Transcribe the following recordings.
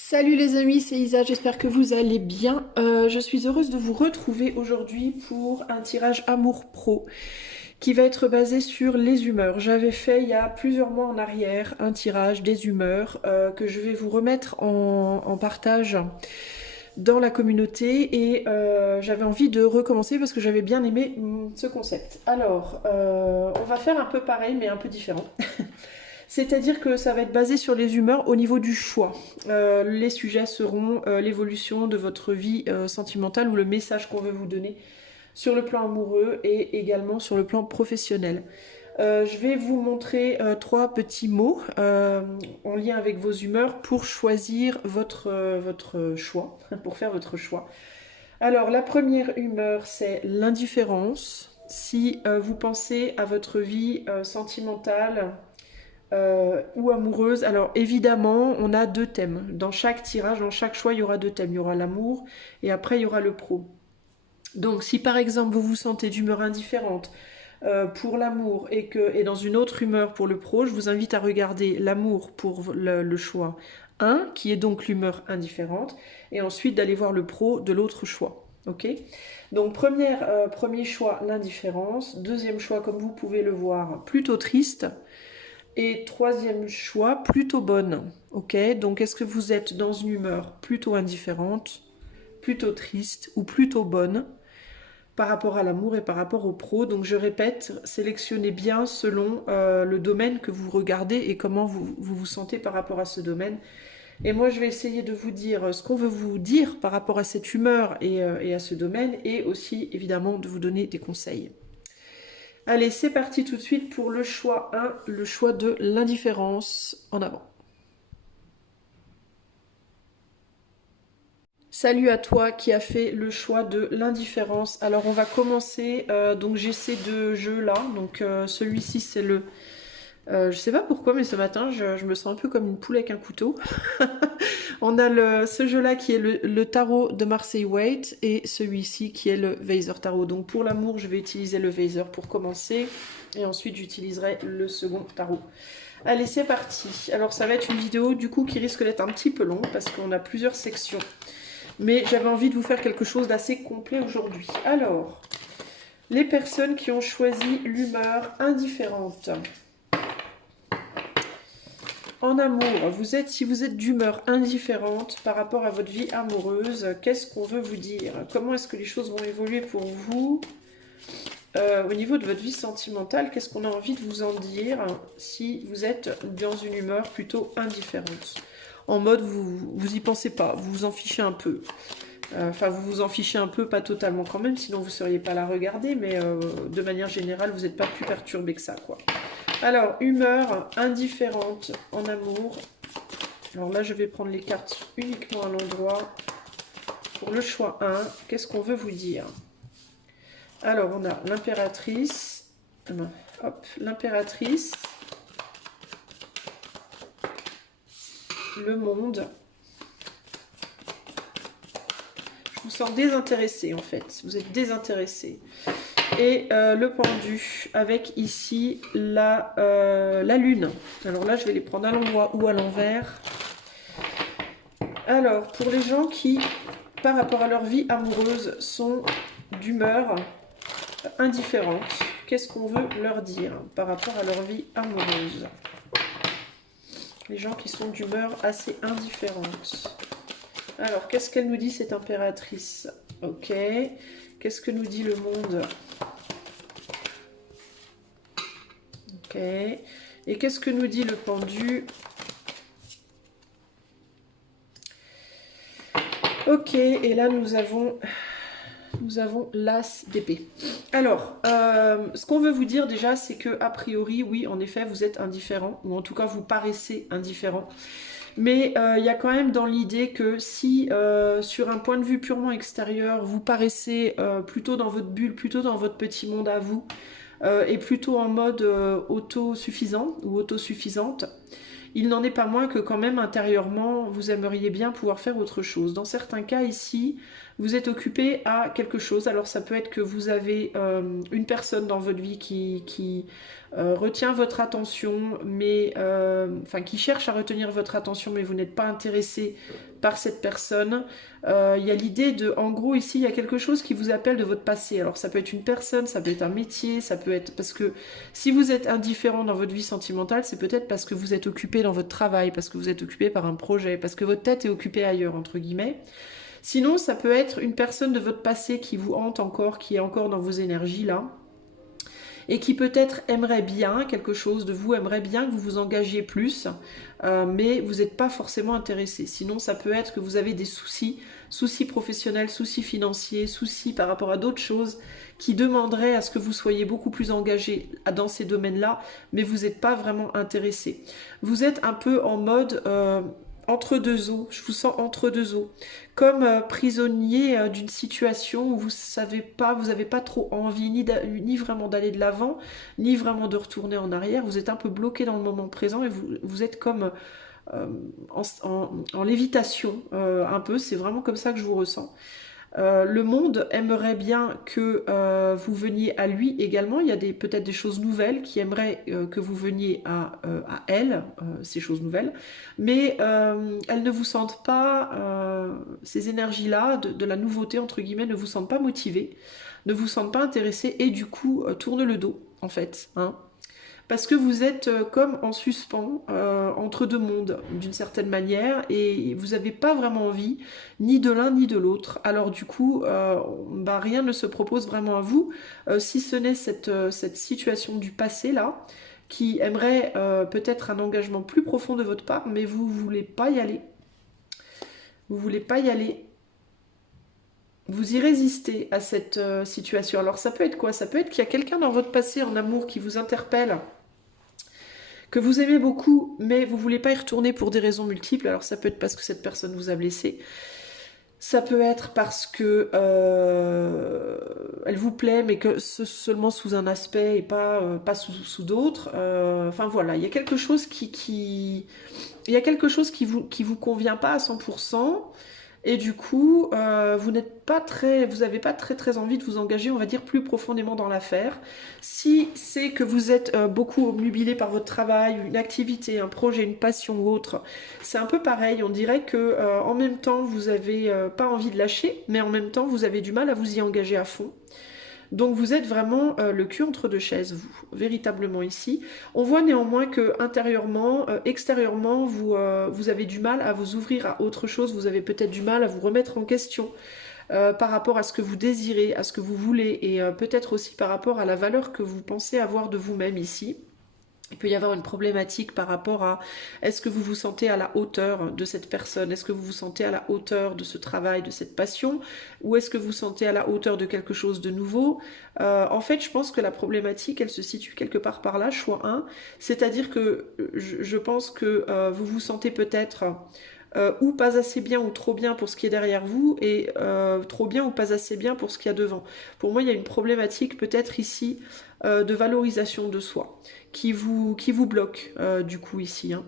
Salut les amis, c'est Isa, j'espère que vous allez bien. Je suis heureuse de vous retrouver aujourd'hui pour un tirage Amour Pro qui va être basé sur les humeurs. J'avais fait il y a plusieurs mois en arrière un tirage des humeurs que je vais vous remettre en partage dans la communauté et j'avais envie de recommencer parce que j'avais bien aimé ce concept. Alors, on va faire un peu pareil mais un peu différent. C'est-à-dire que ça va être basé sur les humeurs au niveau du choix. Les sujets seront l'évolution de votre vie sentimentale ou le message qu'on veut vous donner sur le plan amoureux et également sur le plan professionnel. Je vais vous montrer trois petits mots en lien avec vos humeurs pour choisir votre choix, pour faire votre choix. Alors la première humeur c'est l'indifférence. Si vous pensez à votre vie sentimentale, ou amoureuse. Alors évidemment, on a deux thèmes. Dans chaque tirage, dans chaque choix, il y aura deux thèmes. Il y aura l'amour et après il y aura le pro. Donc si par exemple vous vous sentez d'humeur indifférente pour l'amour et dans une autre humeur pour le pro, je vous invite à regarder l'amour pour le choix 1, qui est donc l'humeur indifférente, et ensuite d'aller voir le pro de l'autre choix. Ok. Donc premier choix, l'indifférence. Deuxième choix, comme vous pouvez le voir, plutôt triste. Et troisième choix, plutôt bonne. Ok, donc est-ce que vous êtes dans une humeur plutôt indifférente, plutôt triste ou plutôt bonne par rapport à l'amour et par rapport au pro? Donc je répète, sélectionnez bien selon le domaine que vous regardez et comment vous sentez par rapport à ce domaine. Et moi je vais essayer de vous dire ce qu'on veut vous dire par rapport à cette humeur et à ce domaine, et aussi évidemment de vous donner des conseils. Allez, c'est parti tout de suite pour le choix 1, le choix de l'indifférence. En avant. Salut à toi qui a fait le choix de l'indifférence. Alors on va commencer, donc j'ai ces deux jeux là. Donc celui-ci c'est le... je sais pas pourquoi mais ce matin je me sens un peu comme une poule avec un couteau. On a ce jeu là qui est le tarot de Marseille Waite et celui-ci qui est le Weiser Tarot. Donc pour l'amour je vais utiliser le Weiser pour commencer et ensuite j'utiliserai le second tarot. Allez c'est parti. Alors ça va être une vidéo du coup qui risque d'être un petit peu longue parce qu'on a plusieurs sections. Mais j'avais envie de vous faire quelque chose d'assez complet aujourd'hui. Alors, les personnes qui ont choisi l'humeur indifférente. En amour, si vous êtes d'humeur indifférente par rapport à votre vie amoureuse, qu'est-ce qu'on veut vous dire? Comment est-ce que les choses vont évoluer pour vous au niveau de votre vie sentimentale? Qu'est-ce qu'on a envie de vous en dire si vous êtes dans une humeur plutôt indifférente? En mode, vous y pensez pas, vous vous en fichez un peu. Enfin, vous vous en fichez un peu, pas totalement quand même, sinon vous ne seriez pas là à regarder, mais de manière générale, vous n'êtes pas plus perturbé que ça, quoi. Alors, humeur indifférente en amour. Alors là, je vais prendre les cartes uniquement à l'endroit. Pour le choix 1, qu'est-ce qu'on veut vous dire? Alors, on a l'impératrice. Hop, l'impératrice. Le monde. Je vous sens désintéressé en fait. Vous êtes désintéressé. Et le pendu avec ici la lune. Alors là, je vais les prendre à l'endroit ou à l'envers. Alors, pour les gens qui, par rapport à leur vie amoureuse, sont d'humeur indifférente, qu'est-ce qu'on veut leur dire par rapport à leur vie amoureuse? Les gens qui sont d'humeur assez indifférente. Alors, qu'est-ce qu'elle nous dit cette impératrice? Ok. Qu'est-ce que nous dit le monde? Ok. Et qu'est-ce que nous dit le pendu? Ok. Et là, nous avons l'as d'épée. Alors, ce qu'on veut vous dire déjà, c'est que a priori, oui, en effet, vous êtes indifférent, ou en tout cas, vous paraissez indifférent. Mais il y a quand même dans l'idée que si, sur un point de vue purement extérieur, vous paraissez plutôt dans votre bulle, plutôt dans votre petit monde à vous, et plutôt en mode autosuffisant ou autosuffisante, il n'en est pas moins que quand même intérieurement, vous aimeriez bien pouvoir faire autre chose. Dans certains cas ici, vous êtes occupé à quelque chose. Alors ça peut être que vous avez une personne dans votre vie qui retient votre attention, mais enfin qui cherche à retenir votre attention, mais vous n'êtes pas intéressé par cette personne. Il y a l'idée de, en gros ici, il y a quelque chose qui vous appelle de votre passé. Alors ça peut être une personne, ça peut être un métier, ça peut être parce que si vous êtes indifférent dans votre vie sentimentale, c'est peut-être parce que vous êtes occupé dans votre travail, parce que vous êtes occupé par un projet, parce que votre tête est occupée ailleurs, entre guillemets. Sinon, ça peut être une personne de votre passé qui vous hante encore, qui est encore dans vos énergies là, et qui peut-être aimerait bien quelque chose de vous, aimerait bien que vous vous engagiez plus, mais vous n'êtes pas forcément intéressé. Sinon, ça peut être que vous avez des soucis, soucis professionnels, soucis financiers, soucis par rapport à d'autres choses qui demanderaient à ce que vous soyez beaucoup plus engagé dans ces domaines-là, mais vous n'êtes pas vraiment intéressé. Vous êtes un peu en mode entre deux eaux, je vous sens entre deux eaux, comme prisonnier d'une situation où vous savez pas, vous n'avez pas trop envie ni vraiment d'aller de l'avant, ni vraiment de retourner en arrière. Vous êtes un peu bloqué dans le moment présent et vous êtes comme en lévitation un peu. C'est vraiment comme ça que je vous ressens. Le monde aimerait bien que vous veniez à lui également. Il y a peut-être des choses nouvelles qui aimeraient que vous veniez à elle, ces choses nouvelles. Mais elles ne vous sentent pas, ces énergies-là, de la nouveauté, entre guillemets, ne vous sentent pas motivées, ne vous sentent pas intéressées et du coup tournent le dos, en fait. Hein. Parce que vous êtes comme en suspens entre deux mondes d'une certaine manière et vous n'avez pas vraiment envie ni de l'un ni de l'autre. Alors du coup, bah, rien ne se propose vraiment à vous si ce n'est cette situation du passé là qui aimerait peut-être un engagement plus profond de votre part, mais vous ne voulez pas y aller. Vous ne voulez pas y aller. Vous y résistez à cette situation. Alors ça peut être quoi? Ça peut être qu'il y a quelqu'un dans votre passé en amour qui vous interpelle, que vous aimez beaucoup, mais vous voulez pas y retourner pour des raisons multiples. Alors ça peut être parce que cette personne vous a blessé, ça peut être parce que elle vous plaît, mais que seulement sous un aspect et pas sous d'autres. Enfin voilà, il y a quelque chose il y a quelque chose qui vous convient pas à 100%. Et du coup, vous n'avez pas très envie de vous engager, on va dire, plus profondément dans l'affaire. Si c'est que vous êtes beaucoup obnubilé par votre travail, une activité, un projet, une passion ou autre, c'est un peu pareil. On dirait que en même temps, vous avez pas envie de lâcher, mais en même temps, vous avez du mal à vous y engager à fond. Donc vous êtes vraiment le cul entre deux chaises, vous, véritablement ici. On voit néanmoins que intérieurement, extérieurement, vous avez du mal à vous ouvrir à autre chose, vous avez peut-être du mal à vous remettre en question par rapport à ce que vous désirez, à ce que vous voulez, et peut-être aussi par rapport à la valeur que vous pensez avoir de vous-même ici. Il peut y avoir une problématique par rapport à est-ce que vous vous sentez à la hauteur de cette personne, est-ce que vous vous sentez à la hauteur de ce travail, de cette passion, ou est-ce que vous vous sentez à la hauteur de quelque chose de nouveau. En fait, je pense que la problématique, elle se situe quelque part par là, choix 1, c'est-à-dire que je pense que vous vous sentez peut-être ou pas assez bien ou trop bien pour ce qui est derrière vous, et trop bien ou pas assez bien pour ce qu'il y a devant. Pour moi, il y a une problématique peut-être ici de valorisation de soi qui vous bloque du coup ici. Hein.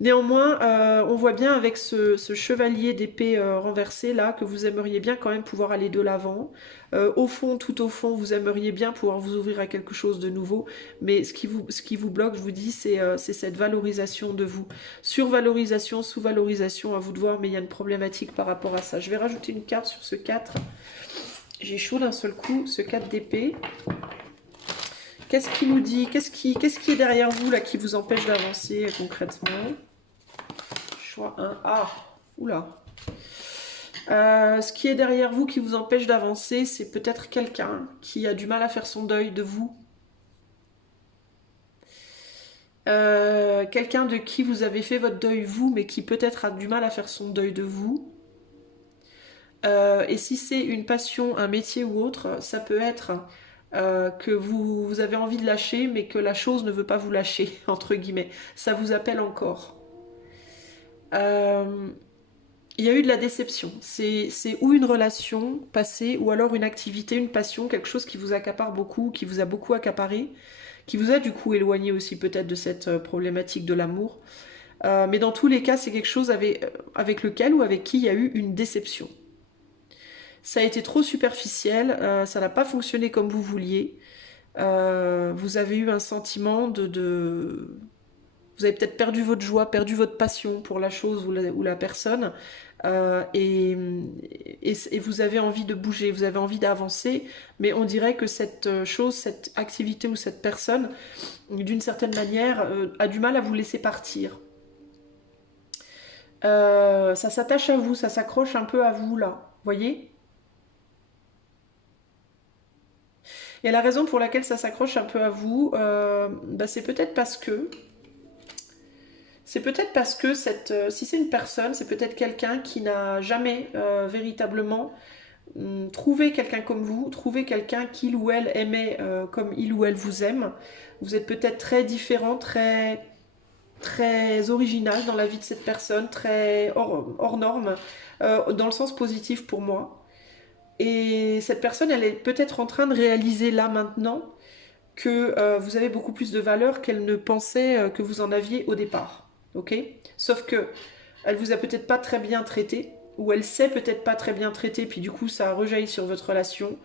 Néanmoins, on voit bien avec ce chevalier d'épée renversé là que vous aimeriez bien quand même pouvoir aller de l'avant. Au fond, tout au fond, vous aimeriez bien pouvoir vous ouvrir à quelque chose de nouveau, mais ce qui vous bloque, je vous dis, c'est cette valorisation de vous. Survalorisation, sous-valorisation, à vous de voir, mais il y a une problématique par rapport à ça. Je vais rajouter une carte sur ce 4. J'ai chaud d'un seul coup, ce 4 d'épée. Qu'est-ce qui nous dit? Qu'est-ce qui est derrière vous là qui vous empêche d'avancer concrètement? Choix 1. Ah, oula. Ce qui est derrière vous qui vous empêche d'avancer, c'est peut-être quelqu'un qui a du mal à faire son deuil de vous. Quelqu'un de qui vous avez fait votre deuil vous, mais qui peut-être a du mal à faire son deuil de vous. Et si c'est une passion, un métier ou autre, ça peut être que vous avez envie de lâcher, mais que la chose ne veut pas vous lâcher, entre guillemets. Ça vous appelle encore. Il y a eu de la déception. C'est ou une relation passée, ou alors une activité, une passion, quelque chose qui vous accapare beaucoup, qui vous a beaucoup accaparé, qui vous a du coup éloigné aussi peut-être de cette problématique de l'amour. Mais dans tous les cas, c'est quelque chose avec lequel ou avec qui il y a eu une déception. Ça a été trop superficiel, ça n'a pas fonctionné comme vous vouliez. Vous avez eu un sentiment vous avez peut-être perdu votre joie, perdu votre passion pour la chose ou la personne, et vous avez envie de bouger, vous avez envie d'avancer, mais on dirait que cette chose, cette activité ou cette personne, d'une certaine manière, a du mal à vous laisser partir. Ça s'attache à vous, ça s'accroche un peu à vous là, voyez? Et la raison pour laquelle ça s'accroche un peu à vous, bah, c'est peut-être parce que si c'est une personne, c'est peut-être quelqu'un qui n'a jamais véritablement trouvé quelqu'un comme vous, trouvé quelqu'un qu'il ou elle aimait comme il ou elle vous aime. Vous êtes peut-être très différent, très original dans la vie de cette personne, très hors norme, dans le sens positif pour moi. Et cette personne, elle est peut-être en train de réaliser là maintenant que vous avez beaucoup plus de valeur qu'elle ne pensait que vous en aviez au départ. Ok? Sauf que elle vous a peut-être pas très bien traité, ou elle sait peut-être pas très bien traiter, puis du coup ça a rejailli sur votre relation.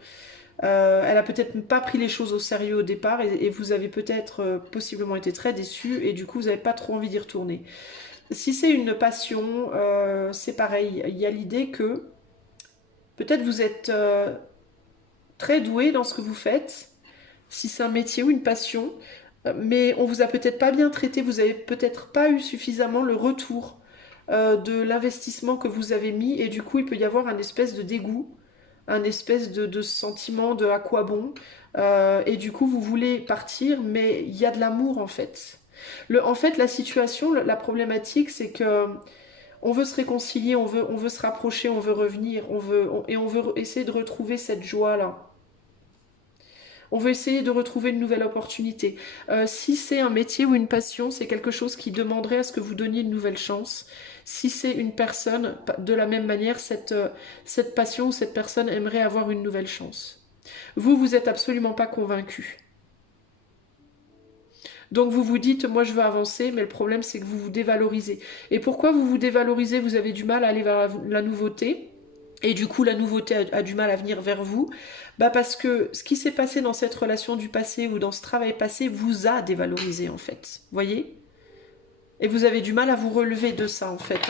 Elle a peut-être pas pris les choses au sérieux au départ, et vous avez peut-être possiblement été très déçu, et du coup vous n'avez pas trop envie d'y retourner. Si c'est une passion, c'est pareil. Il y a l'idée que peut-être vous êtes très doué dans ce que vous faites, si c'est un métier ou une passion, mais on vous a peut-être pas bien traité, vous avez peut-être pas eu suffisamment le retour de l'investissement que vous avez mis, et du coup il peut y avoir un espèce de dégoût, un espèce de sentiment de à quoi bon, et du coup vous voulez partir, mais il y a de l'amour en fait. En fait, la situation, la problématique, c'est que on veut se réconcilier, on veut se rapprocher, on veut revenir, et on veut essayer de retrouver cette joie-là. On veut essayer de retrouver une nouvelle opportunité. Si c'est un métier ou une passion, c'est quelque chose qui demanderait à ce que vous donniez une nouvelle chance. Si c'est une personne, de la même manière, cette passion ou cette personne aimerait avoir une nouvelle chance. Vous, vous n'êtes absolument pas convaincu. Donc vous vous dites, moi je veux avancer, mais le problème c'est que vous vous dévalorisez. Et pourquoi vous vous dévalorisez? Vous avez du mal à aller vers la nouveauté. Et du coup, la nouveauté a du mal à venir vers vous. Bah parce que ce qui s'est passé dans cette relation du passé ou dans ce travail passé vous a dévalorisé en fait. Voyez? Et vous avez du mal à vous relever de ça en fait.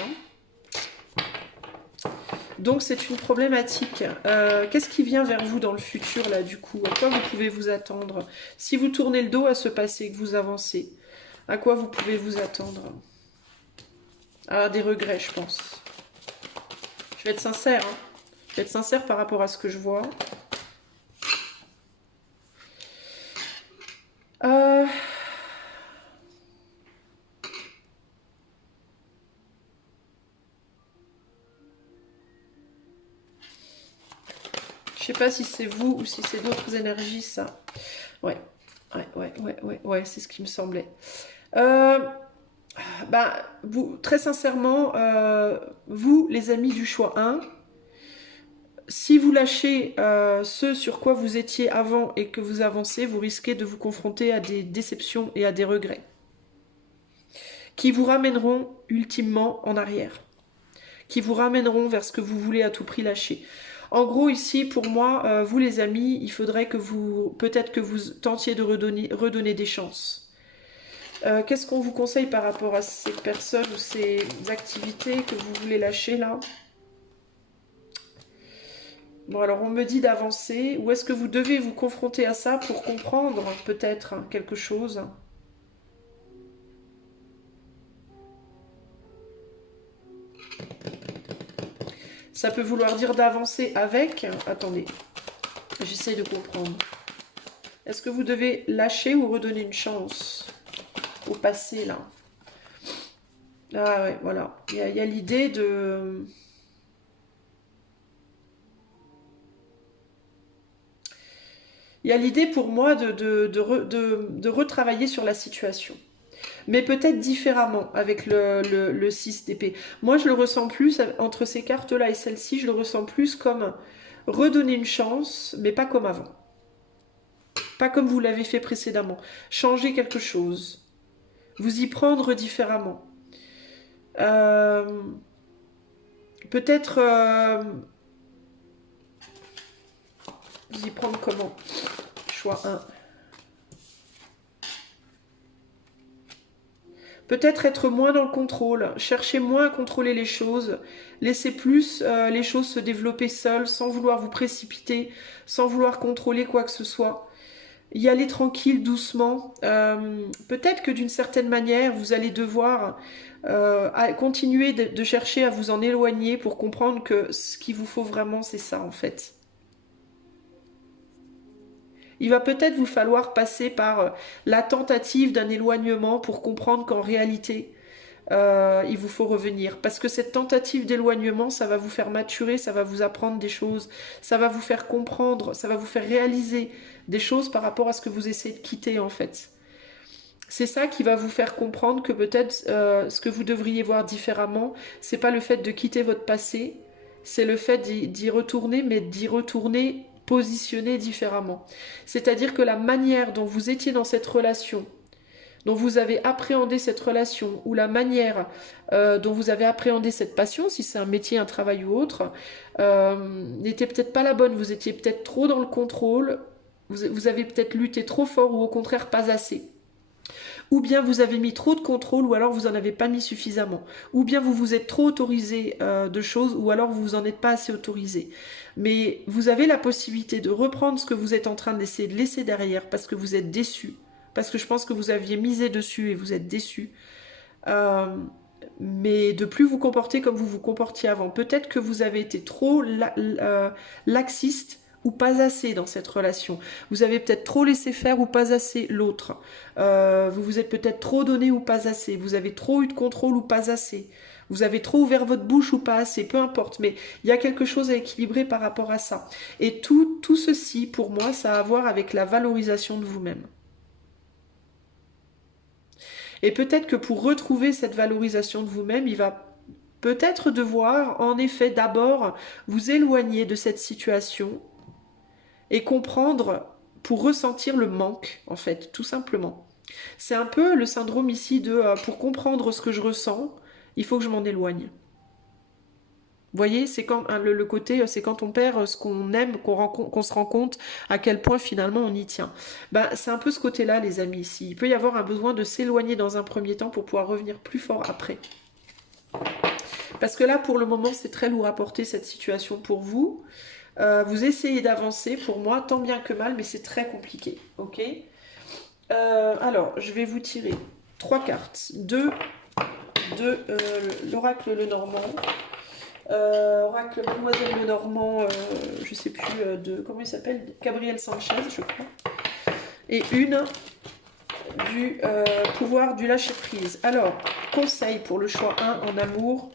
Donc c'est une problématique. Qu'est-ce qui vient vers vous dans le futur là du coup? À quoi vous pouvez vous attendre? Si vous tournez le dos à ce passé et que vous avancez, à quoi vous pouvez vous attendre? À des regrets, je pense. Je vais être sincère. Je vais être sincère par rapport à ce que je vois. Euh... Je sais pas si c'est vous ou si c'est d'autres énergies, ça. Ouais, ouais, c'est ce qui me semblait. Euh, Bah, vous, très sincèrement, vous, les amis du choix 1, si vous lâchez ce sur quoi vous étiez avant et que vous avancez, vous risquez de vous confronter à des déceptions et à des regrets qui vous ramèneront ultimement en arrière, qui vous ramèneront vers ce que vous voulez à tout prix lâcher. En gros, ici, pour moi, vous les amis, il faudrait que peut-être que vous tentiez de redonner des chances. Qu'est-ce qu'on vous conseille par rapport à ces personnes ou ces activités que vous voulez lâcher là? Bon, alors on me dit d'avancer. Ou est-ce que vous devez vous confronter à ça pour comprendre peut-être quelque chose? Ça peut vouloir dire d'avancer avec... Attendez, j'essaie de comprendre. Est-ce que vous devez lâcher ou redonner une chance au passé là? Ah ouais, voilà. Il y a l'idée de... Il y a l'idée pour moi de retravailler sur la situation. Mais peut-être différemment avec le 6 d'épée. Moi, je le ressens plus, entre ces cartes-là et celle-ci, je le ressens plus comme redonner une chance, mais pas comme avant. Pas comme vous l'avez fait précédemment. Changer quelque chose. Vous y prendre différemment. Euh, Peut-être vous y prendre comment? Choix 1. Peut-être être moins dans le contrôle, chercher moins à contrôler les choses, laisser plus les choses se développer seules, sans vouloir vous précipiter, sans vouloir contrôler quoi que ce soit. Y aller tranquille, doucement. Peut-être que d'une certaine manière, vous allez devoir continuer de chercher à vous en éloigner pour comprendre que ce qu'il vous faut vraiment, c'est ça en fait. Il va peut-être vous falloir passer par la tentative d'un éloignement pour comprendre qu'en réalité, il vous faut revenir. Parce que cette tentative d'éloignement, ça va vous faire maturer, ça va vous apprendre des choses, ça va vous faire comprendre, ça va vous faire réaliser des choses par rapport à ce que vous essayez de quitter en fait. C'est ça qui va vous faire comprendre que peut-être ce que vous devriez voir différemment, c'est pas le fait de quitter votre passé, c'est le fait d'y retourner, mais d'y retourner positionné différemment. C'est-à-dire que la manière dont vous étiez dans cette relation, dont vous avez appréhendé cette relation, ou la manière dont vous avez appréhendé cette passion, si c'est un métier, un travail ou autre, n'était peut-être pas la bonne. Vous étiez peut-être trop dans le contrôle, vous avez peut-être lutté trop fort ou au contraire pas assez. Ou bien vous avez mis trop de contrôle, ou alors vous n'en avez pas mis suffisamment. Ou bien vous vous êtes trop autorisé de choses, ou alors vous en êtes pas assez autorisé. Mais vous avez la possibilité de reprendre ce que vous êtes en train d'essayer de laisser derrière, parce que vous êtes déçu. Parce que je pense que vous aviez misé dessus et vous êtes déçu. Mais de plus vous comporter comme vous vous comportiez avant. Peut-être que vous avez été trop laxiste ou pas assez dans cette relation. Vous avez peut-être trop laissé faire ou pas assez l'autre. Vous vous êtes peut-être trop donné ou pas assez. Vous avez trop eu de contrôle ou pas assez. Vous avez trop ouvert votre bouche ou pas assez, peu importe. Mais il y a quelque chose à équilibrer par rapport à ça. Et tout ceci, pour moi, ça a à voir avec la valorisation de vous-même. Et peut-être que pour retrouver cette valorisation de vous-même, il va peut-être devoir, en effet, d'abord vous éloigner de cette situation et comprendre pour ressentir le manque, en fait, tout simplement. C'est un peu le syndrome ici de pour comprendre ce que je ressens, il faut que je m'en éloigne. Vous voyez, c'est quand le côté, c'est quand on perd ce qu'on aime, qu'on se rend compte à quel point finalement on y tient. Ben, c'est un peu ce côté-là, les amis, ici. Il peut y avoir un besoin de s'éloigner dans un premier temps pour pouvoir revenir plus fort après. Parce que là, pour le moment, c'est très lourd à porter cette situation pour vous. Vous essayez d'avancer, pour moi, tant bien que mal, mais c'est très compliqué. Ok. Alors, je vais vous tirer 3 cartes. De l'oracle Lenormand. Oracle Mademoiselle Lenormand, je sais plus de comment il s'appelle, Gabriel Sanchez, je crois. Et une du pouvoir du lâcher prise. Alors, conseil pour le choix 1 en amour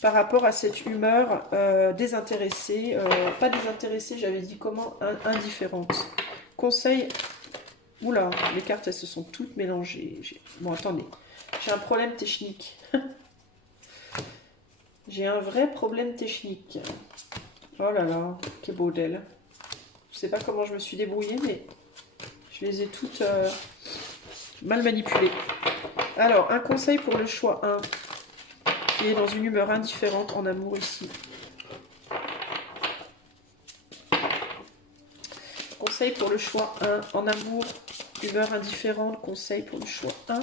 par rapport à cette humeur désintéressée, pas désintéressée, j'avais dit comment, indifférente. Conseil, oula, les cartes elles se sont toutes mélangées. Bon, attendez, j'ai un problème technique. J'ai un vrai problème technique. Oh là là, quel beau d'elle. Je sais pas comment je me suis débrouillée, mais je les ai toutes mal manipulées. Alors, un conseil pour le choix 1, qui est dans une humeur indifférente en amour ici. Conseil pour le choix 1, en amour, humeur indifférente. Conseil pour le choix 1,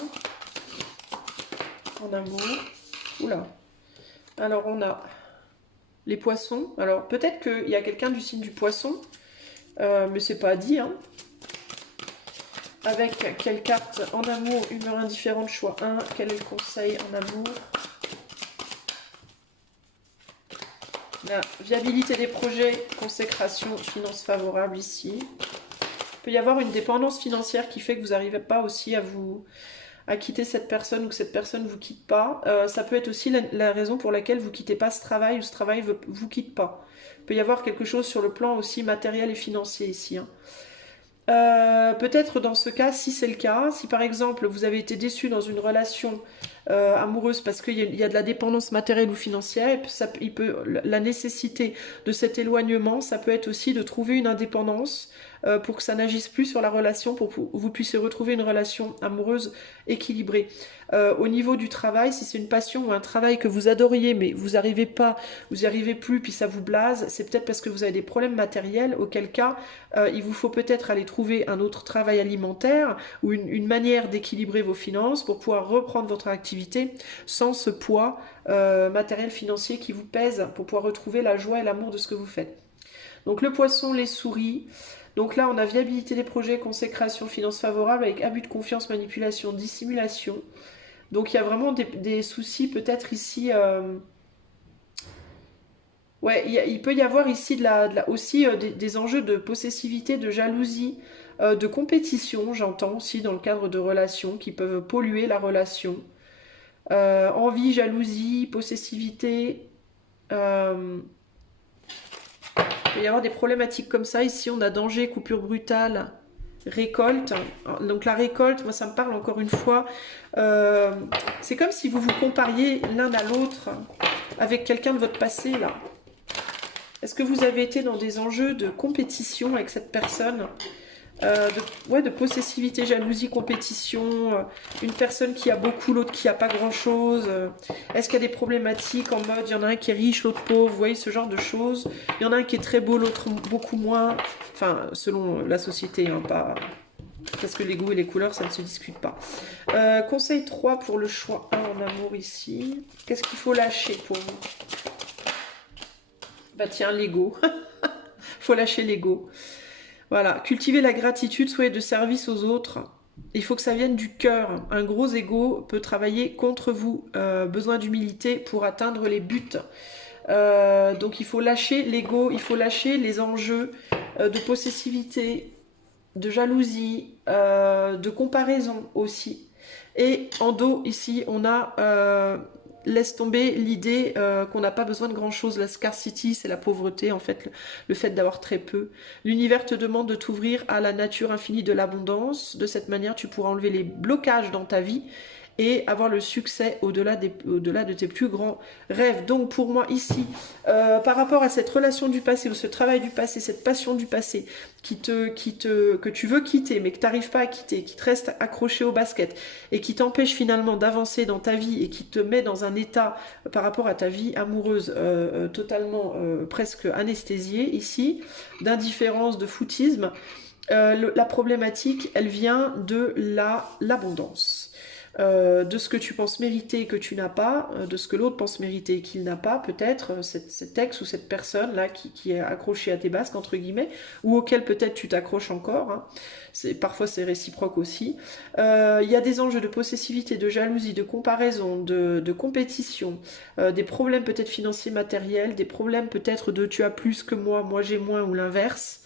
en amour. Oula. Alors, on a les poissons. Alors, peut-être qu'il y a quelqu'un du signe du poisson, mais c'est pas dit, hein. Avec quelle carte en amour, humeur indifférente, choix 1. Quel est le conseil en amour? La viabilité des projets, consécration, finances favorables ici. Il peut y avoir une dépendance financière qui fait que vous n'arrivez pas aussi à quitter cette personne ou que cette personne ne vous quitte pas. Ça peut être aussi la raison pour laquelle vous ne quittez pas ce travail ou ce travail ne vous quitte pas. Il peut y avoir quelque chose sur le plan aussi matériel et financier ici, hein. Peut-être dans ce cas, si c'est le cas, si par exemple vous avez été déçu dans une relation amoureuse parce qu'il y a de la dépendance matérielle ou financière, la nécessité de cet éloignement, ça peut être aussi de trouver une indépendance pour que ça n'agisse plus sur la relation, pour que vous puissiez retrouver une relation amoureuse équilibrée. Au niveau du travail, si c'est une passion ou un travail que vous adoriez, mais vous n'arrivez pas, vous n'y arrivez plus, puis ça vous blase, c'est peut-être parce que vous avez des problèmes matériels, auquel cas, il vous faut peut-être aller trouver un autre travail alimentaire ou une manière d'équilibrer vos finances pour pouvoir reprendre votre activité sans ce poids matériel financier qui vous pèse, pour pouvoir retrouver la joie et l'amour de ce que vous faites. Donc le poisson, les souris. Donc là, on a viabilité des projets, consécration, finances favorables avec abus de confiance, manipulation, dissimulation. Donc il y a vraiment des soucis peut-être ici. Ouais, il peut y avoir ici aussi des enjeux de possessivité, de jalousie, de compétition, j'entends aussi dans le cadre de relations qui peuvent polluer la relation. Envie, jalousie, possessivité. Il peut y avoir des problématiques comme ça. Ici, on a danger, coupure brutale, récolte. Donc la récolte, moi ça me parle encore une fois. C'est comme si vous vous compariez l'un à l'autre avec quelqu'un de votre passé là. Est-ce que vous avez été dans des enjeux de compétition avec cette personne, de possessivité, jalousie, compétition, une personne qui a beaucoup, l'autre qui a pas grand-chose. Est-ce qu'il y a des problématiques en mode, il y en a un qui est riche, l'autre pauvre, vous voyez ce genre de choses. Il y en a un qui est très beau, l'autre beaucoup moins. Enfin, selon la société, hein, pas... Parce que les goûts et les couleurs, ça ne se discute pas. Conseil 3 pour le choix 1 en amour ici. Qu'est-ce qu'il faut lâcher pour vous? Bah tiens, l'ego. Faut lâcher l'ego. Voilà, cultiver la gratitude, soyez de service aux autres. Il faut que ça vienne du cœur. Un gros ego peut travailler contre vous. Besoin d'humilité pour atteindre les buts. Donc il faut lâcher l'ego, il faut lâcher les enjeux de possessivité, de jalousie, de comparaison aussi. Et en dos, ici, on a... laisse tomber l'idée qu'on n'a pas besoin de grand-chose. La scarcity, c'est la pauvreté, en fait, le fait d'avoir très peu. L'univers te demande de t'ouvrir à la nature infinie de l'abondance. De cette manière, tu pourras enlever les blocages dans ta vie et avoir le succès au-delà de tes plus grands rêves. Donc pour moi ici, par rapport à cette relation du passé, ou ce travail du passé, cette passion du passé, que tu veux quitter, mais que tu n'arrives pas à quitter, qui te reste accroché au basket, et qui t'empêche finalement d'avancer dans ta vie, et qui te met dans un état par rapport à ta vie amoureuse totalement presque anesthésié ici, d'indifférence, de foutisme, la problématique, elle vient de l'abondance. De ce que tu penses mériter et que tu n'as pas, de ce que l'autre pense mériter et qu'il n'a pas, peut-être cet ex ou cette personne-là qui est accrochée à tes basques, entre guillemets, ou auquel peut-être tu t'accroches encore, hein. Parfois c'est réciproque aussi. Il y a des enjeux de possessivité, de jalousie, de comparaison, de compétition, des problèmes peut-être financiers, matériels, des problèmes peut-être de tu as plus que moi j'ai moins, ou l'inverse.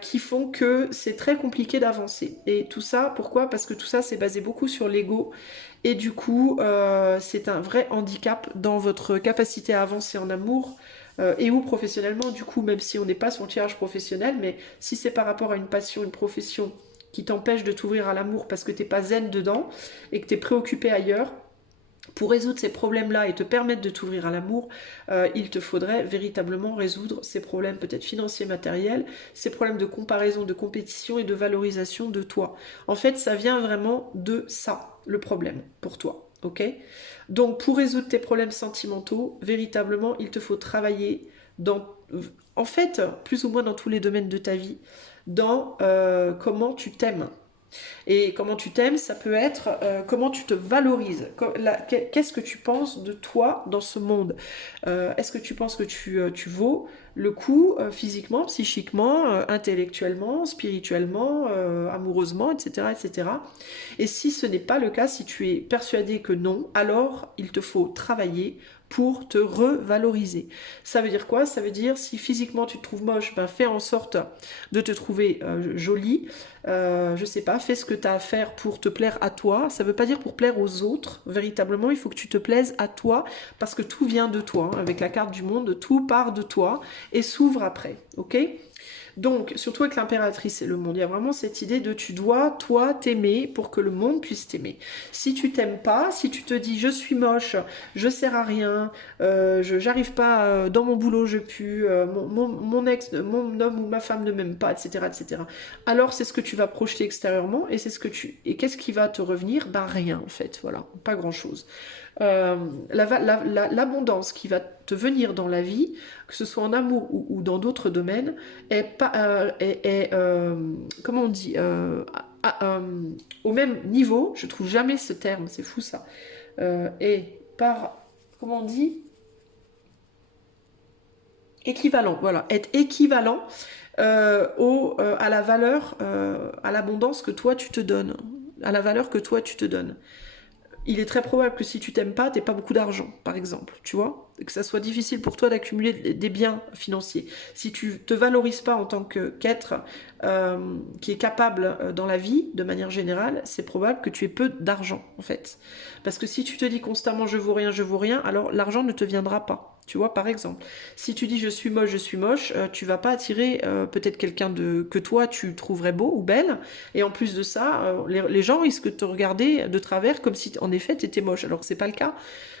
Qui font que c'est très compliqué d'avancer. Et tout ça, pourquoi? Parce que tout ça, c'est basé beaucoup sur l'ego. Et du coup, c'est un vrai handicap dans votre capacité à avancer en amour et ou professionnellement. Du coup, même si on n'est pas son tirage professionnel, mais si c'est par rapport à une passion, une profession qui t'empêche de t'ouvrir à l'amour parce que t'es pas zen dedans et que t'es préoccupé ailleurs, pour résoudre ces problèmes-là et te permettre de t'ouvrir à l'amour, il te faudrait véritablement résoudre ces problèmes peut-être financiers, matériels, ces problèmes de comparaison, de compétition et de valorisation de toi. En fait, ça vient vraiment de ça, le problème, pour toi. Ok? Donc, pour résoudre tes problèmes sentimentaux, véritablement, il te faut travailler en fait, plus ou moins dans tous les domaines de ta vie, dans comment tu t'aimes. Et comment tu t'aimes, ça peut être comment tu te valorises. Qu'est-ce que tu penses de toi dans ce monde? Est-ce que tu penses que tu vaux le coup physiquement, psychiquement, intellectuellement, spirituellement, amoureusement, etc., etc. Et si ce n'est pas le cas, si tu es persuadé que non, alors il te faut travailler pour te revaloriser. Ça veut dire quoi? Ça veut dire si physiquement tu te trouves moche, ben fais en sorte de te trouver jolie. Je sais pas, fais ce que tu as à faire pour te plaire à toi. Ça veut pas dire pour plaire aux autres. Véritablement, il faut que tu te plaises à toi parce que tout vient de toi. Avec la carte du monde, tout part de toi et s'ouvre après. Ok? Donc, surtout avec l'impératrice et le monde, il y a vraiment cette idée de tu dois, toi, t'aimer pour que le monde puisse t'aimer. Si tu t'aimes pas, si tu te dis je suis moche, je sers à rien, j'arrive pas dans mon boulot, je pue, mon ex, mon homme ou ma femme ne m'aime pas, etc., etc. Alors c'est ce que tu vas projeter extérieurement et c'est ce que et qu'est-ce qui va te revenir? Ben rien en fait, voilà, pas grand-chose. L'abondance qui va te venir dans la vie, que ce soit en amour ou dans d'autres domaines, est pas, comment on dit, au même niveau, je trouve jamais ce terme, c'est fou ça, et par, comment on dit, équivalent, voilà, être équivalent à la valeur, à l'abondance que toi tu te donnes, à la valeur que toi tu te donnes. Il est très probable que si tu t'aimes pas, t'aies pas beaucoup d'argent, par exemple, tu vois, et que ça soit difficile pour toi d'accumuler des biens financiers. Si tu te valorises pas en tant qu'être qui est capable dans la vie, de manière générale, c'est probable que tu aies peu d'argent, en fait. Parce que si tu te dis constamment je vaux rien, alors l'argent ne te viendra pas. Tu vois, par exemple, si tu dis je suis moche, tu vas pas attirer peut-être quelqu'un que toi tu trouverais beau ou belle, et en plus de ça, les gens risquent de te regarder de travers comme si en effet tu étais moche, alors que c'est pas le cas.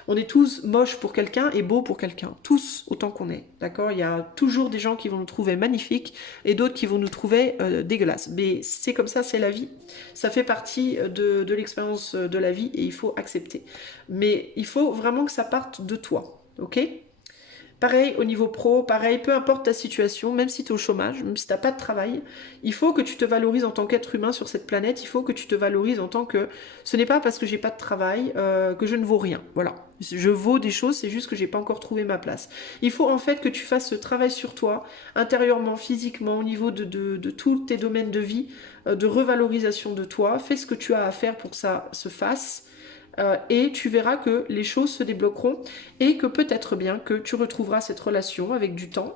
On est tous moches pour quelqu'un et beaux pour quelqu'un, tous autant qu'on est, d'accord? Il y a toujours des gens qui vont nous trouver magnifiques et d'autres qui vont nous trouver dégueulasses, mais c'est comme ça, c'est la vie, ça fait partie de l'expérience de la vie et il faut accepter. Mais il faut vraiment que ça parte de toi, ok? Pareil au niveau pro, pareil, peu importe ta situation, même si tu es au chômage, même si tu n'as pas de travail, il faut que tu te valorises en tant qu'être humain sur cette planète, il faut que tu te valorises en tant que... Ce n'est pas parce que j'ai pas de travail que je ne vaux rien, voilà. Je vaux des choses, c'est juste que j'ai pas encore trouvé ma place. Il faut en fait que tu fasses ce travail sur toi, intérieurement, physiquement, au niveau de tous tes domaines de vie, de revalorisation de toi. Fais ce que tu as à faire pour que ça se fasse. Et tu verras que les choses se débloqueront et que peut-être bien que tu retrouveras cette relation avec du temps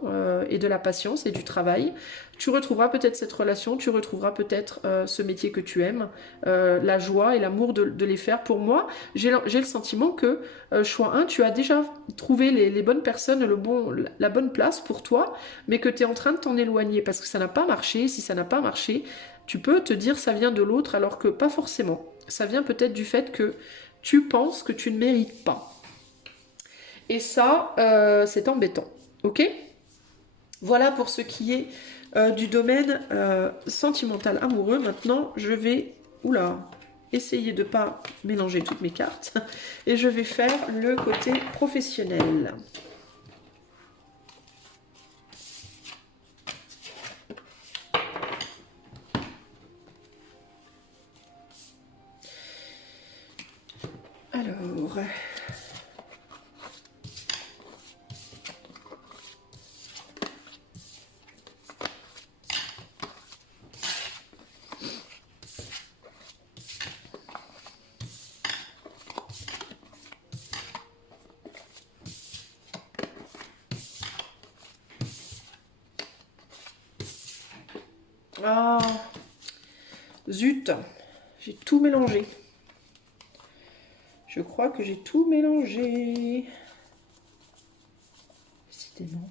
et de la patience et du travail. Tu retrouveras peut-être cette relation, tu retrouveras peut-être ce métier que tu aimes, la joie et l'amour de les faire. Pour moi, j'ai le sentiment que, choix 1, tu as déjà trouvé les bonnes personnes, la bonne place pour toi, mais que tu es en train de t'en éloigner parce que ça n'a pas marché. Si ça n'a pas marché, tu peux te dire ça vient de l'autre alors que pas forcément. Ça vient peut-être du fait que tu penses que tu ne mérites pas. Et ça, c'est embêtant. Ok? Voilà pour ce qui est du domaine sentimental amoureux. Maintenant, je vais essayer de ne pas mélanger toutes mes cartes. Et je vais faire le côté professionnel. Alors... Ah, zut, j'ai tout mélangé. Je crois que j'ai tout mélangé. Décidément.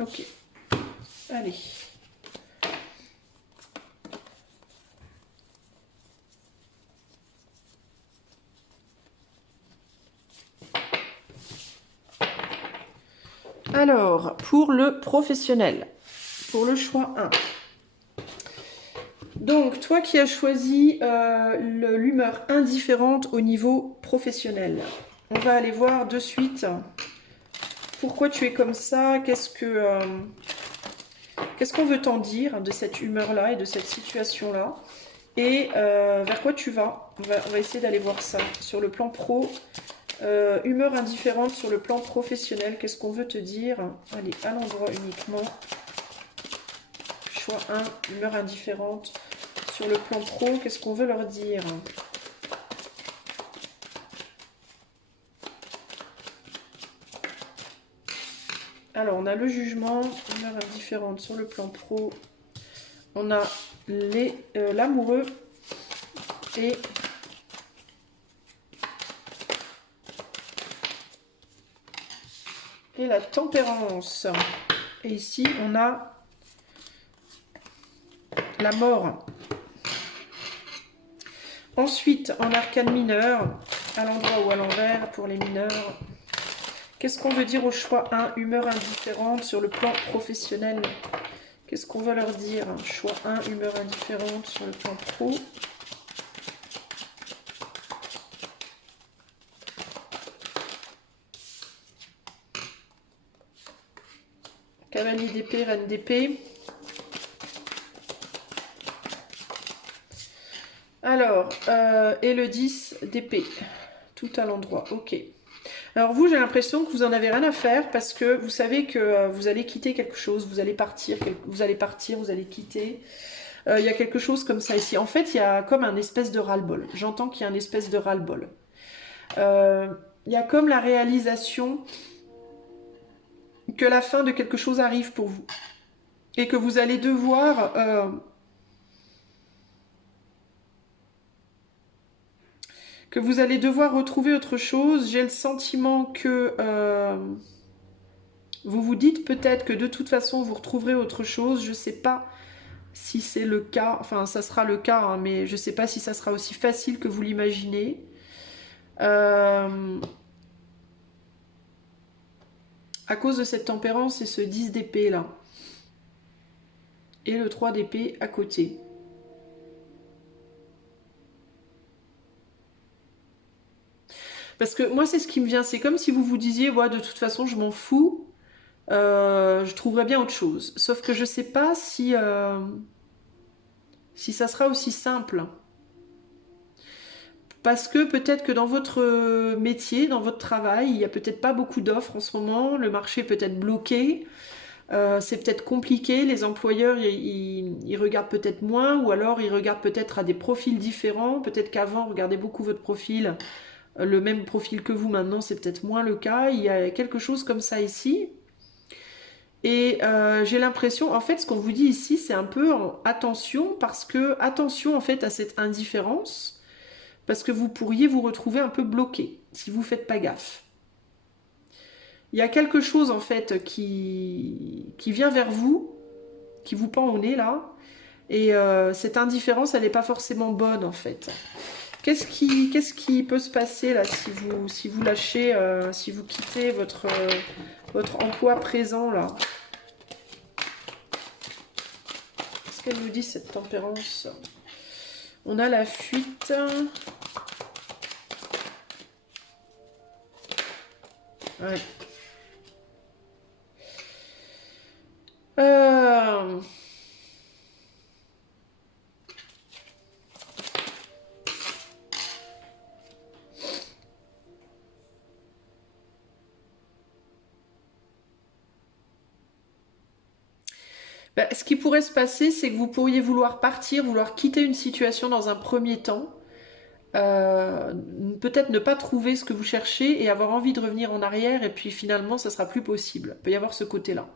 Ok. Allez. Alors, pour le professionnel, pour le choix 1. Donc, toi qui as choisi l'humeur indifférente au niveau professionnel, on va aller voir de suite pourquoi tu es comme ça, qu'est-ce qu'on veut t'en dire de cette humeur-là et de cette situation-là, et vers quoi tu vas. On va essayer d'aller voir ça sur le plan pro. Humeur indifférente sur le plan professionnel, qu'est-ce qu'on veut te dire? Allez, à l'endroit uniquement. Choix 1, humeur indifférente. Sur le plan pro, qu'est-ce qu'on veut leur dire? Alors, on a le jugement, humeur indifférente sur le plan pro. On a l'amoureux et la tempérance. Et ici, on a la mort. Ensuite, en arcane mineur, à l'endroit ou à l'envers pour les mineurs. Qu'est-ce qu'on veut dire au choix 1, humeur indifférente sur le plan professionnel? Qu'est-ce qu'on va leur dire? Choix 1, humeur indifférente sur le plan pro. Cavalier d'épée, reine d'épée. Alors, et le 10 d'épée. Tout à l'endroit, ok. Alors vous, j'ai l'impression que vous en avez rien à faire parce que vous savez que vous allez quitter quelque chose, vous allez partir, vous allez quitter. Il y a quelque chose comme ça ici. En fait, il y a comme un espèce de ras-le-bol. J'entends qu'il y a un espèce de ras-le-bol. Il y a comme la réalisation que la fin de quelque chose arrive pour vous. Et que vous allez devoir... retrouver autre chose. J'ai le sentiment que vous vous dites peut-être que de toute façon vous retrouverez autre chose. Je ne sais pas si c'est le cas, enfin ça sera le cas, hein, mais je ne sais pas si ça sera aussi facile que vous l'imaginez. À cause de cette tempérance et ce 10 d'épée là. Et le 3 d'épée à côté. Parce que moi, c'est ce qui me vient. C'est comme si vous vous disiez, ouais, de toute façon, je m'en fous. Je trouverais bien autre chose. Sauf que je ne sais pas si ça sera aussi simple. Parce que peut-être que dans votre métier, dans votre travail, il n'y a peut-être pas beaucoup d'offres en ce moment. Le marché est peut-être bloqué. C'est peut-être compliqué. Les employeurs, ils regardent peut-être moins. Ou alors, ils regardent peut-être à des profils différents. Peut-être qu'avant, regardez beaucoup votre profil. Le même profil que vous maintenant, c'est peut-être moins le cas. Il y a quelque chose comme ça ici. Et j'ai l'impression, en fait, ce qu'on vous dit ici, c'est un peu attention, parce que attention en fait à cette indifférence, parce que vous pourriez vous retrouver un peu bloqué si vous ne faites pas gaffe. Il y a quelque chose en fait qui vient vers vous, qui vous pend au nez là, et cette indifférence, elle n'est pas forcément bonne en fait. Qu'est-ce qui peut se passer là si vous lâchez, si vous quittez votre emploi présent là? Qu'est-ce qu'elle nous dit cette tempérance? On a la fuite. Ouais. Ce qui pourrait se passer, c'est que vous pourriez vouloir partir, vouloir quitter une situation dans un premier temps, peut-être ne pas trouver ce que vous cherchez et avoir envie de revenir en arrière, et puis finalement, ça sera plus possible. Il peut y avoir ce côté-là.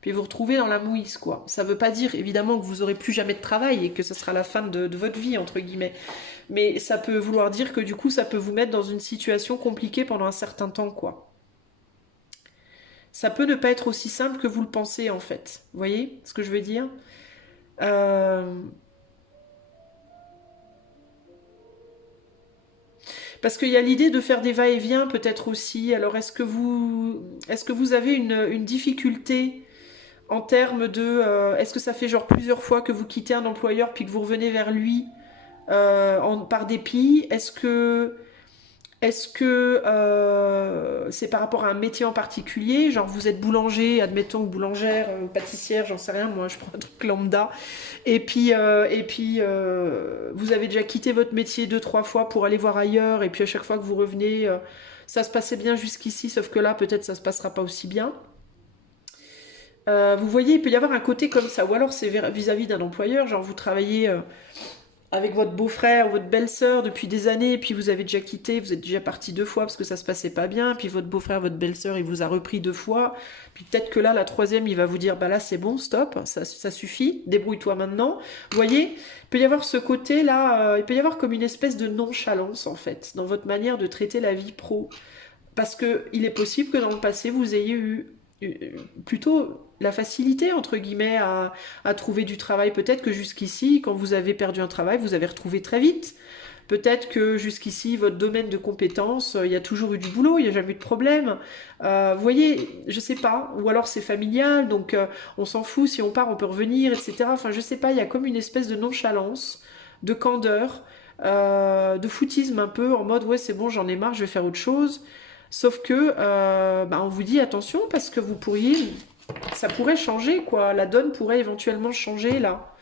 Puis vous retrouvez dans la mouise, quoi. Ça ne veut pas dire, évidemment, que vous n'aurez plus jamais de travail et que ce sera la fin de votre vie, entre guillemets. Mais ça peut vouloir dire que du coup, ça peut vous mettre dans une situation compliquée pendant un certain temps, quoi. Ça peut ne pas être aussi simple que vous le pensez, en fait. Vous voyez ce que je veux dire? Parce qu'il y a l'idée de faire des va-et-vient, peut-être aussi. Alors, est-ce que vous avez une difficulté en termes de... est-ce que ça fait genre plusieurs fois que vous quittez un employeur puis que vous revenez vers lui par dépit? Est-ce que c'est par rapport à un métier en particulier? Genre vous êtes boulanger, admettons, boulangère, pâtissière, j'en sais rien, moi je prends un truc lambda. Et puis vous avez déjà quitté votre métier 2-3 fois pour aller voir ailleurs, et puis à chaque fois que vous revenez, ça se passait bien jusqu'ici, sauf que là peut-être ça se passera pas aussi bien. Vous voyez, il peut y avoir un côté comme ça, ou alors c'est vis-à-vis d'un employeur, genre vous travaillez avec votre beau-frère ou votre belle-sœur depuis des années, et puis vous avez déjà quitté, vous êtes déjà parti 2 fois parce que ça se passait pas bien, puis votre beau-frère, votre belle-sœur, il vous a repris 2 fois, puis peut-être que là, la troisième, il va vous dire, bah là, c'est bon, stop, ça suffit, débrouille-toi maintenant. Vous voyez, il peut y avoir ce côté-là, il peut y avoir comme une espèce de nonchalance, en fait, dans votre manière de traiter la vie pro. Parce que il est possible que dans le passé, vous ayez eu plutôt la facilité, entre guillemets, à trouver du travail. Peut-être que jusqu'ici, quand vous avez perdu un travail, vous avez retrouvé très vite. Peut-être que jusqu'ici, votre domaine de compétences, il y a toujours eu du boulot, il n'y a jamais eu de problème. Vous voyez, je sais pas. Ou alors c'est familial, donc on s'en fout, si on part, on peut revenir, etc. Enfin, je sais pas, il y a comme une espèce de nonchalance, de candeur, de foutisme un peu, en mode, ouais, c'est bon, j'en ai marre, je vais faire autre chose. Sauf que, bah, on vous dit attention, parce que vous pourriez, ça pourrait changer, quoi. La donne pourrait éventuellement changer, là.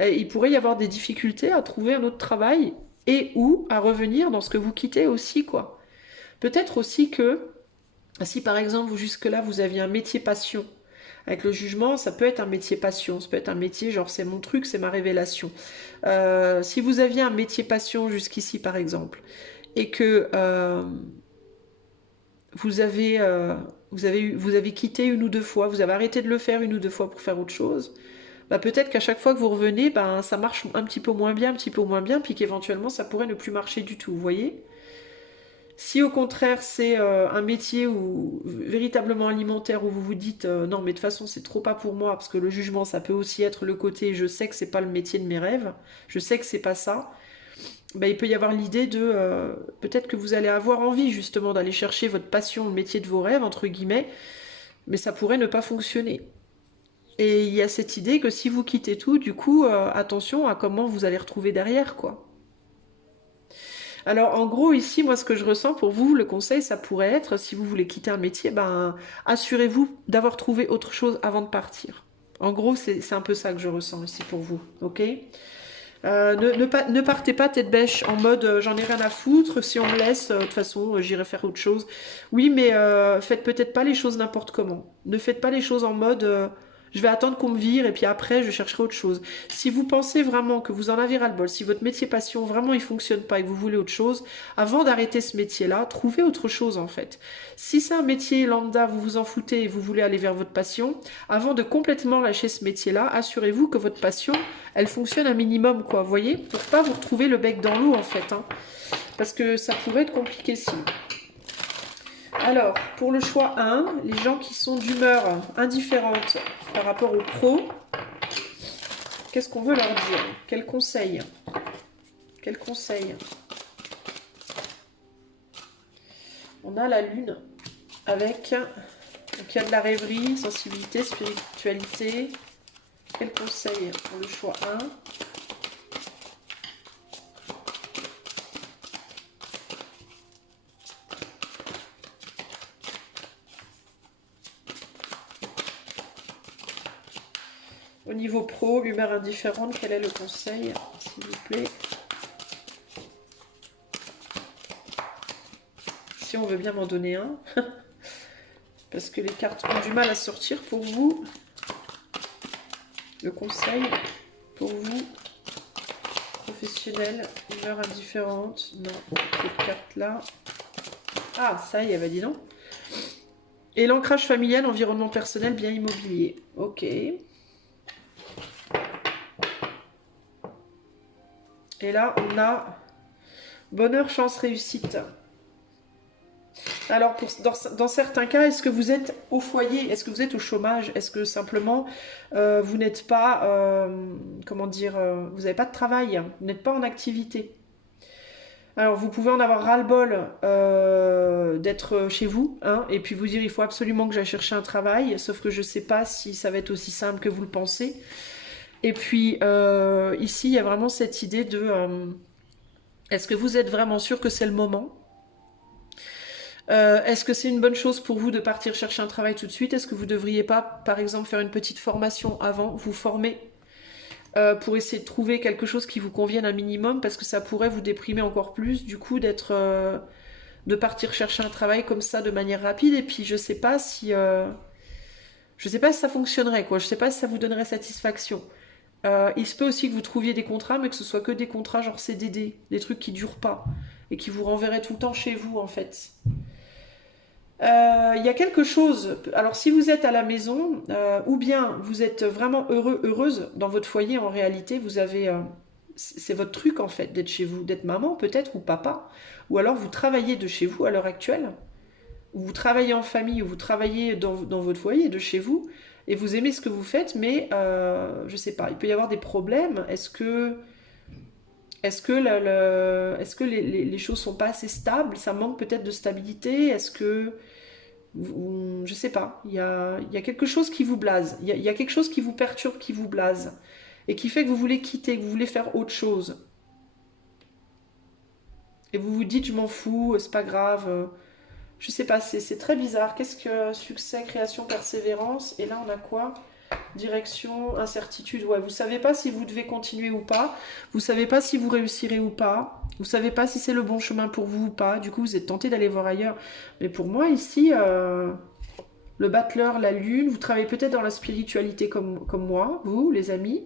Il pourrait y avoir des difficultés à trouver un autre travail et ou à revenir dans ce que vous quittez aussi, quoi. Peut-être aussi que, si par exemple, vous, jusque-là, vous aviez un métier passion, avec le jugement, ça peut être un métier passion, ça peut être un métier genre c'est mon truc, c'est ma révélation. Si vous aviez un métier passion jusqu'ici, par exemple, et que vous avez quitté 1 ou 2 fois, vous avez arrêté de le faire 1 ou 2 fois pour faire autre chose, bah peut-être qu'à chaque fois que vous revenez, ben, ça marche un petit peu moins bien, un petit peu moins bien, puis qu'éventuellement ça pourrait ne plus marcher du tout, vous voyez. Si au contraire c'est un métier véritablement alimentaire où vous vous dites non mais de toute façon c'est trop pas pour moi parce que le jugement ça peut aussi être le côté je sais que c'est pas le métier de mes rêves, je sais que c'est pas ça, ben, il peut y avoir l'idée de peut-être que vous allez avoir envie justement d'aller chercher votre passion, le métier de vos rêves entre guillemets, mais ça pourrait ne pas fonctionner. Et il y a cette idée que si vous quittez tout, du coup, attention à comment vous allez retrouver derrière, quoi. Alors, en gros, ici, moi, ce que je ressens pour vous, le conseil, ça pourrait être, si vous voulez quitter un métier, ben, assurez-vous d'avoir trouvé autre chose avant de partir. En gros, c'est un peu ça que je ressens ici pour vous, ok? Ne partez pas tête bêche en mode j'en ai rien à foutre, si on me laisse, de toute façon j'irai faire autre chose. Oui, mais faites peut-être pas les choses n'importe comment. Ne faites pas les choses en mode je vais attendre qu'on me vire et puis après je chercherai autre chose. Si vous pensez vraiment que vous en avez ras-le-bol, si votre métier passion vraiment il fonctionne pas et que vous voulez autre chose, avant d'arrêter ce métier-là, trouvez autre chose en fait. Si c'est un métier lambda, vous vous en foutez et vous voulez aller vers votre passion, avant de complètement lâcher ce métier-là, assurez-vous que votre passion, elle fonctionne un minimum, quoi, vous voyez, pour pas vous retrouver le bec dans l'eau, en fait, hein, parce que ça pourrait être compliqué sinon. Alors, pour le choix 1, les gens qui sont d'humeur indifférente par rapport aux pros, qu'est-ce qu'on veut leur dire? Quel conseil? Quel conseil? On a la lune avec, donc il y a de la rêverie, sensibilité, spiritualité. Quel conseil pour le choix 1? Au niveau pro, humeur indifférente, quel est le conseil, s'il vous plaît? Si on veut bien m'en donner un. Parce que les cartes ont du mal à sortir pour vous. Le conseil pour vous, professionnel, humeur indifférente. Non, cette carte-là. Ah, ça y est, bah dis donc. Et l'ancrage familial, environnement personnel, bien immobilier. Ok. Et là, on a bonheur, chance, réussite. Alors, dans certains cas, est-ce que vous êtes au foyer? Est-ce que vous êtes au chômage? Est-ce que simplement, vous n'êtes pas, comment dire, vous n'avez pas de travail? Vous n'êtes pas en activité? Alors, vous pouvez en avoir ras-le-bol d'être chez vous, hein, et puis vous dire, il faut absolument que j'aille chercher un travail, sauf que je ne sais pas si ça va être aussi simple que vous le pensez. Et puis, ici, il y a vraiment cette idée de, est-ce que vous êtes vraiment sûr que c'est le moment? Est-ce que c'est une bonne chose pour vous de partir chercher un travail tout de suite? Est-ce que vous ne devriez pas, par exemple, faire une petite formation avant, vous former pour essayer de trouver quelque chose qui vous convienne un minimum, parce que ça pourrait vous déprimer encore plus, du coup, de partir chercher un travail comme ça de manière rapide. Et puis, je sais pas si ça fonctionnerait, quoi. Je sais pas si ça vous donnerait satisfaction. Il se peut aussi que vous trouviez des contrats, mais que ce soit que des contrats genre CDD, des trucs qui durent pas et qui vous renverraient tout le temps chez vous en fait. Il y a quelque chose, alors si vous êtes à la maison, ou bien vous êtes vraiment heureux, heureuse dans votre foyer, en réalité, vous avez, c'est votre truc en fait, d'être chez vous, d'être maman peut-être, ou papa, ou alors vous travaillez de chez vous à l'heure actuelle, ou vous travaillez en famille, ou vous travaillez dans votre foyer de chez vous, et vous aimez ce que vous faites, mais je sais pas, il peut y avoir des problèmes. Est-ce que les choses sont pas assez stables? Ça manque peut-être de stabilité? Est-ce que je sais pas, il y a quelque chose qui vous blase, il y a quelque chose qui vous perturbe, qui vous blase, et qui fait que vous voulez quitter, que vous voulez faire autre chose. Et vous vous dites, je m'en fous, c'est pas grave. Je sais pas, c'est très bizarre. Qu'est-ce que succès, création, persévérance? Et là, on a quoi? Direction, incertitude. Ouais, vous savez pas si vous devez continuer ou pas. Vous savez pas si vous réussirez ou pas. Vous savez pas si c'est le bon chemin pour vous ou pas. Du coup, vous êtes tenté d'aller voir ailleurs. Mais pour moi, ici, le battleur, la lune, vous travaillez peut-être dans la spiritualité comme moi, vous, les amis.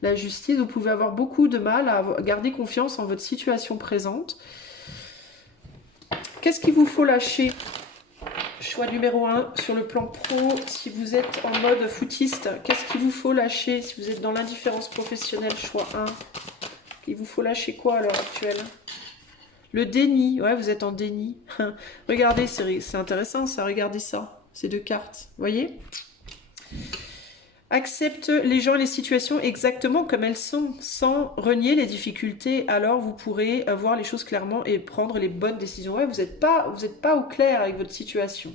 La justice, vous pouvez avoir beaucoup de mal à garder confiance en votre situation présente. Qu'est-ce qu'il vous faut lâcher? Choix numéro 1 sur le plan pro, si vous êtes en mode footiste, qu'est-ce qu'il vous faut lâcher? Si vous êtes dans l'indifférence professionnelle, choix 1. Il vous faut lâcher quoi à l'heure actuelle? Le déni, ouais, vous êtes en déni. Regardez, c'est intéressant ça, regardez ça, ces deux cartes, voyez? Accepte les gens et les situations exactement comme elles sont, sans renier les difficultés, alors vous pourrez voir les choses clairement et prendre les bonnes décisions. Ouais, vous n'êtes pas au clair avec votre situation.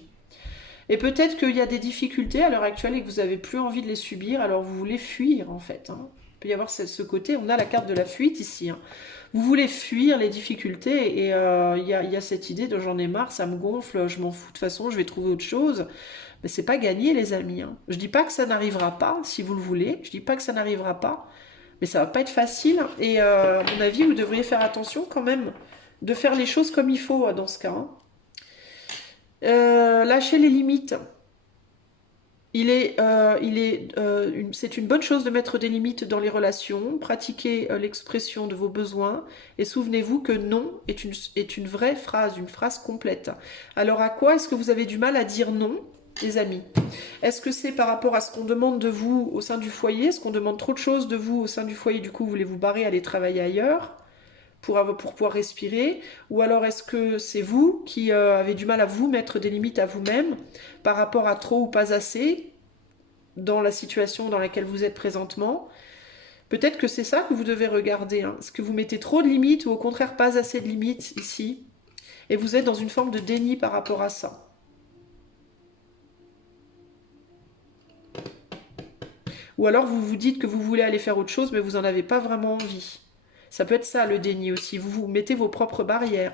Et peut-être qu'il y a des difficultés à l'heure actuelle et que vous n'avez plus envie de les subir, alors vous voulez fuir en fait. Il peut y avoir ce côté, on a la carte de la fuite ici. Vous voulez fuir les difficultés et il y a cette idée de j'en ai marre, ça me gonfle, je m'en fous de toute façon, je vais trouver autre chose. Mais c'est pas gagné les amis. Je dis pas que ça n'arrivera pas si vous le voulez, je dis pas que ça n'arrivera pas, mais ça va pas être facile. Et à mon avis, vous devriez faire attention quand même de faire les choses comme il faut dans ce cas. Lâcher les limites. C'est une bonne chose de mettre des limites dans les relations, pratiquer l'expression de vos besoins et souvenez-vous que non est une vraie phrase, une phrase complète. Alors à quoi est-ce que vous avez du mal à dire non, les amis? Est-ce que c'est par rapport à ce qu'on demande de vous au sein du foyer? Est-ce qu'on demande trop de choses de vous au sein du foyer, du coup vous voulez vous barrer, aller travailler ailleurs pour pouvoir respirer? Ou alors est-ce que c'est vous qui avez du mal à vous mettre des limites à vous-même par rapport à trop ou pas assez dans la situation dans laquelle vous êtes présentement? Peut-être que c'est ça que vous devez regarder. Est-ce que vous mettez trop de limites ou au contraire pas assez de limites ici? Et vous êtes dans une forme de déni par rapport à ça. Ou alors vous vous dites que vous voulez aller faire autre chose mais vous n'en avez pas vraiment envie. Ça peut être ça le déni aussi, vous mettez vos propres barrières.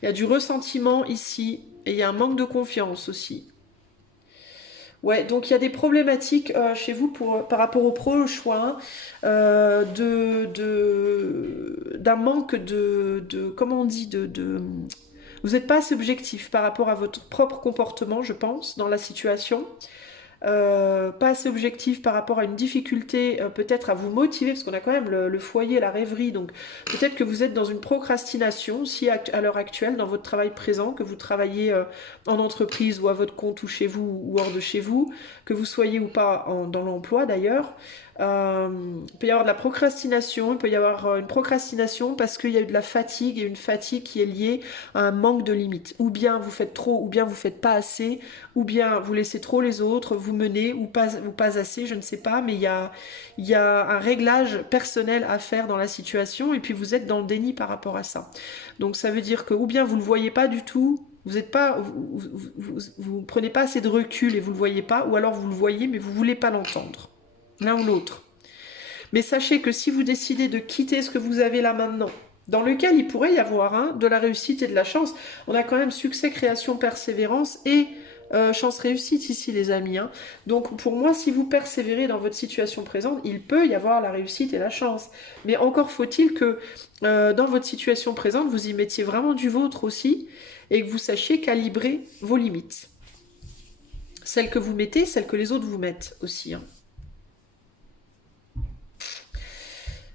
Il y a du ressentiment ici et il y a un manque de confiance aussi. Ouais, donc il y a des problématiques chez vous par rapport au pro, au choix, d'un manque comment on dit, vous n'êtes pas assez objectif par rapport à votre propre comportement, je pense, dans la situation. Pas assez objectif par rapport à une difficulté, peut-être à vous motiver, parce qu'on a quand même le foyer, la rêverie, donc peut-être que vous êtes dans une procrastination, si à l'heure actuelle, dans votre travail présent, que vous travaillez en entreprise ou à votre compte ou chez vous ou hors de chez vous, que vous soyez ou pas dans l'emploi d'ailleurs, il peut y avoir de la procrastination, il peut y avoir une procrastination parce qu'il y a eu de la fatigue et une fatigue qui est liée à un manque de limites. Ou bien vous faites trop, ou bien vous faites pas assez, ou bien vous laissez trop les autres, vous menez ou pas assez, je ne sais pas, mais il y a un réglage personnel à faire dans la situation et puis vous êtes dans le déni par rapport à ça. Donc ça veut dire que ou bien vous le voyez pas du tout, vous prenez pas assez de recul et vous le voyez pas, ou alors vous le voyez mais vous voulez pas l'entendre. L'un ou l'autre. Mais sachez que si vous décidez de quitter ce que vous avez là maintenant, dans lequel il pourrait y avoir de la réussite et de la chance, on a quand même succès, création, persévérance et chance réussite ici les amis. Donc pour moi, si vous persévérez dans votre situation présente, il peut y avoir la réussite et la chance. Mais encore faut-il que dans votre situation présente, vous y mettiez vraiment du vôtre aussi et que vous sachiez calibrer vos limites. Celles que vous mettez, celles que les autres vous mettent aussi.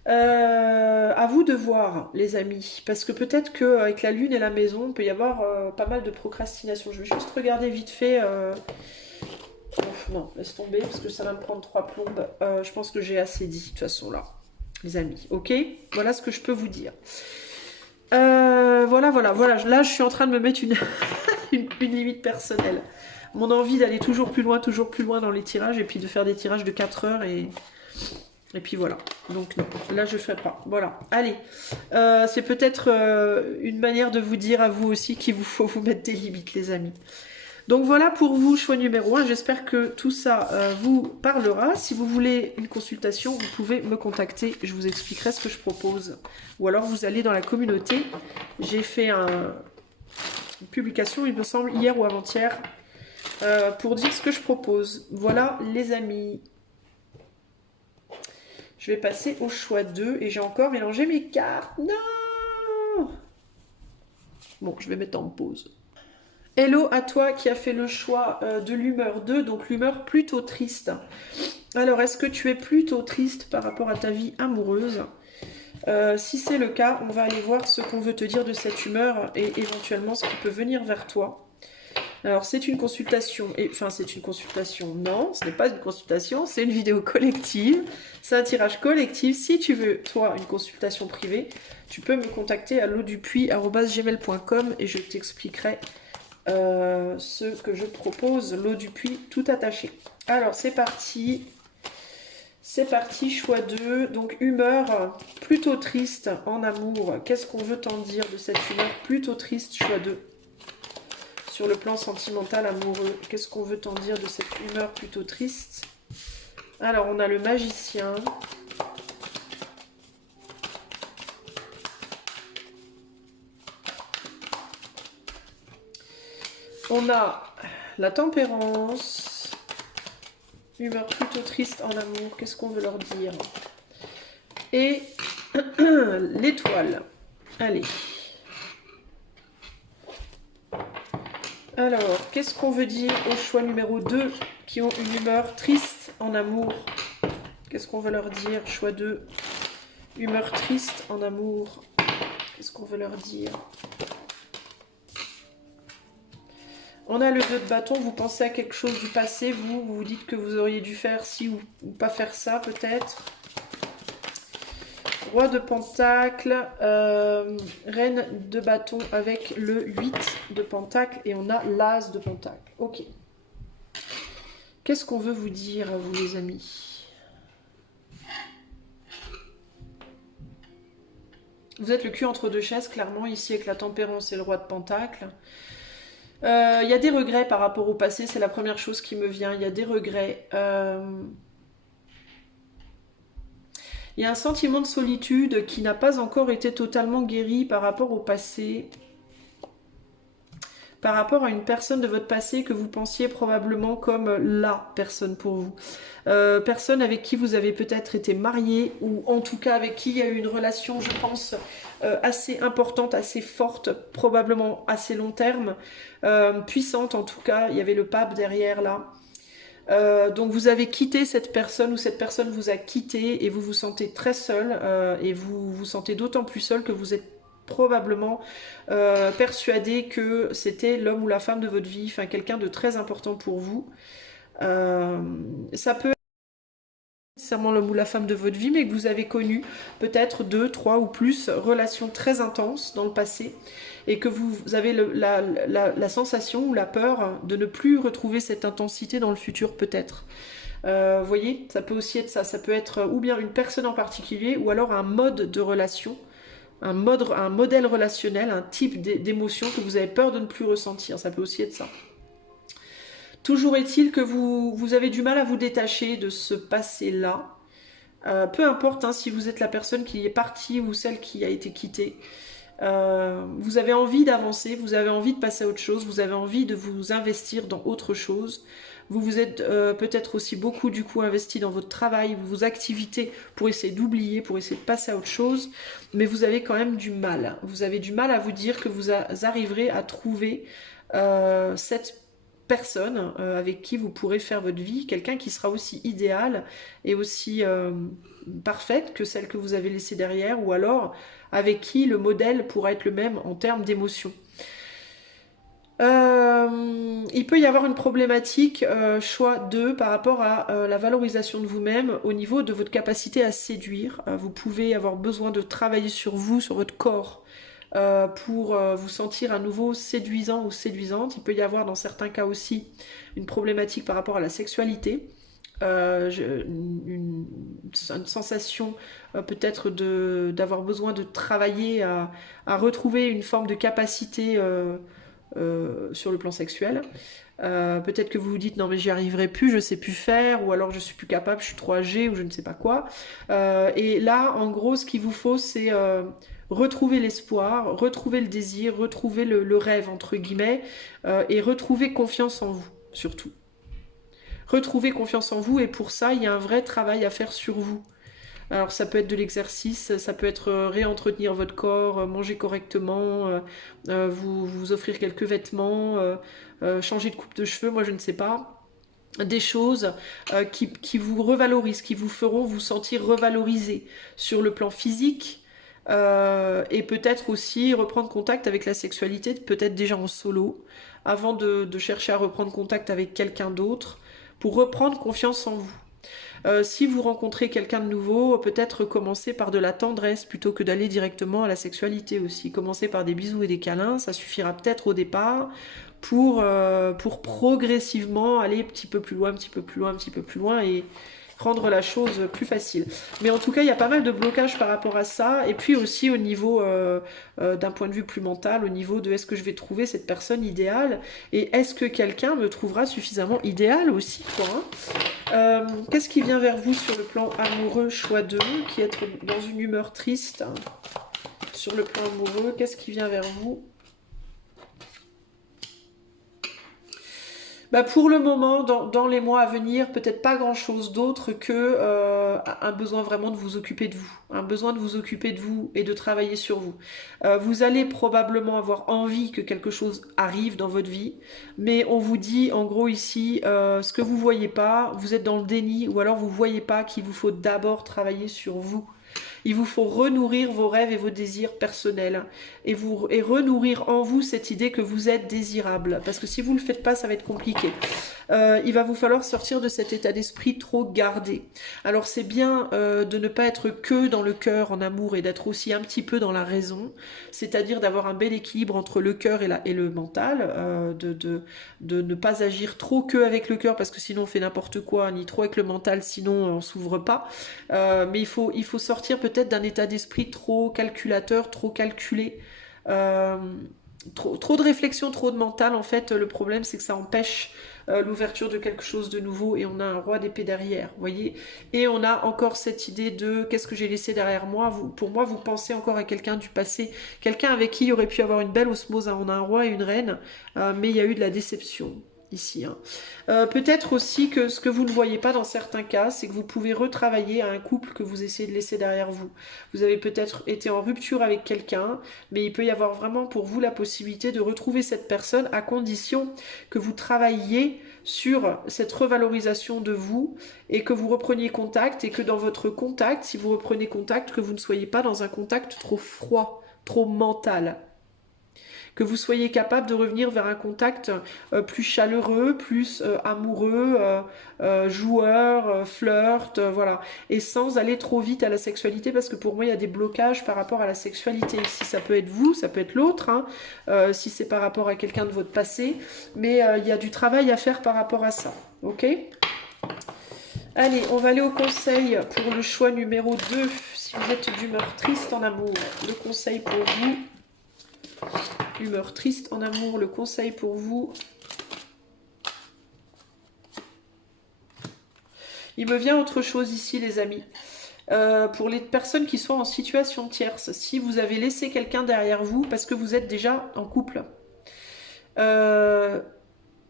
À vous de voir, les amis, parce que peut-être qu'avec la lune et la maison, il peut y avoir pas mal de procrastination. Je vais juste regarder vite fait. Non, laisse tomber, parce que ça va me prendre 3 plombes. Je pense que j'ai assez dit, de toute façon, là, les amis. Ok? Voilà ce que je peux vous dire. Voilà. Là, je suis en train de me mettre une limite personnelle. Mon envie d'aller toujours plus loin dans les tirages, et puis de faire des tirages de 4 heures, et puis voilà. Donc non, là je ne ferai pas. Voilà, allez. C'est peut-être une manière de vous dire à vous aussi qu'il vous faut vous mettre des limites, les amis. Donc voilà pour vous, choix numéro 1. J'espère que tout ça vous parlera. Si vous voulez une consultation, vous pouvez me contacter. Je vous expliquerai ce que je propose. Ou alors vous allez dans la communauté. J'ai fait une publication, il me semble, hier ou avant-hier, pour dire ce que je propose. Voilà, les amis. Je vais passer au choix 2 et j'ai encore mélangé mes cartes. Non! Bon, je vais mettre en pause. Hello à toi qui as fait le choix de l'humeur 2, donc l'humeur plutôt triste. Alors, est-ce que tu es plutôt triste par rapport à ta vie amoureuse? Si c'est le cas, on va aller voir ce qu'on veut te dire de cette humeur et éventuellement ce qui peut venir vers toi. Alors, c'est une consultation, c'est une consultation, non, ce n'est pas une consultation, c'est une vidéo collective, c'est un tirage collectif. Si tu veux, toi, une consultation privée, tu peux me contacter à lodupuis@gmail.com et je t'expliquerai ce que je propose, l'eau du puits tout attaché. Alors, c'est parti, choix 2, donc humeur plutôt triste en amour. Qu'est-ce qu'on veut t'en dire de cette humeur plutôt triste, choix 2? Sur le plan sentimental, amoureux, qu'est-ce qu'on veut t'en dire de cette humeur plutôt triste? Alors, on a le magicien. On a la tempérance. Humeur plutôt triste en amour, qu'est-ce qu'on veut leur dire? Et l'étoile. Allez. Alors, qu'est-ce qu'on veut dire au choix numéro 2 qui ont une humeur triste en amour? Qu'est-ce qu'on veut leur dire? Choix 2. Humeur triste en amour. Qu'est-ce qu'on veut leur dire? On a le 2 de bâton. Vous pensez à quelque chose du passé. Vous vous dites que vous auriez dû faire ci ou pas faire ça peut-être. Roi de pentacle, reine de bâton avec le 8 de pentacle et on a l'as de pentacle. Ok. Qu'est-ce qu'on veut vous dire, vous les amis? Vous êtes le cul entre deux chaises, clairement, ici avec la tempérance et le roi de pentacle. Il y a des regrets par rapport au passé, c'est la première chose qui me vient. Il y a des regrets. Il y a un sentiment de solitude qui n'a pas encore été totalement guéri par rapport au passé. Par rapport à une personne de votre passé que vous pensiez probablement comme la personne pour vous. Personne avec qui vous avez peut-être été marié ou en tout cas avec qui il y a eu une relation, je pense, assez importante, assez forte, probablement assez long terme, puissante en tout cas. Il y avait le pape derrière là. Donc vous avez quitté cette personne ou cette personne vous a quitté et vous vous sentez très seul et vous vous sentez d'autant plus seul que vous êtes probablement persuadé que c'était l'homme ou la femme de votre vie, enfin quelqu'un de très important pour vous. Ça peut être nécessairement l'homme ou la femme de votre vie, mais que vous avez connu peut-être 2, 3 ou plus relations très intenses dans le passé et que vous avez la sensation ou la peur de ne plus retrouver cette intensité dans le futur peut-être. Vous voyez, ça peut aussi être ça. Ça peut être ou bien une personne en particulier ou alors un mode de relation, un modèle relationnel, un type d'émotion que vous avez peur de ne plus ressentir. Ça peut aussi être ça. Toujours est-il que vous avez du mal à vous détacher de ce passé-là. Peu importe hein, si vous êtes la personne qui est partie ou celle qui a été quittée. Vous avez envie d'avancer, vous avez envie de passer à autre chose, vous avez envie de vous investir dans autre chose. Vous vous êtes peut-être aussi beaucoup du coup investi dans votre travail, vos activités pour essayer d'oublier, pour essayer de passer à autre chose. Mais vous avez quand même du mal. Vous avez du mal à vous dire que vous arriverez à trouver cette personne avec qui vous pourrez faire votre vie, quelqu'un qui sera aussi idéal et aussi parfaite que celle que vous avez laissée derrière, ou alors avec qui le modèle pourra être le même en termes d'émotion. Il peut y avoir une problématique choix 2 par rapport à la valorisation de vous-même au niveau de votre capacité à séduire. Vous pouvez avoir besoin de travailler sur vous, sur votre corps, pour vous sentir à nouveau séduisant ou séduisante. Il peut y avoir dans certains cas aussi une problématique par rapport à la sexualité. Une sensation peut-être d'avoir besoin de travailler à retrouver une forme de capacité sur le plan sexuel. Peut-être que vous vous dites non mais j'y arriverai plus, je sais plus faire, ou alors je suis plus capable, je suis trop âgée, ou je ne sais pas quoi. Et là, en gros, ce qu'il vous faut, c'est retrouver l'espoir, retrouver le désir, retrouver le rêve, entre guillemets, et retrouver confiance en vous, surtout. Retrouver confiance en vous, et pour ça, il y a un vrai travail à faire sur vous. Alors ça peut être de l'exercice, ça peut être réentretenir votre corps, manger correctement, vous offrir quelques vêtements, changer de coupe de cheveux, moi je ne sais pas. Des choses qui vous revalorisent, qui vous feront vous sentir revalorisé sur le plan physique, et peut-être aussi reprendre contact avec la sexualité, peut-être déjà en solo, avant de chercher à reprendre contact avec quelqu'un d'autre, pour reprendre confiance en vous. Si vous rencontrez quelqu'un de nouveau, peut-être commencer par de la tendresse plutôt que d'aller directement à la sexualité aussi. Commencer par des bisous et des câlins, ça suffira peut-être au départ pour progressivement aller un petit peu plus loin, un petit peu plus loin, un petit peu plus loin, et rendre la chose plus facile. Mais en tout cas, il y a pas mal de blocages par rapport à ça, et puis aussi au niveau d'un point de vue plus mental, au niveau de est-ce que je vais trouver cette personne idéale, et est-ce que quelqu'un me trouvera suffisamment idéal aussi, quoi, hein. Qu'est-ce qui vient vers vous sur le plan amoureux, choix 2, qui est dans une humeur triste, hein. Sur le plan amoureux, qu'est-ce qui vient vers vous? Bah pour le moment, dans les mois à venir, peut-être pas grand-chose d'autre que un besoin vraiment de vous occuper de vous. Un besoin de vous occuper de vous et de travailler sur vous. Vous allez probablement avoir envie que quelque chose arrive dans votre vie, mais on vous dit en gros ici, ce que vous voyez pas, vous êtes dans le déni, ou alors vous voyez pas qu'il vous faut d'abord travailler sur vous. Il vous faut renourrir vos rêves et vos désirs personnels, et renourrir en vous cette idée que vous êtes désirable, parce que si vous ne le faites pas, ça va être compliqué. Il va vous falloir sortir de cet état d'esprit trop gardé. Alors c'est bien de ne pas être que dans le cœur en amour, et d'être aussi un petit peu dans la raison, c'est-à-dire d'avoir un bel équilibre entre le cœur et le mental, de ne pas agir trop que avec le cœur, parce que sinon on fait n'importe quoi, ni trop avec le mental, sinon on s'ouvre pas. Mais il faut sortir peut-être d'un état d'esprit trop calculateur, trop calculé, trop de réflexion, trop de mental. En fait, le problème c'est que ça empêche l'ouverture de quelque chose de nouveau, et on a un roi d'épée derrière, vous voyez. Et on a encore cette idée de qu'est-ce que j'ai laissé derrière moi. Pour moi, vous pensez encore à quelqu'un du passé, quelqu'un avec qui il y aurait pu avoir une belle osmose, hein. On a un roi et une reine, mais il y a eu de la déception ici, hein. Peut-être aussi que ce que vous ne voyez pas dans certains cas, c'est que vous pouvez retravailler à un couple que vous essayez de laisser derrière vous. Vous avez peut-être été en rupture avec quelqu'un, mais il peut y avoir vraiment pour vous la possibilité de retrouver cette personne, à condition que vous travailliez sur cette revalorisation de vous, et que vous repreniez contact, et que dans votre contact, si vous reprenez contact, que vous ne soyez pas dans un contact trop froid, trop mental. Que vous soyez capable de revenir vers un contact plus chaleureux, plus amoureux, joueur, flirt, voilà. Et sans aller trop vite à la sexualité, parce que pour moi, il y a des blocages par rapport à la sexualité. Si ça peut être vous, ça peut être l'autre, hein, si c'est par rapport à quelqu'un de votre passé, mais il y a du travail à faire par rapport à ça, ok ? Allez, on va aller au conseil pour le choix numéro 2, si vous êtes d'humeur triste en amour. Le conseil pour vous... Humeur triste en amour, le conseil pour vous. Il me vient autre chose ici, les amis. Pour les personnes qui sont en situation tierce, si vous avez laissé quelqu'un derrière vous parce que vous êtes déjà en couple.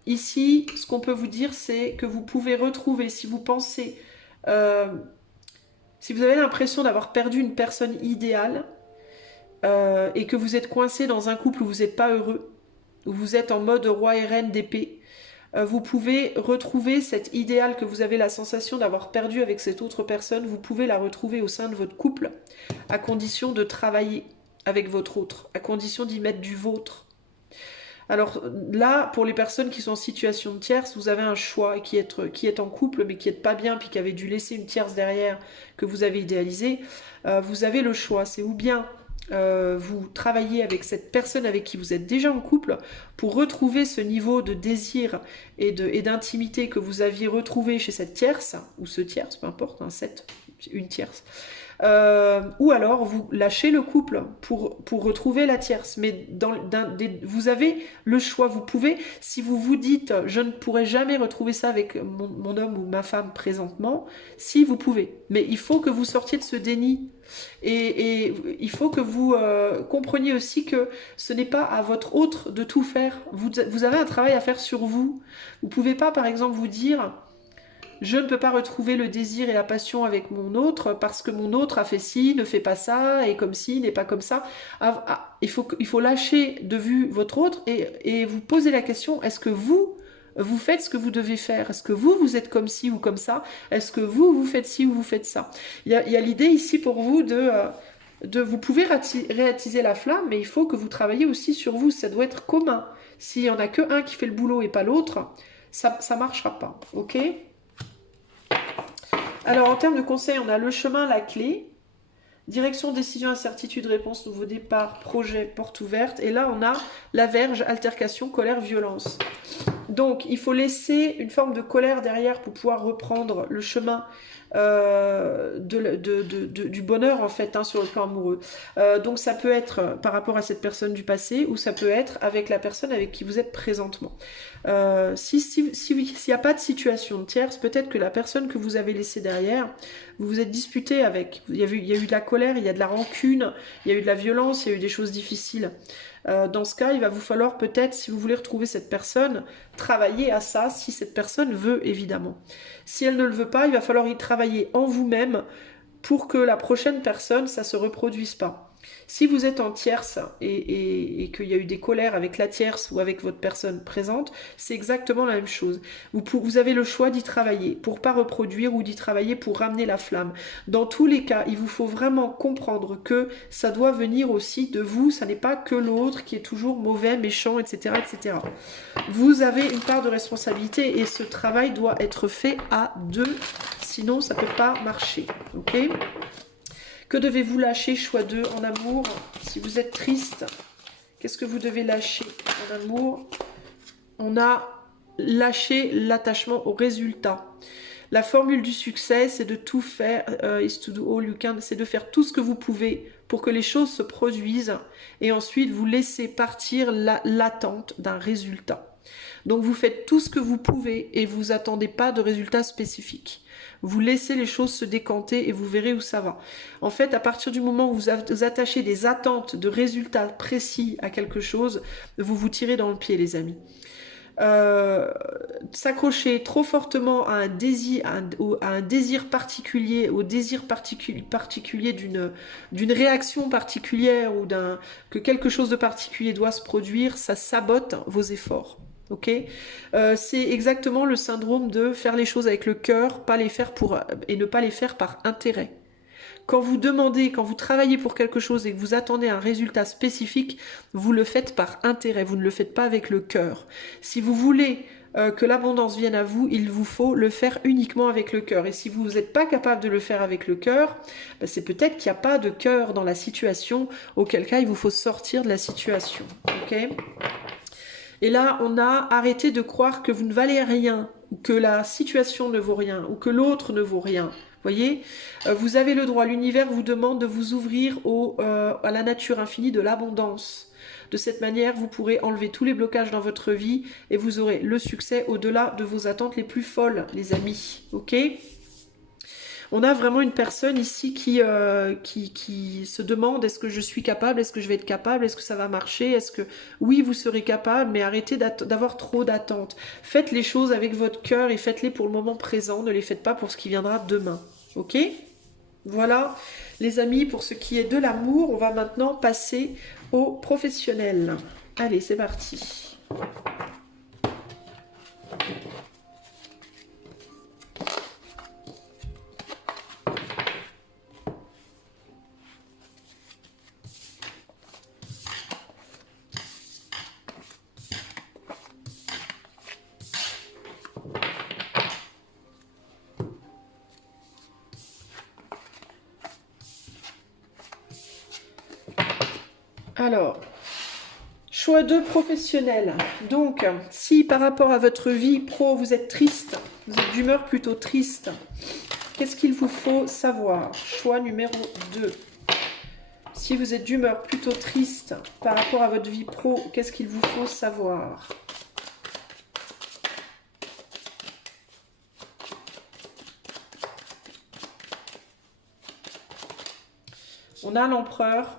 Ici, ce qu'on peut vous dire, c'est que vous pouvez retrouver, si vous pensez, si vous avez l'impression d'avoir perdu une personne idéale, et que vous êtes coincé dans un couple où vous n'êtes pas heureux, où vous êtes en mode roi et reine d'épée, vous pouvez retrouver cet idéal que vous avez la sensation d'avoir perdu avec cette autre personne, vous pouvez la retrouver au sein de votre couple, à condition de travailler avec votre autre, à condition d'y mettre du vôtre. Alors là, pour les personnes qui sont en situation de tierce, vous avez un choix qui est en couple mais qui n'est pas bien, puis qui avait dû laisser une tierce derrière que vous avez idéalisée. Vous avez le choix, c'est ou bien vous travaillez avec cette personne avec qui vous êtes déjà en couple pour retrouver ce niveau de désir et d'intimité que vous aviez retrouvé chez cette tierce, ou ce tierce, peu importe, une tierce. Ou alors vous lâchez le couple pour retrouver la tierce. Mais vous avez le choix. Vous pouvez, si vous vous dites je ne pourrai jamais retrouver ça avec mon homme ou ma femme présentement, si vous pouvez. Mais il faut que vous sortiez de ce déni. Et il faut que vous compreniez aussi que ce n'est pas à votre autre de tout faire. Vous avez un travail à faire sur vous. Vous ne pouvez pas, par exemple, vous dire je ne peux pas retrouver le désir et la passion avec mon autre parce que mon autre a fait ci, ne fait pas ça, et comme ci, n'est pas comme ça. Il faut lâcher de vue votre autre et vous poser la question, est-ce que vous faites ce que vous devez faire? Est-ce que vous êtes comme ci ou comme ça? Est-ce que vous faites ci ou vous faites ça? Il y a l'idée ici pour vous vous pouvez réattiser la flamme, mais il faut que vous travaillez aussi sur vous. Ça doit être commun. S'il n'y en a qu'un qui fait le boulot et pas l'autre, ça ne marchera pas. Ok? Alors, en termes de conseils, on a le chemin, la clé, direction, décision, incertitude, réponse, nouveau départ, projet, porte ouverte. Et là, on a la verge, altercation, colère, violence. Donc, il faut laisser une forme de colère derrière pour pouvoir reprendre le chemin du bonheur, en fait, hein, sur le plan amoureux. Donc, ça peut être par rapport à cette personne du passé ou ça peut être avec la personne avec qui vous êtes présentement. S'il n'y a pas de situation de tierce, peut-être que la personne que vous avez laissée derrière, vous vous êtes disputé avec. Il y a eu de la colère, il y a de la rancune, il y a eu de la violence, il y a eu des choses difficiles. Dans ce cas, il va vous falloir peut-être, si vous voulez retrouver cette personne, travailler à ça, si cette personne veut, évidemment. Si elle ne le veut pas, il va falloir y travailler en vous-même pour que la prochaine personne, ça ne se reproduise pas. Si vous êtes en tierce et qu'il y a eu des colères avec la tierce ou avec votre personne présente, c'est exactement la même chose. Vous avez le choix d'y travailler pour pas reproduire ou d'y travailler pour ramener la flamme. Dans tous les cas, il vous faut vraiment comprendre que ça doit venir aussi de vous, ça n'est pas que l'autre qui est toujours mauvais, méchant, etc., etc. Vous avez une part de responsabilité et ce travail doit être fait à deux, sinon ça ne peut pas marcher. Ok ? Que devez-vous lâcher, choix 2, en amour? Si vous êtes triste, qu'est-ce que vous devez lâcher en amour? On a lâché l'attachement au résultat. La formule du succès, c'est de tout faire, is to do all you can, c'est de faire tout ce que vous pouvez pour que les choses se produisent et ensuite vous laissez partir l'attente d'un résultat. Donc vous faites tout ce que vous pouvez et vous attendez pas de résultats spécifiques. Vous laissez les choses se décanter et vous verrez où ça va. En fait, à partir du moment où vous attachez des attentes de résultats précis à quelque chose, vous vous tirez dans le pied, les amis. S'accrocher trop fortement à un désir, particulier, au désir particulier d'une réaction particulière ou que quelque chose de particulier doit se produire, ça sabote vos efforts. Ok, c'est exactement le syndrome de faire les choses avec le cœur, et ne pas les faire par intérêt. Quand vous travaillez pour quelque chose et que vous attendez un résultat spécifique, vous le faites par intérêt, vous ne le faites pas avec le cœur. Si vous voulez que l'abondance vienne à vous, il vous faut le faire uniquement avec le cœur. Et si vous n'êtes pas capable de le faire avec le cœur, c'est peut-être qu'il n'y a pas de cœur dans la situation, auquel cas il vous faut sortir de la situation. Ok ? Et là, on a arrêté de croire que vous ne valez rien, ou que la situation ne vaut rien, ou que l'autre ne vaut rien. Voyez, vous avez le droit, l'univers vous demande de vous ouvrir à la nature infinie de l'abondance. De cette manière, vous pourrez enlever tous les blocages dans votre vie et vous aurez le succès au-delà de vos attentes les plus folles, les amis. Ok ? On a vraiment une personne ici qui se demande, est-ce que je suis capable, est-ce que je vais être capable, est-ce que ça va marcher, est-ce que oui vous serez capable, mais arrêtez d'avoir trop d'attentes. Faites les choses avec votre cœur et faites-les pour le moment présent, ne les faites pas pour ce qui viendra demain. Ok ? Voilà les amis, pour ce qui est de l'amour, on va maintenant passer au professionnel. Allez, c'est parti. Alors, choix 2 professionnel. Donc, si par rapport à votre vie pro, vous êtes triste, vous êtes d'humeur plutôt triste, qu'est-ce qu'il vous faut savoir? Choix numéro 2. Si vous êtes d'humeur plutôt triste par rapport à votre vie pro, qu'est-ce qu'il vous faut savoir? On a l'empereur.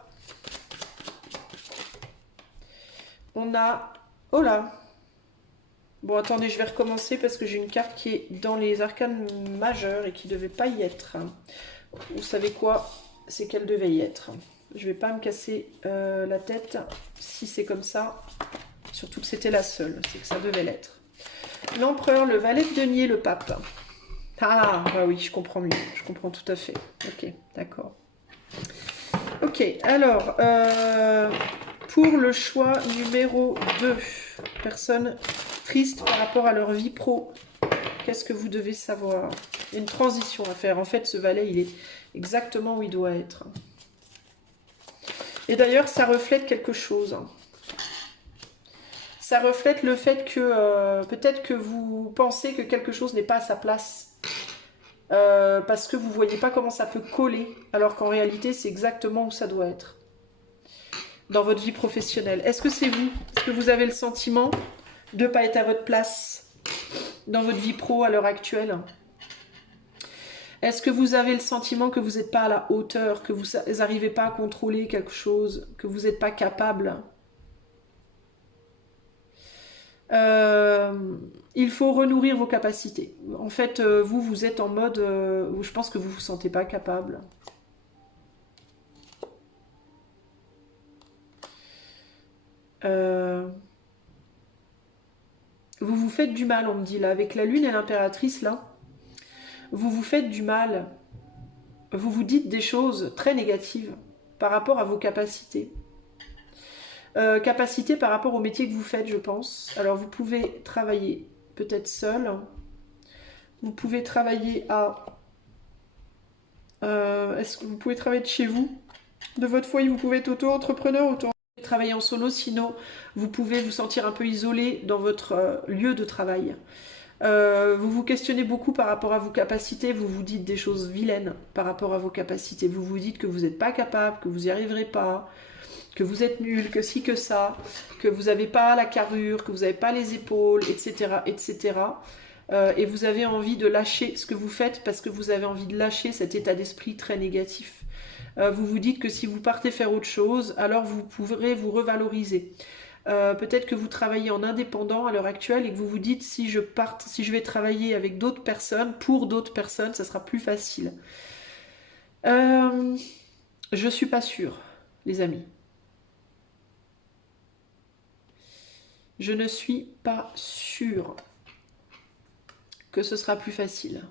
On a... Oh là! Bon, attendez, je vais recommencer parce que j'ai une carte qui est dans les arcanes majeures et qui ne devait pas y être. Vous savez quoi? C'est qu'elle devait y être. Je vais pas me casser la tête si c'est comme ça. Surtout que c'était la seule, c'est que ça devait l'être. L'empereur, le valet de denier, le pape. Ah, bah oui, je comprends mieux. Je comprends tout à fait. Ok, d'accord. Ok, alors, pour le choix numéro 2, personne triste par rapport à leur vie pro, qu'est-ce que vous devez savoir? Il y a une transition à faire. En fait, ce valet, il est exactement où il doit être. Et d'ailleurs, ça reflète quelque chose. Ça reflète le fait que peut-être que vous pensez que quelque chose n'est pas à sa place. Parce que vous ne voyez pas comment ça peut coller, alors qu'en réalité, c'est exactement où ça doit être. Dans votre vie professionnelle. Est-ce que c'est vous? Est-ce que vous avez le sentiment de ne pas être à votre place dans votre vie pro à l'heure actuelle? Est-ce que vous avez le sentiment que vous n'êtes pas à la hauteur, que vous n'arrivez pas à contrôler quelque chose, que vous n'êtes pas capable? Il faut renourrir vos capacités. En fait, vous êtes en mode où je pense que vous ne vous sentez pas capable. Vous vous faites du mal, on me dit là, avec la lune et l'impératrice là. Vous vous faites du mal. Vous vous dites des choses très négatives par rapport à vos capacités. Capacités par rapport au métier que vous faites, je pense. Alors, vous pouvez travailler peut-être seul. Vous pouvez travailler à... Est-ce que vous pouvez travailler de chez vous? De votre foyer, vous pouvez être auto-entrepreneur, travailler en solo, sinon vous pouvez vous sentir un peu isolé dans votre lieu de travail. Vous vous questionnez beaucoup par rapport à vos capacités, vous vous dites des choses vilaines par rapport à vos capacités. Vous vous dites que vous n'êtes pas capable, que vous n'y arriverez pas, que vous êtes nul, que ci, que ça, que vous n'avez pas la carrure, que vous n'avez pas les épaules, etc. etc. Et vous avez envie de lâcher ce que vous faites parce que vous avez envie de lâcher cet état d'esprit très négatif. Vous vous dites que si vous partez faire autre chose, alors vous pourrez vous revaloriser. Peut-être que vous travaillez en indépendant à l'heure actuelle et que vous vous dites si je vais travailler avec d'autres personnes, pour d'autres personnes, ça sera plus facile. Je suis pas sûre, les amis. Je ne suis pas sûre que ce sera plus facile.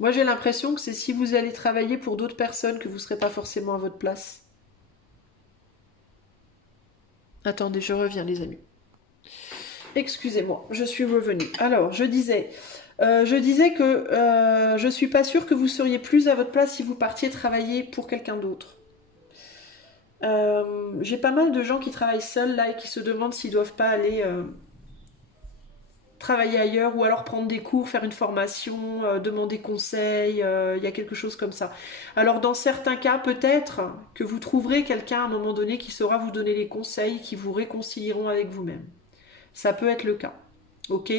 Moi, j'ai l'impression que c'est si vous allez travailler pour d'autres personnes que vous ne serez pas forcément à votre place. Attendez, je reviens, les amis. Excusez-moi, je suis revenue. Alors, je disais que je suis pas sûre que vous seriez plus à votre place si vous partiez travailler pour quelqu'un d'autre. J'ai pas mal de gens qui travaillent seuls là et qui se demandent s'ils doivent pas aller travailler ailleurs ou alors prendre des cours, faire une formation, demander conseil, il y a quelque chose comme ça. Alors dans certains cas, peut-être que vous trouverez quelqu'un à un moment donné qui saura vous donner les conseils qui vous réconcilieront avec vous-même. Ça peut être le cas. Ok.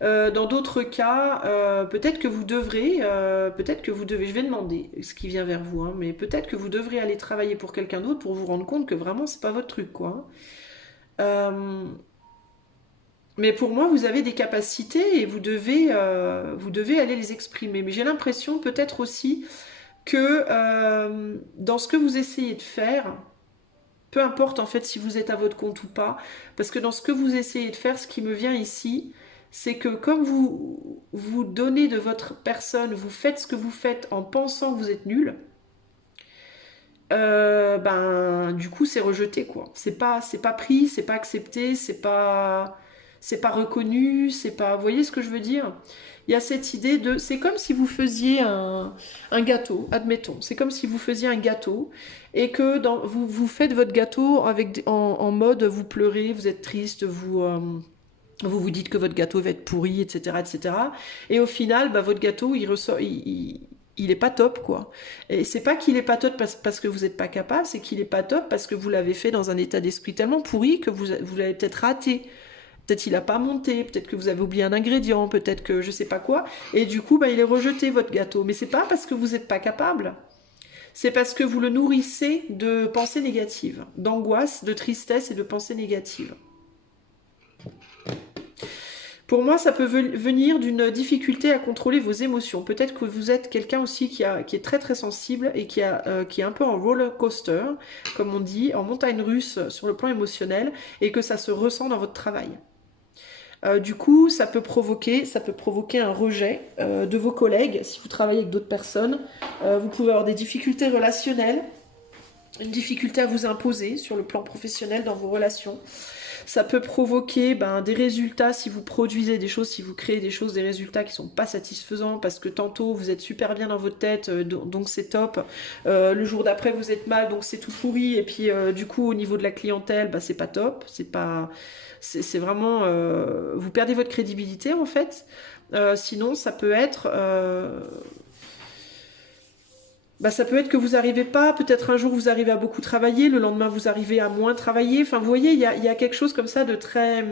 Dans d'autres cas, peut-être que vous devrez, je vais demander ce qui vient vers vous, hein, mais peut-être que vous devrez aller travailler pour quelqu'un d'autre pour vous rendre compte que vraiment c'est pas votre truc, quoi. Mais pour moi, vous avez des capacités et vous devez aller les exprimer. Mais j'ai l'impression peut-être aussi que dans ce que vous essayez de faire, peu importe en fait si vous êtes à votre compte ou pas, parce que dans ce que vous essayez de faire, ce qui me vient ici, c'est que comme vous donnez de votre personne, vous faites ce que vous faites en pensant que vous êtes nul, ben du coup c'est rejeté quoi. C'est pas pris, c'est pas accepté, c'est pas reconnu, c'est pas... Vous voyez ce que je veux dire? Il y a cette idée de... C'est comme si vous faisiez un gâteau, admettons. C'est comme si vous faisiez un gâteau et que vous faites votre gâteau en mode vous pleurez, vous êtes triste, vous dites que votre gâteau va être pourri, etc., etc. Et au final, bah, votre gâteau, il est pas top, quoi. Et c'est pas qu'il est pas top parce que vous n'êtes pas capable, c'est qu'il est pas top parce que vous l'avez fait dans un état d'esprit tellement pourri que vous l'avez peut-être raté. Peut-être il a pas monté, peut-être que vous avez oublié un ingrédient, peut-être que je sais pas quoi. Et du coup, bah, il est rejeté, votre gâteau. Mais c'est pas parce que vous n'êtes pas capable. C'est parce que vous le nourrissez de pensées négatives, d'angoisse, de tristesse et de pensées négatives. Pour moi, ça peut venir d'une difficulté à contrôler vos émotions. Peut-être que vous êtes quelqu'un aussi qui est très très sensible et qui est un peu en roller coaster, comme on dit, en montagne russe sur le plan émotionnel, et que ça se ressent dans votre travail. Du coup, ça peut provoquer un rejet de vos collègues. Si vous travaillez avec d'autres personnes, vous pouvez avoir des difficultés relationnelles, une difficulté à vous imposer sur le plan professionnel dans vos relations. Ça peut provoquer des résultats si vous produisez des choses, si vous créez des choses, des résultats qui sont pas satisfaisants parce que tantôt vous êtes super bien dans votre tête, donc c'est top. Le jour d'après vous êtes mal, donc c'est tout pourri. Et puis du coup au niveau de la clientèle, c'est pas top. C'est vraiment vous perdez votre crédibilité en fait. Sinon ça peut être ça peut être que vous n'arrivez pas, peut-être un jour vous arrivez à beaucoup travailler, le lendemain vous arrivez à moins travailler. Enfin, vous voyez, il y a quelque chose comme ça de très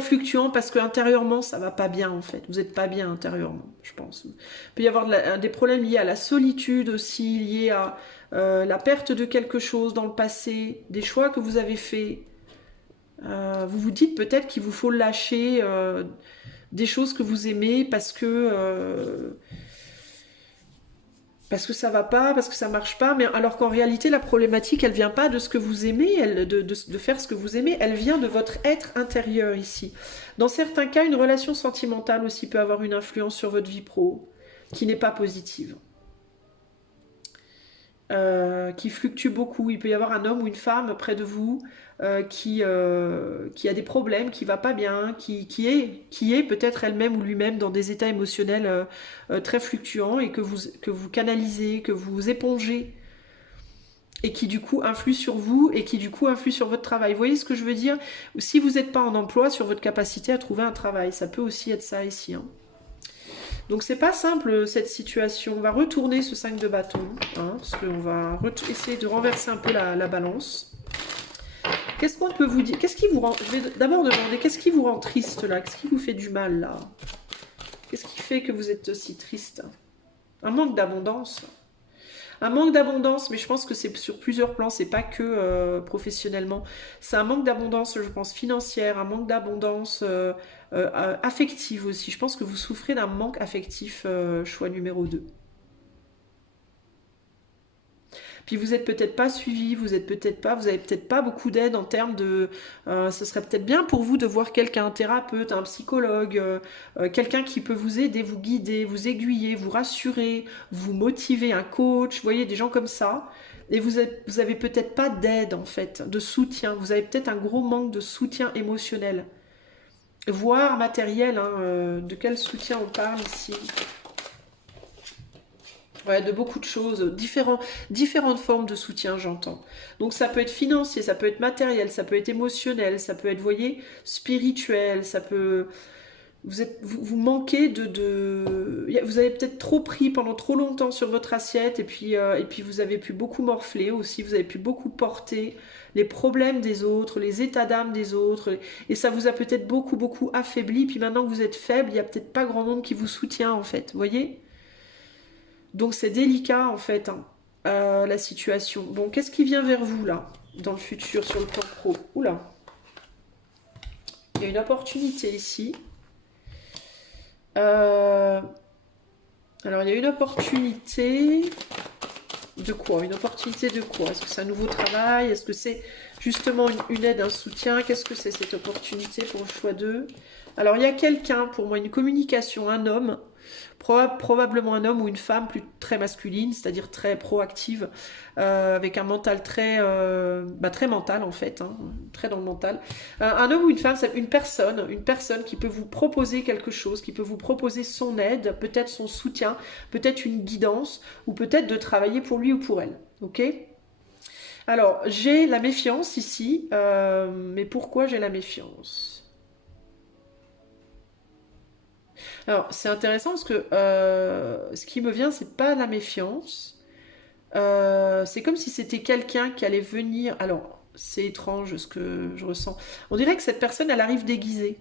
fluctuant parce que intérieurement ça va pas bien en fait. Vous n'êtes pas bien intérieurement, je pense. Il peut y avoir des problèmes liés à la solitude aussi, liés à la perte de quelque chose dans le passé, des choix que vous avez faits. Vous vous dites peut-être qu'il vous faut lâcher des choses que vous aimez parce que ça va pas, parce que ça marche pas, mais alors qu'en réalité la problématique elle vient pas de ce que vous aimez, de faire ce que vous aimez, elle vient de votre être intérieur ici. Dans certains cas, une relation sentimentale aussi peut avoir une influence sur votre vie pro qui n'est pas positive. Qui fluctue beaucoup. Il peut y avoir un homme ou une femme près de vous qui a des problèmes, qui va pas bien, qui est peut-être elle-même ou lui-même dans des états émotionnels très fluctuants et que vous canalisez, que vous épongez et qui du coup influe sur vous et qui du coup influe sur votre travail. Vous voyez ce que je veux dire? Si vous n'êtes pas en emploi, sur votre capacité à trouver un travail, ça peut aussi être ça ici, hein. Donc c'est pas simple cette situation. On va retourner ce 5 de bâton, hein, parce qu'on va essayer de renverser un peu la balance. Qu'est-ce qu'on peut vous dire? Qu'est-ce qui vous rend... Je vais d'abord demander, qu'est-ce qui vous rend triste là? Qu'est-ce qui vous fait du mal là? Qu'est-ce qui fait que vous êtes si triste? Un manque d'abondance. Un manque d'abondance, mais je pense que c'est sur plusieurs plans, c'est pas que professionnellement. C'est un manque d'abondance, je pense, financière, un manque d'abondance affective aussi. Je pense que vous souffrez d'un manque affectif, choix numéro 2. Puis vous êtes peut-être pas suivi, vous avez peut-être pas beaucoup d'aide en termes de... ce serait peut-être bien pour vous de voir quelqu'un, un thérapeute, un psychologue, quelqu'un qui peut vous aider, vous guider, vous aiguiller, vous rassurer, vous motiver, un coach, vous voyez, des gens comme ça. Et vous avez peut-être pas d'aide en fait, de soutien. Vous avez peut-être un gros manque de soutien émotionnel, voire matériel, hein, de quel soutien on parle ici? Ouais, de beaucoup de choses, différentes formes de soutien, j'entends. Donc ça peut être financier, ça peut être matériel, ça peut être émotionnel, ça peut être, vous voyez, spirituel, ça peut... Vous manquez vous avez peut-être trop pris pendant trop longtemps sur votre assiette et puis vous avez pu beaucoup morfler aussi, vous avez pu beaucoup porter les problèmes des autres, les états d'âme des autres et ça vous a peut-être beaucoup affaibli. Puis maintenant que vous êtes faible, il n'y a peut-être pas grand monde qui vous soutient en fait, vous voyez? Donc c'est délicat en fait, hein, la situation. Bon, qu'est-ce qui vient vers vous là, dans le futur, sur le plan pro? Oula, il y a une opportunité ici. Alors il y a une opportunité de quoi? Une opportunité de quoi? Est-ce que c'est un nouveau travail? Est-ce que c'est justement une aide, un soutien? Qu'est-ce que c'est cette opportunité pour le choix 2? Alors il y a quelqu'un, pour moi, une communication, un homme Probablement un homme ou une femme très masculine, c'est-à-dire très proactive, avec un mental très mental en fait, hein, très dans le mental. Un homme ou une femme, c'est une personne qui peut vous proposer quelque chose, qui peut vous proposer son aide, peut-être son soutien, peut-être une guidance, ou peut-être de travailler pour lui ou pour elle. Ok? Alors, j'ai la méfiance ici, mais pourquoi j'ai la méfiance? Alors, c'est intéressant parce que ce qui me vient, c'est pas la méfiance. C'est comme si c'était quelqu'un qui allait venir. Alors, c'est étrange ce que je ressens. On dirait que cette personne, elle arrive déguisée.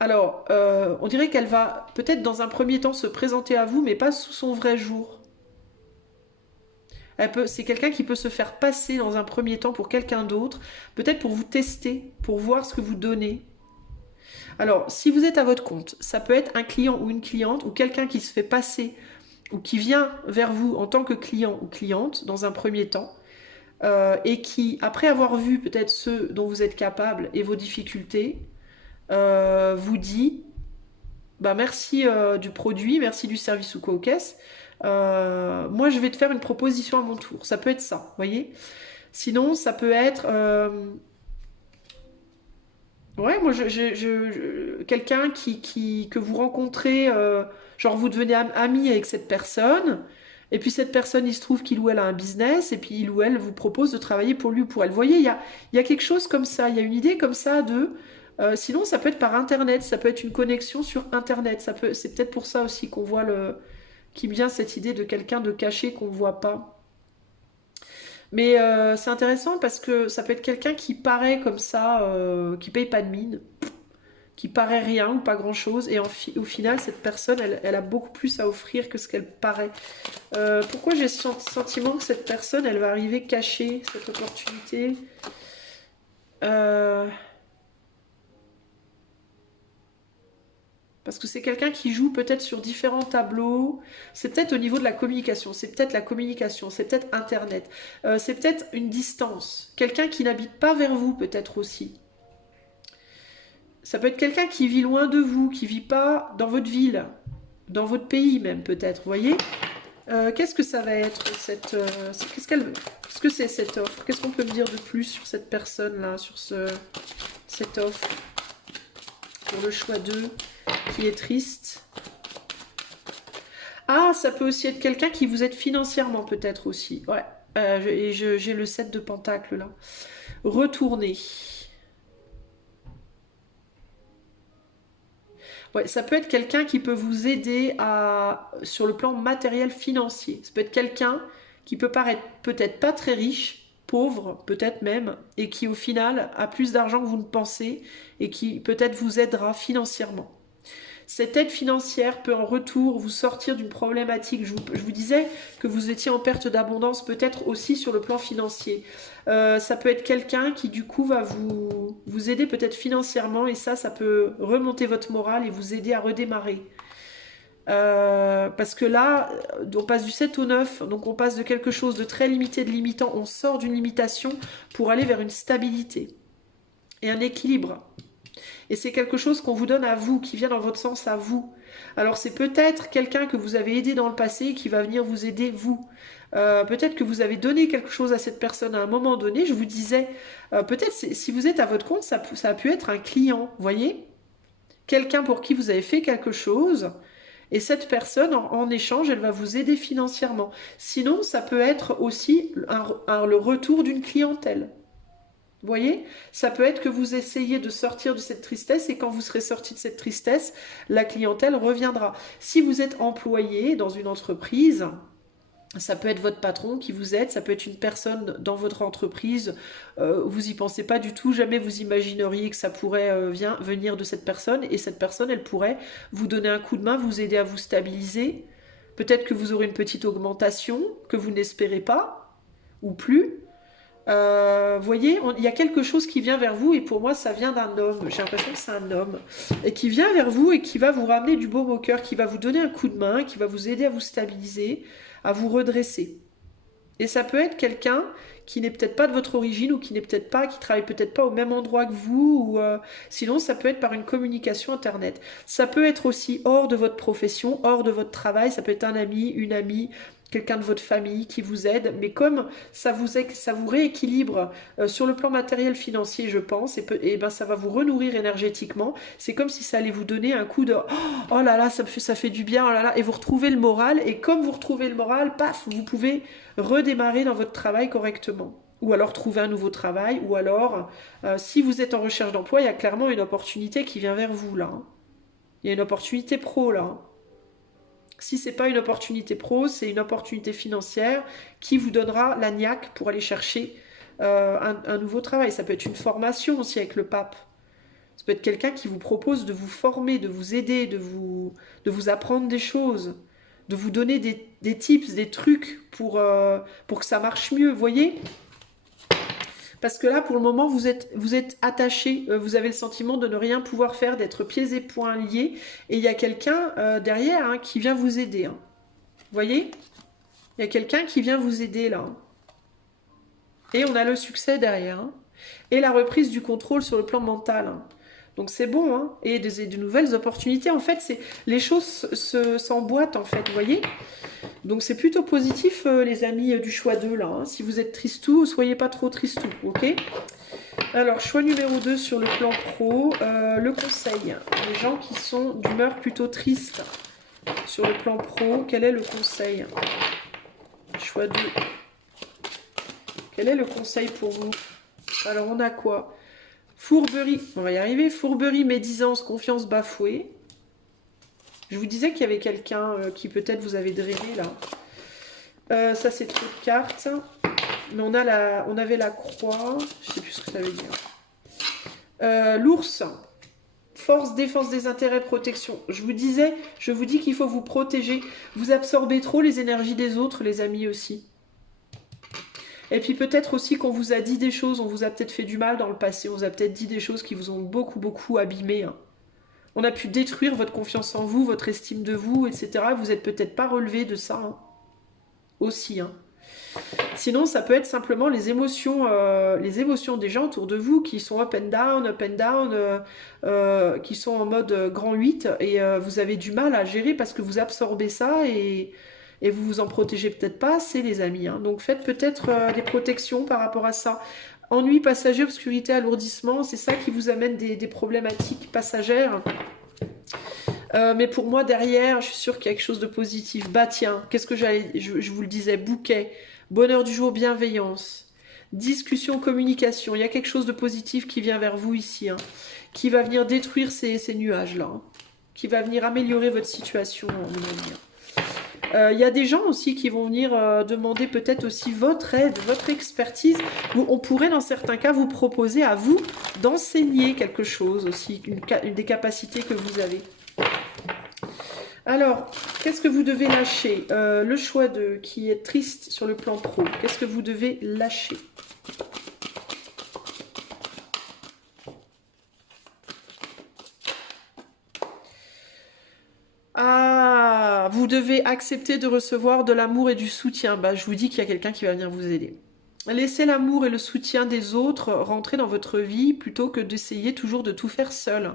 Alors, on dirait qu'elle va peut-être dans un premier temps se présenter à vous, mais pas sous son vrai jour. C'est quelqu'un qui peut se faire passer dans un premier temps pour quelqu'un d'autre, peut-être pour vous tester, pour voir ce que vous donnez. Alors, si vous êtes à votre compte, ça peut être un client ou une cliente ou quelqu'un qui se fait passer ou qui vient vers vous en tant que client ou cliente dans un premier temps et qui, après avoir vu peut-être ce dont vous êtes capable et vos difficultés, vous dit bah, merci du produit, merci du service ou quoi aux caisses. Moi, je vais te faire une proposition à mon tour. Ça peut être ça, vous voyez. Sinon, ça peut être ouais, moi, quelqu'un que vous rencontrez, genre vous devenez ami avec cette personne, et puis cette personne, il se trouve qu'il ou elle a un business, et puis il ou elle vous propose de travailler pour lui ou pour elle. Vous voyez, il y a quelque chose comme ça, il y a une idée comme ça de... sinon, ça peut être par Internet, ça peut être une connexion sur Internet. C'est peut-être pour ça aussi qu'on voit qui vient cette idée de quelqu'un de caché qu'on ne voit pas. Mais c'est intéressant parce que ça peut être quelqu'un qui paraît comme ça, qui paye pas de mine, qui paraît rien ou pas grand-chose, et au final, cette personne, elle a beaucoup plus à offrir que ce qu'elle paraît. Pourquoi j'ai ce sentiment que cette personne, elle va arriver cacher cette opportunité? Parce que c'est quelqu'un qui joue peut-être sur différents tableaux. C'est peut-être au niveau de la communication. C'est peut-être la communication. C'est peut-être Internet. C'est peut-être une distance. Quelqu'un qui n'habite pas vers vous peut-être aussi. Ça peut être quelqu'un qui vit loin de vous, qui vit pas dans votre ville, dans votre pays même peut-être. Vous voyez qu'est-ce que ça va être cette qu'est-ce que c'est cette offre? Qu'est-ce qu'on peut me dire de plus sur cette personne-là, sur cette offre? Pour le choix 2, qui est triste. Ah, ça peut aussi être quelqu'un qui vous aide financièrement, peut-être aussi. Ouais, j'ai le 7 de Pentacle, là. Retourner. Ouais, ça peut être quelqu'un qui peut vous aider sur le plan matériel financier. Ça peut être quelqu'un qui peut paraître peut-être pas très riche, pauvre peut-être même, et qui au final a plus d'argent que vous ne pensez et qui peut-être vous aidera financièrement. Cette aide financière peut en retour vous sortir d'une problématique. Je vous disais que vous étiez en perte d'abondance peut-être aussi sur le plan financier. Ça peut être quelqu'un qui du coup va vous aider peut-être financièrement et ça peut remonter votre morale et vous aider à redémarrer. Parce que là, on passe du 7 au 9, donc on passe de quelque chose de très limité, de limitant, on sort d'une limitation pour aller vers une stabilité et un équilibre. Et c'est quelque chose qu'on vous donne à vous, qui vient dans votre sens à vous. Alors c'est peut-être quelqu'un que vous avez aidé dans le passé qui va venir vous aider vous. Peut-être que vous avez donné quelque chose à cette personne à un moment donné. Je vous disais, peut-être si vous êtes à votre compte, ça a pu être un client, vous voyez? Quelqu'un pour qui vous avez fait quelque chose. Et cette personne, en échange, elle va vous aider financièrement. Sinon, ça peut être aussi le retour d'une clientèle. Vous voyez? Ça peut être que vous essayez de sortir de cette tristesse et quand vous serez sorti de cette tristesse, la clientèle reviendra. Si vous êtes employé dans une entreprise, ça peut être votre patron qui vous aide, ça peut être une personne dans votre entreprise, vous n'y pensez pas du tout, jamais vous imagineriez que ça pourrait venir de cette personne et cette personne, elle pourrait vous donner un coup de main, vous aider à vous stabiliser. Peut-être que vous aurez une petite augmentation que vous n'espérez pas ou plus. Voyez, il y a quelque chose qui vient vers vous et pour moi ça vient d'un homme, j'ai l'impression que c'est un homme et qui vient vers vous et qui va vous ramener du baume au cœur, qui va vous donner un coup de main, qui va vous aider à vous stabiliser, à vous redresser. Et ça peut être quelqu'un qui n'est peut-être pas de votre origine ou qui n'est peut-être pas, qui travaille peut-être pas au même endroit que vous, ou sinon ça peut être par une communication internet. Ça peut être aussi hors de votre profession, hors de votre travail, ça peut être un ami, une amie, quelqu'un de votre famille qui vous aide, mais comme ça vous rééquilibre sur le plan matériel financier, je pense, et ben ça va vous renourrir énergétiquement. C'est comme si ça allait vous donner un coup de oh là là, ça fait du bien, oh là là, et vous retrouvez le moral, et comme vous retrouvez le moral, paf, vous pouvez redémarrer dans votre travail correctement. Ou alors trouver un nouveau travail, ou alors, si vous êtes en recherche d'emploi, il y a clairement une opportunité qui vient vers vous là. Hein. Il y a une opportunité pro là. Hein. Si c'est pas une opportunité pro, c'est une opportunité financière qui vous donnera la niaque pour aller chercher un nouveau travail. Ça peut être une formation aussi avec le pape. Ça peut être quelqu'un qui vous propose de vous former, de vous aider, de vous apprendre des choses, de vous donner des tips, des trucs pour que ça marche mieux. Vous voyez? Parce que là, pour le moment, vous êtes attaché, vous avez le sentiment de ne rien pouvoir faire, d'être pieds et poings liés, et il y a quelqu'un derrière hein, qui vient vous aider. Hein. Vous voyez? Il y a quelqu'un qui vient vous aider là. Hein. Et on a le succès derrière. Hein. Et la reprise du contrôle sur le plan mental. Hein. Donc c'est bon, hein. Et de nouvelles opportunités. En fait, les choses s'emboîtent, en fait, vous voyez? Donc c'est plutôt positif, les amis du choix 2, là. Hein. Si vous êtes tristou, soyez pas trop tristou, ok? Alors, choix numéro 2 sur le plan pro, le conseil. Les gens qui sont d'humeur plutôt triste sur le plan pro, quel est le conseil? Choix 2. Quel est le conseil pour vous? Alors, on a quoi? Fourberie, on va y arriver. Fourberie, médisance, confiance bafouée. Je vous disais qu'il y avait quelqu'un qui peut-être vous avait drainé là. Ça, c'est trop de cartes. Mais on avait la croix. Je sais plus ce que ça veut dire. L'ours. Force, défense des intérêts, protection. Je vous dis qu'il faut vous protéger. Vous absorbez trop les énergies des autres, les amis aussi. Et puis peut-être aussi qu'on vous a dit des choses, on vous a peut-être fait du mal dans le passé, on vous a peut-être dit des choses qui vous ont beaucoup, beaucoup abîmé. Hein. On a pu détruire votre confiance en vous, votre estime de vous, etc. Vous n'êtes peut-être pas relevé de ça hein. Aussi. Hein. Sinon, ça peut être simplement les émotions des gens autour de vous qui sont up and down, qui sont en mode grand 8 et vous avez du mal à gérer parce que vous absorbez ça et vous vous en protégez peut-être pas assez, les amis. Hein. Donc faites peut-être des protections par rapport à ça. Ennui passager, obscurité, alourdissement, c'est ça qui vous amène des problématiques passagères. Mais pour moi, derrière, je suis sûre qu'il y a quelque chose de positif. Bah tiens, qu'est-ce que je vous le disais, bouquet, bonheur du jour, bienveillance, discussion, communication. Il y a quelque chose de positif qui vient vers vous ici, hein, qui va venir détruire ces nuages-là, hein, qui va venir améliorer votre situation, à mon avis. Il y a des gens aussi qui vont venir demander peut-être aussi votre aide, votre expertise. On pourrait dans certains cas vous proposer à vous d'enseigner quelque chose aussi, une des capacités que vous avez. Alors, qu'est-ce que vous devez lâcher? Le choix 2 qui est triste sur le plan pro. Qu'est-ce que vous devez lâcher? Ah, vous devez accepter de recevoir de l'amour et du soutien. Bah, je vous dis qu'il y a quelqu'un qui va venir vous aider. Laissez l'amour et le soutien des autres rentrer dans votre vie plutôt que d'essayer toujours de tout faire seul.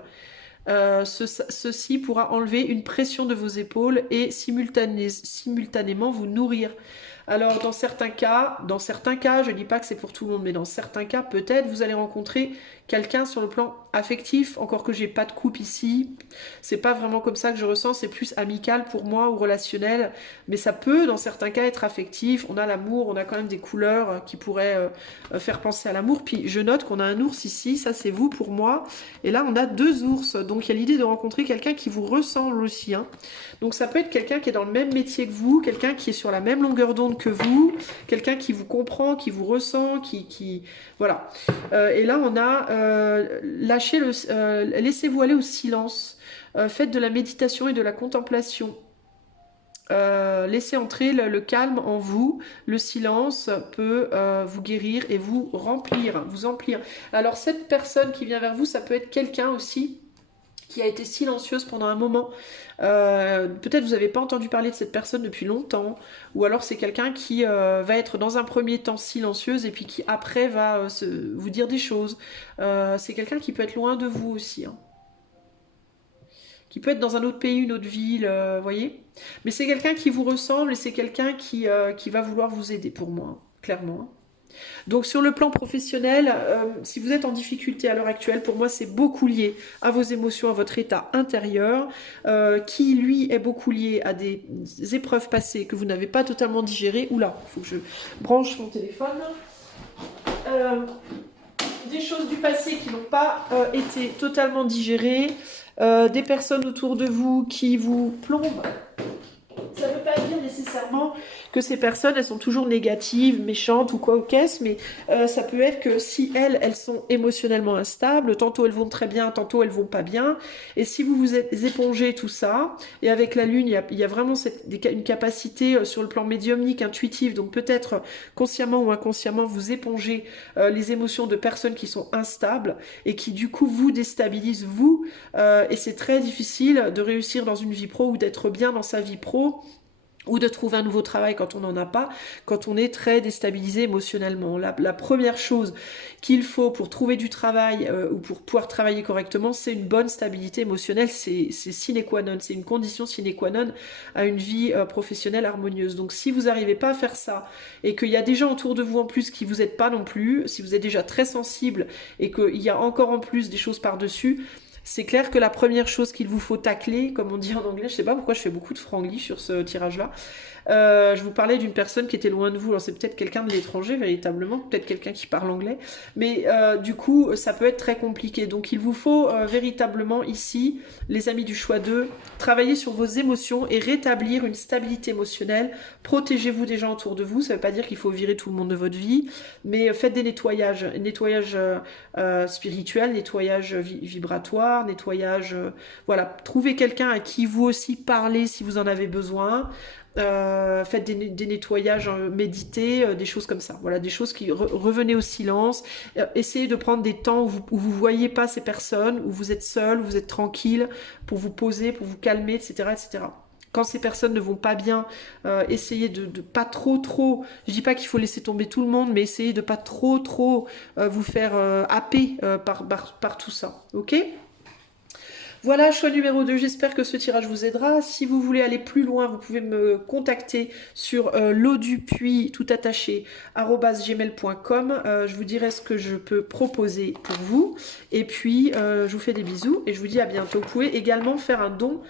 Ceci pourra enlever une pression de vos épaules et simultanément vous nourrir. Alors dans certains cas, je ne dis pas que c'est pour tout le monde, mais dans certains cas, peut-être vous allez rencontrer quelqu'un sur le plan affectif, encore que j'ai pas de couple ici. C'est pas vraiment comme ça que je ressens, c'est plus amical pour moi ou relationnel, mais ça peut dans certains cas être affectif. On a l'amour, on a quand même des couleurs qui pourraient faire penser à l'amour. Puis je note qu'on a un ours ici, ça c'est vous pour moi. Et là on a 2 ours, donc il y a l'idée de rencontrer quelqu'un qui vous ressemble aussi. Hein. Donc ça peut être quelqu'un qui est dans le même métier que vous, quelqu'un qui est sur la même longueur d'onde que vous, quelqu'un qui vous comprend, qui vous ressent, voilà. Et là on a laissez-vous aller au silence, faites de la méditation et de la contemplation. Laissez entrer le calme en vous, le silence peut vous guérir et vous emplir. Alors cette personne qui vient vers vous, ça peut être quelqu'un aussi qui a été silencieuse pendant un moment. Peut-être vous n'avez pas entendu parler de cette personne depuis longtemps, ou alors c'est quelqu'un qui va être dans un premier temps silencieuse et puis qui après va vous dire des choses. C'est quelqu'un qui peut être loin de vous aussi, hein. Qui peut être dans un autre pays, une autre ville, voyez. Mais c'est quelqu'un qui vous ressemble et c'est quelqu'un qui va vouloir vous aider pour moi, hein, clairement. Donc sur le plan professionnel, si vous êtes en difficulté à l'heure actuelle, pour moi c'est beaucoup lié à vos émotions, à votre état intérieur, qui lui est beaucoup lié à des épreuves passées que vous n'avez pas totalement digérées. Oula, il faut que je branche mon téléphone. Des choses du passé qui n'ont pas été totalement digérées, des personnes autour de vous qui vous plombent. Ça ne veut pas dire nécessairement que ces personnes, elles sont toujours négatives, méchantes ou quoi au caisse, mais ça peut être que si elles sont émotionnellement instables, tantôt elles vont très bien, tantôt elles vont pas bien, et si vous épongez tout ça, et avec la lune, il y a vraiment une capacité sur le plan médiumnique, intuitif, donc peut-être consciemment ou inconsciemment, vous épongez les émotions de personnes qui sont instables, et qui du coup vous déstabilisent, vous, et c'est très difficile de réussir dans une vie pro ou d'être bien dans sa vie pro, ou de trouver un nouveau travail quand on n'en a pas, quand on est très déstabilisé émotionnellement. La première chose qu'il faut pour trouver du travail ou pour pouvoir travailler correctement, c'est une bonne stabilité émotionnelle, c'est sine qua non, c'est une condition sine qua non à une vie professionnelle harmonieuse. Donc si vous n'arrivez pas à faire ça, et qu'il y a des gens autour de vous en plus qui vous aident pas non plus, si vous êtes déjà très sensible et qu'il y a encore en plus des choses par-dessus, c'est clair que la première chose qu'il vous faut tacler, comme on dit en anglais, je sais pas pourquoi je fais beaucoup de franglish sur ce tirage-là, je vous parlais d'une personne qui était loin de vous, alors c'est peut-être quelqu'un de l'étranger véritablement, peut-être quelqu'un qui parle anglais, mais du coup ça peut être très compliqué, donc il vous faut véritablement ici, les amis du choix 2, travailler sur vos émotions et rétablir une stabilité émotionnelle, protégez-vous des gens autour de vous, ça veut pas dire qu'il faut virer tout le monde de votre vie, mais faites des nettoyages, spirituel, nettoyage vibratoire, nettoyage, voilà, trouvez quelqu'un à qui vous aussi parlez si vous en avez besoin, faites des nettoyages médités, des choses comme ça, voilà, des choses qui revenez au silence, essayez de prendre des temps où vous voyez pas ces personnes, où vous êtes seul, où vous êtes tranquille, pour vous poser, pour vous calmer, etc., etc. Quand ces personnes ne vont pas bien, essayez de pas trop, je dis pas qu'il faut laisser tomber tout le monde, mais essayez de pas trop vous faire happer par tout ça, ok ? Voilà, choix numéro 2, j'espère que ce tirage vous aidera. Si vous voulez aller plus loin, vous pouvez me contacter sur lodupuis, tout attaché, @gmail.com. Je vous dirai ce que je peux proposer pour vous. Et puis, je vous fais des bisous et je vous dis à bientôt. Vous pouvez également faire un don,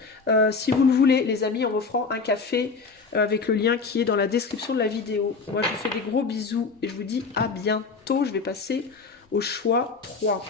si vous le voulez, les amis, en m'offrant un café avec le lien qui est dans la description de la vidéo. Moi, je vous fais des gros bisous et je vous dis à bientôt. Je vais passer au choix 3.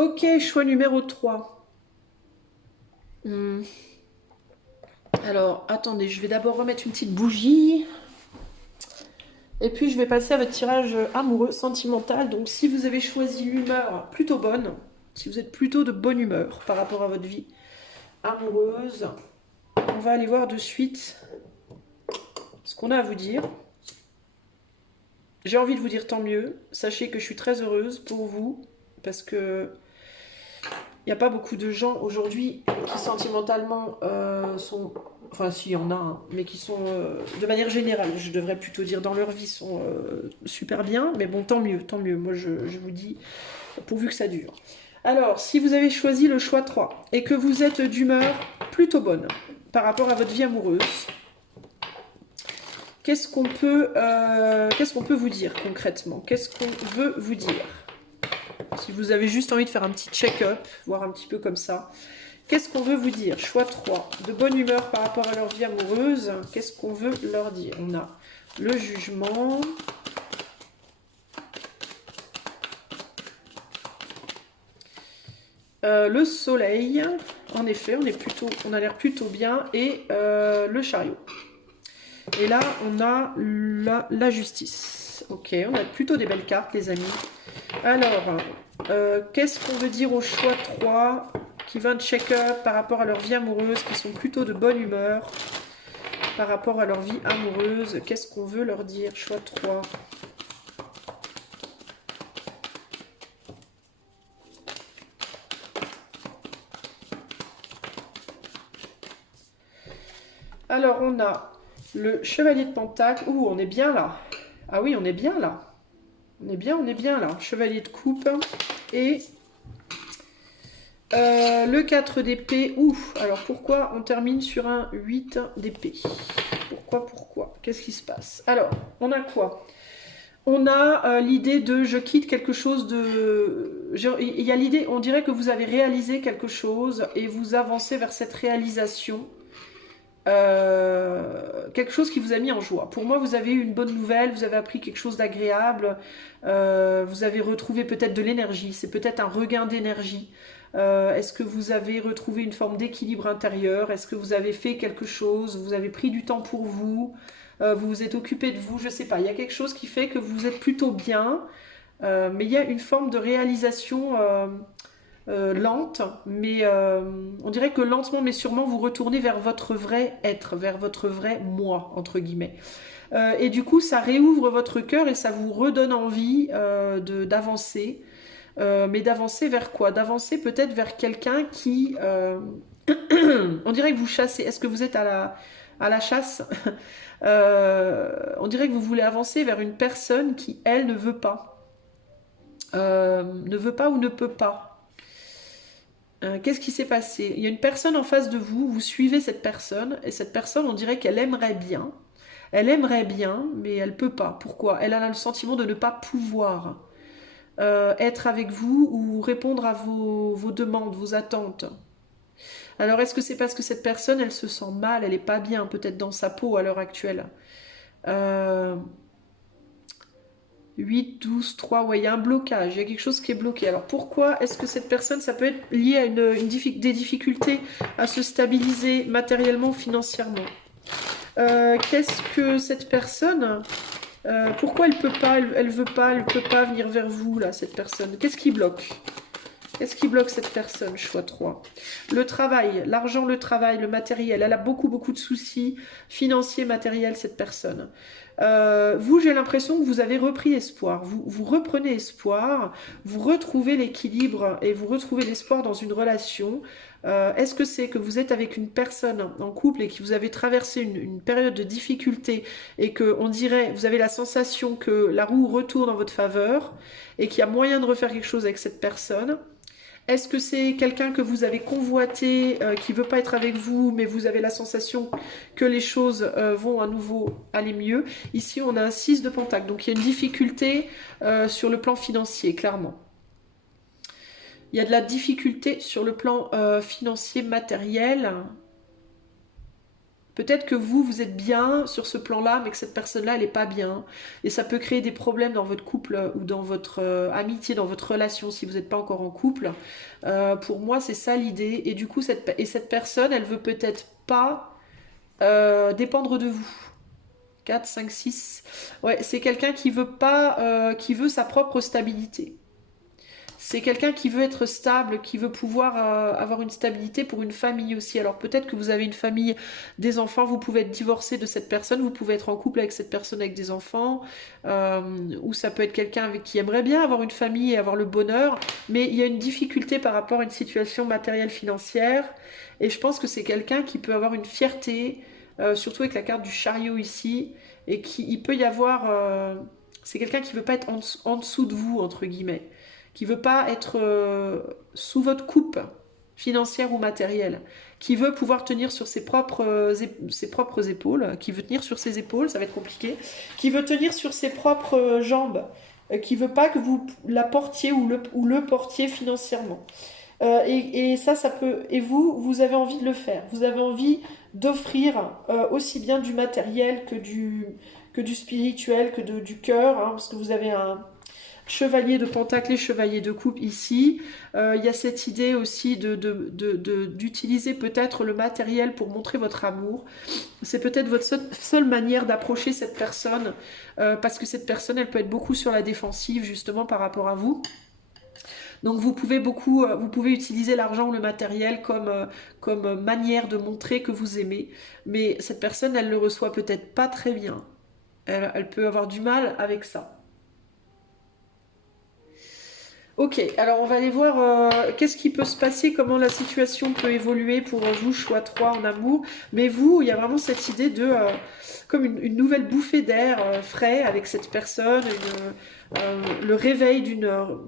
Ok, choix numéro 3. Alors, attendez, je vais d'abord remettre une petite bougie. Et puis, je vais passer à votre tirage amoureux, sentimental. Donc, si vous avez choisi l'humeur plutôt bonne, si vous êtes plutôt de bonne humeur par rapport à votre vie amoureuse, on va aller voir de suite ce qu'on a à vous dire. J'ai envie de vous dire tant mieux. Sachez que je suis très heureuse pour vous parce que il n'y a pas beaucoup de gens aujourd'hui qui sentimentalement sont... Enfin, si, il y en a, hein, mais qui sont, de manière générale, je devrais plutôt dire dans leur vie, sont super bien. Mais bon, tant mieux, tant mieux. Moi, je vous dis, pourvu que ça dure. Alors, si vous avez choisi le choix 3 et que vous êtes d'humeur plutôt bonne par rapport à votre vie amoureuse, qu'est-ce qu'on peut vous dire concrètement? Qu'est-ce qu'on veut vous dire? Si vous avez juste envie de faire un petit check-up, voir un petit peu comme ça, qu'est-ce qu'on veut vous dire? Choix 3, de bonne humeur par rapport à leur vie amoureuse, qu'est-ce qu'on veut leur dire? On a le jugement, le soleil, en effet, on a l'air plutôt bien, et le chariot. Et là, on a la justice. Ok, on a plutôt des belles cartes, les amis. Alors, qu'est-ce qu'on veut dire au choix 3 qui va un check-up par rapport à leur vie amoureuse, qui sont plutôt de bonne humeur par rapport à leur vie amoureuse? Qu'est-ce qu'on veut leur dire? Choix 3. Alors, on a le chevalier de Pentacle. Ouh, on est bien là. Ah oui, on est bien là. On est bien là. Chevalier de coupe. Et le 4 d'épée. Ouf, alors pourquoi on termine sur un 8 d'épée? Pourquoi? Qu'est-ce qui se passe? Alors, on a quoi? On a l'idée de je quitte quelque chose de... Il y a l'idée, on dirait que vous avez réalisé quelque chose et vous avancez vers cette réalisation. Quelque chose qui vous a mis en joie. Pour moi, vous avez eu une bonne nouvelle, vous avez appris quelque chose d'agréable, vous avez retrouvé peut-être de l'énergie, c'est peut-être un regain d'énergie. Est-ce que vous avez retrouvé une forme d'équilibre intérieur? Est-ce que vous avez fait quelque chose? Vous avez pris du temps pour vous? Vous vous êtes occupé de vous? Je sais pas, il y a quelque chose qui fait que vous êtes plutôt bien, mais il y a une forme de réalisation lente, mais on dirait que lentement mais sûrement vous retournez vers votre vrai être, vers votre vrai moi, entre guillemets. Et du coup, ça réouvre votre cœur et ça vous redonne envie d'avancer. Mais d'avancer vers quoi? D'avancer peut-être vers quelqu'un qui... on dirait que vous chassez. Est-ce que vous êtes à la chasse? On dirait que vous voulez avancer vers une personne qui, elle, ne veut pas. Ne veut pas ou ne peut pas. Qu'est-ce qui s'est passé? Il y a une personne en face de vous, vous suivez cette personne, et cette personne, on dirait qu'elle aimerait bien. Elle aimerait bien, mais elle peut pas. Pourquoi? Elle a le sentiment de ne pas pouvoir être avec vous ou répondre à vos demandes, vos attentes. Alors, est-ce que c'est parce que cette personne, elle se sent mal, elle n'est pas bien, peut-être dans sa peau à l'heure actuelle? 8, 12, 3, ouais, il y a un blocage, il y a quelque chose qui est bloqué. Alors pourquoi est-ce que cette personne, ça peut être lié à des difficultés à se stabiliser matériellement, financièrement? Qu'est-ce que cette personne, pourquoi elle peut pas, elle veut pas, elle peut pas venir vers vous, là, cette personne? Qu'est-ce qui bloque? Qu'est-ce qui bloque cette personne? Choix 3. Le travail, l'argent, le travail, le matériel. Elle a beaucoup de soucis financiers, matériels, cette personne. Vous, j'ai l'impression que vous avez repris espoir. Vous reprenez espoir, vous retrouvez l'équilibre et vous retrouvez l'espoir dans une relation. Est-ce que c'est que vous êtes avec une personne en couple et que vous avez traversé une période de difficulté et que on dirait, vous avez la sensation que la roue retourne en votre faveur et qu'il y a moyen de refaire quelque chose avec cette personne? Est-ce que c'est quelqu'un que vous avez convoité, qui ne veut pas être avec vous, mais vous avez la sensation que les choses vont à nouveau aller mieux? Ici, on a un 6 de Pentacle, donc il y a une difficulté sur le plan financier, clairement. Il y a de la difficulté sur le plan financier, matériel. Peut-être que vous êtes bien sur ce plan-là, mais que cette personne-là, elle n'est pas bien. Et ça peut créer des problèmes dans votre couple ou dans votre amitié, dans votre relation, si vous n'êtes pas encore en couple. Pour moi, c'est ça l'idée. Et du coup, cette personne, elle veut peut-être pas dépendre de vous. 4, 5, 6. Ouais, c'est quelqu'un qui veut pas, qui veut sa propre stabilité. C'est quelqu'un qui veut être stable, qui veut pouvoir avoir une stabilité pour une famille aussi. Alors peut-être que vous avez une famille, des enfants, vous pouvez être divorcé de cette personne, vous pouvez être en couple avec cette personne avec des enfants, ou ça peut être quelqu'un avec qui aimerait bien avoir une famille et avoir le bonheur, mais il y a une difficulté par rapport à une situation matérielle financière, et je pense que c'est quelqu'un qui peut avoir une fierté, surtout avec la carte du chariot ici, et il peut y avoir... c'est quelqu'un qui ne veut pas être en dessous de vous, entre guillemets, qui veut pas être sous votre coupe financière ou matérielle, qui veut pouvoir tenir sur ses propres épaules, qui veut tenir sur ses épaules, ça va être compliqué, qui veut tenir sur ses propres jambes, qui veut pas que vous la portiez ou le portiez financièrement. Et ça peut. Et vous avez envie de le faire. Vous avez envie d'offrir aussi bien du matériel que du spirituel, du cœur, hein, parce que vous avez un chevalier de pentacle et chevalier de coupe ici. Il y a cette idée aussi d'utiliser peut-être le matériel pour montrer votre amour. C'est peut-être votre seule manière d'approcher cette personne, parce que cette personne, elle peut être beaucoup sur la défensive justement par rapport à vous. Donc vous pouvez utiliser l'argent ou le matériel comme manière de montrer que vous aimez. Mais cette personne, elle le reçoit peut-être pas très bien. Elle peut avoir du mal avec ça. Ok, alors on va aller voir qu'est-ce qui peut se passer, comment la situation peut évoluer pour vous, choix 3 en amour. Mais vous, il y a vraiment cette idée de comme une nouvelle bouffée d'air frais avec cette personne, le réveil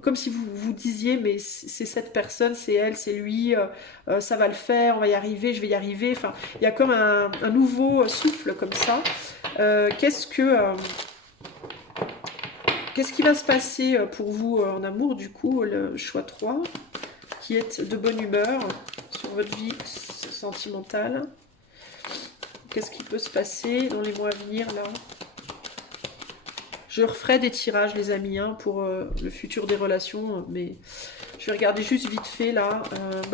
comme si vous vous disiez, mais c'est cette personne, c'est elle, c'est lui, ça va le faire, on va y arriver, je vais y arriver. Enfin, il y a comme un nouveau souffle comme ça. Qu'est-ce qui va se passer pour vous en amour, du coup, le choix 3, qui est de bonne humeur sur votre vie sentimentale? Qu'est-ce qui peut se passer dans les mois à venir, là? Je referai des tirages, les amis, hein, pour le futur des relations, mais je vais regarder juste vite fait, là.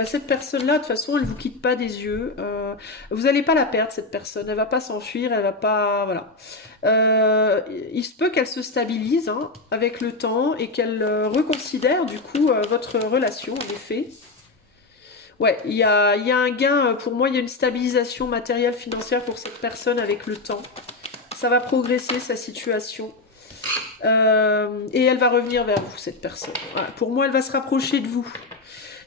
Cette personne-là, de toute façon, elle ne vous quitte pas des yeux. Vous n'allez pas la perdre, cette personne. Elle ne va pas s'enfuir, elle va pas... Voilà. Il se peut qu'elle se stabilise hein, avec le temps et qu'elle reconsidère, du coup, votre relation, en effet. Ouais, il y a un gain, pour moi, il y a une stabilisation matérielle, financière pour cette personne avec le temps. Ça va progresser, sa situation. Et elle va revenir vers vous, cette personne. Voilà. Pour moi, elle va se rapprocher de vous.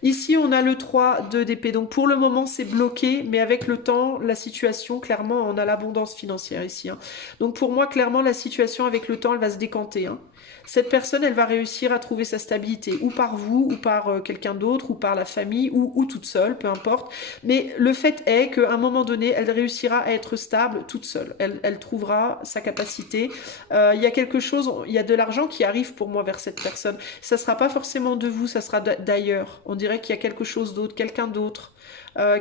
Ici, on a le 3 d'épée. Donc, pour le moment, c'est bloqué. Mais avec le temps, la situation, clairement, on a l'abondance financière ici. Hein. Donc, pour moi, clairement, la situation, avec le temps, elle va se décanter. Hein. Cette personne, elle va réussir à trouver sa stabilité. Ou par vous, ou par quelqu'un d'autre, ou par la famille, ou toute seule, peu importe. Mais le fait est qu'à un moment donné, elle réussira à être stable toute seule. Elle trouvera sa capacité. Il y a quelque chose, il y a de l'argent qui arrive pour moi vers cette personne. Ça ne sera pas forcément de vous, ça sera d'ailleurs. On dirait qu'il y a quelque chose d'autre, quelqu'un d'autre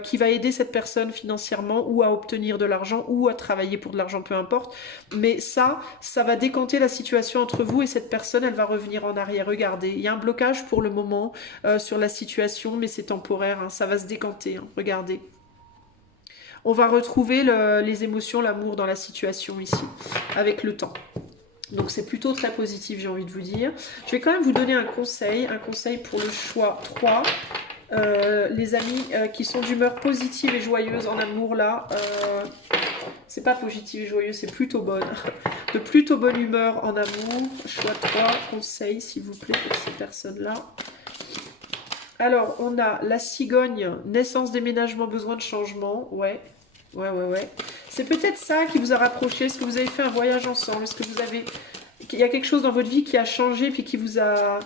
qui va aider cette personne financièrement ou à obtenir de l'argent ou à travailler pour de l'argent, peu importe. Mais ça va décanter la situation entre vous et cette personne, elle va revenir en arrière. Regardez, il y a un blocage pour le moment sur la situation, mais c'est temporaire, hein, ça va se décanter, hein, regardez. On va retrouver les émotions, l'amour dans la situation ici, avec le temps. Donc c'est plutôt très positif, j'ai envie de vous dire. Je vais quand même vous donner un conseil pour le choix 3. Les amis qui sont d'humeur positive et joyeuse en amour là, c'est pas positive et joyeuse, c'est plutôt bonne. De plutôt bonne humeur en amour. Choix 3, conseil s'il vous plaît pour ces personnes-là. Alors on a la cigogne, naissance, déménagement, besoin de changement, ouais. C'est peut-être ça qui vous a rapproché. Est-ce que vous avez fait un voyage ensemble? Est-ce que il y a quelque chose dans votre vie qui a changé puis qui vous a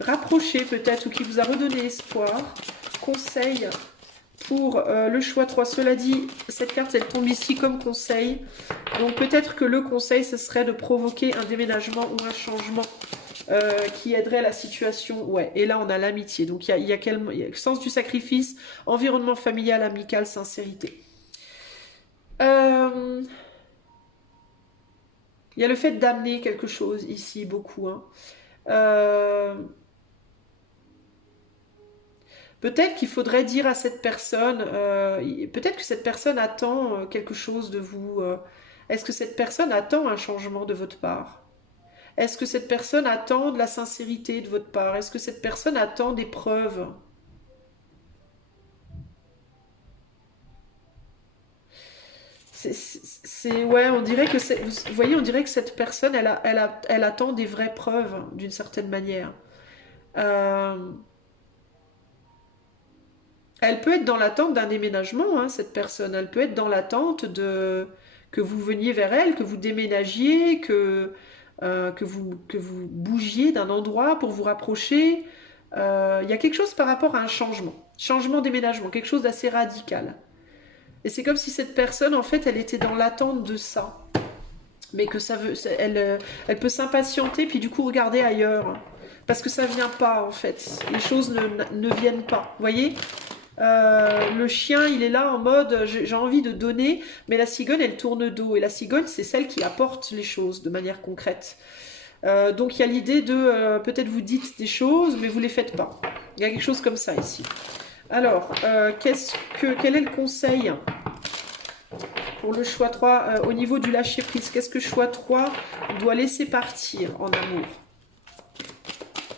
rapproché peut-être ou qui vous a redonné espoir? Conseil pour le choix 3. Cela dit, cette carte elle tombe ici comme conseil. Donc peut-être que le conseil ce serait de provoquer un déménagement ou un changement qui aiderait la situation. Ouais, et là on a l'amitié. Donc il y a le sens du sacrifice, environnement familial, amical, sincérité. Il y a le fait d'amener quelque chose ici, beaucoup. Hein. Peut-être qu'il faudrait dire à cette personne, peut-être que cette personne attend quelque chose de vous. Est-ce que cette personne attend un changement de votre part? Est-ce que cette personne attend de la sincérité de votre part? Est-ce que cette personne attend des preuves? Ouais, on dirait que vous voyez, on dirait que cette personne, elle attend des vraies preuves d'une certaine manière. Euh, Elle peut être dans l'attente d'un déménagement, hein, cette personne. Elle peut être dans l'attente de que vous veniez vers elle, que vous déménagiez, que que vous bougiez d'un endroit pour vous rapprocher. Il y a quelque chose par rapport à un changement déménagement, quelque chose d'assez radical. Et c'est comme si cette personne, en fait, elle était dans l'attente de ça. Mais que elle peut s'impatienter, puis du coup regarder ailleurs. Parce que ça vient pas, en fait. Les choses ne viennent pas. Vous voyez, le chien, il est là en mode j'ai envie de donner, mais la cigogne, elle tourne dos. Et la cigogne, c'est celle qui apporte les choses de manière concrète. Donc il y a l'idée de peut-être vous dites des choses, mais vous les faites pas. Il y a quelque chose comme ça ici. Alors, quel est le conseil pour le choix 3 au niveau du lâcher prise? Qu'est-ce que choix 3 doit laisser partir en amour?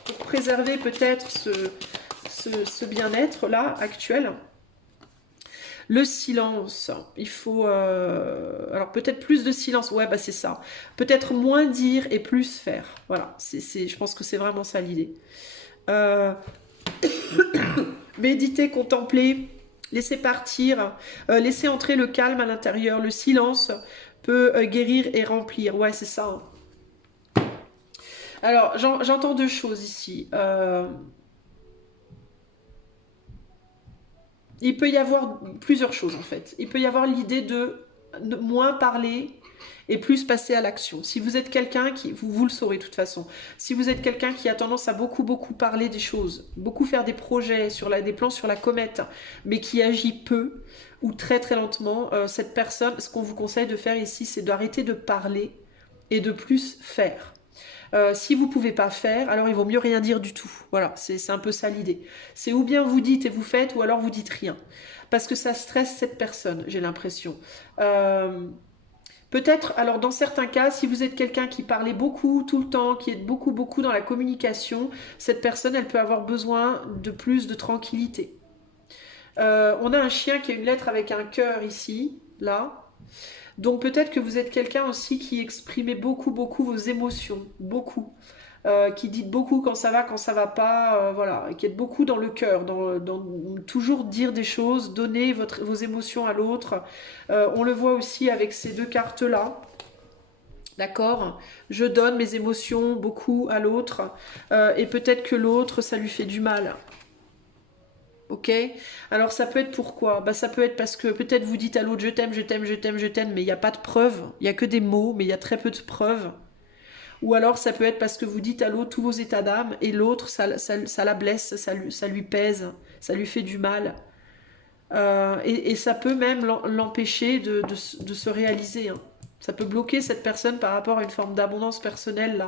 Pour préserver peut-être ce bien-être là actuel. Le silence, il faut... alors peut-être plus de silence, ouais bah c'est ça. Peut-être moins dire et plus faire. Voilà, je pense que c'est vraiment ça l'idée. Méditer, contempler, laisser partir, laisser entrer le calme à l'intérieur. Le silence peut guérir et remplir, ouais c'est ça. Alors j'entends deux choses ici. Il peut y avoir plusieurs choses en fait. Il peut y avoir l'idée de moins parler et plus passer à l'action. Si vous êtes quelqu'un qui, vous le saurez de toute façon, si vous êtes quelqu'un qui a tendance à beaucoup parler des choses, beaucoup faire des projets, des plans sur la comète, mais qui agit peu ou très lentement, cette personne, ce qu'on vous conseille de faire ici, c'est d'arrêter de parler et de plus faire. Si vous ne pouvez pas faire, alors il vaut mieux rien dire du tout. Voilà, c'est un peu ça l'idée. C'est ou bien vous dites et vous faites, ou alors vous dites rien. Parce que ça stresse cette personne, j'ai l'impression. Peut-être, alors dans certains cas, si vous êtes quelqu'un qui parlait beaucoup tout le temps, qui est beaucoup dans la communication, cette personne, elle peut avoir besoin de plus de tranquillité. On a un chien qui a une lettre avec un cœur ici, là. Donc peut-être que vous êtes quelqu'un aussi qui exprimez beaucoup vos émotions, qui dites beaucoup quand ça va pas, voilà, qui êtes beaucoup dans le cœur, dans toujours dire des choses, donner vos émotions à l'autre. On le voit aussi avec ces deux cartes-là. D'accord? Je donne mes émotions beaucoup à l'autre, et peut-être que l'autre, ça lui fait du mal. Ok, alors ça peut être pourquoi? Bah, ça peut être parce que peut-être vous dites à l'autre je t'aime, mais il n'y a pas de preuves, il n'y a que des mots, mais il y a très peu de preuves. Ou alors ça peut être parce que vous dites à l'autre tous vos états d'âme et l'autre ça la blesse, ça lui pèse, ça lui fait du mal. Et ça peut même l'empêcher de se réaliser. Hein. Ça peut bloquer cette personne par rapport à une forme d'abondance personnelle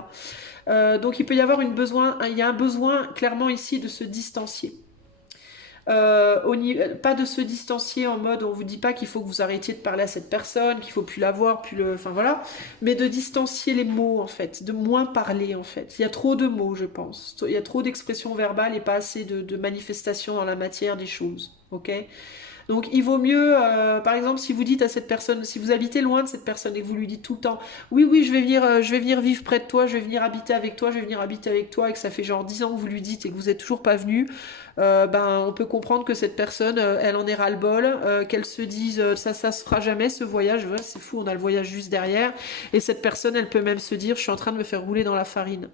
là. Donc il peut y avoir il y a un besoin clairement ici de se distancier. Pas de se distancier en mode on vous dit pas qu'il faut que vous arrêtiez de parler à cette personne, qu'il faut plus la voir, enfin voilà, mais de distancier les mots en fait, de moins parler en fait. Il y a trop de mots je pense, il y a trop d'expressions verbales et pas assez de manifestations dans la matière des choses, ok? Donc il vaut mieux, par exemple, si vous dites à cette personne, si vous habitez loin de cette personne et que vous lui dites tout le temps, oui, je vais venir vivre près de toi, je vais venir habiter avec toi, et que ça fait genre 10 ans que vous lui dites et que vous n'êtes toujours pas venu, on peut comprendre que cette personne, elle en est ras-le-bol, qu'elle se dise, ça se fera jamais ce voyage, ouais, c'est fou, on a le voyage juste derrière, et cette personne, elle peut même se dire, je suis en train de me faire rouler dans la farine.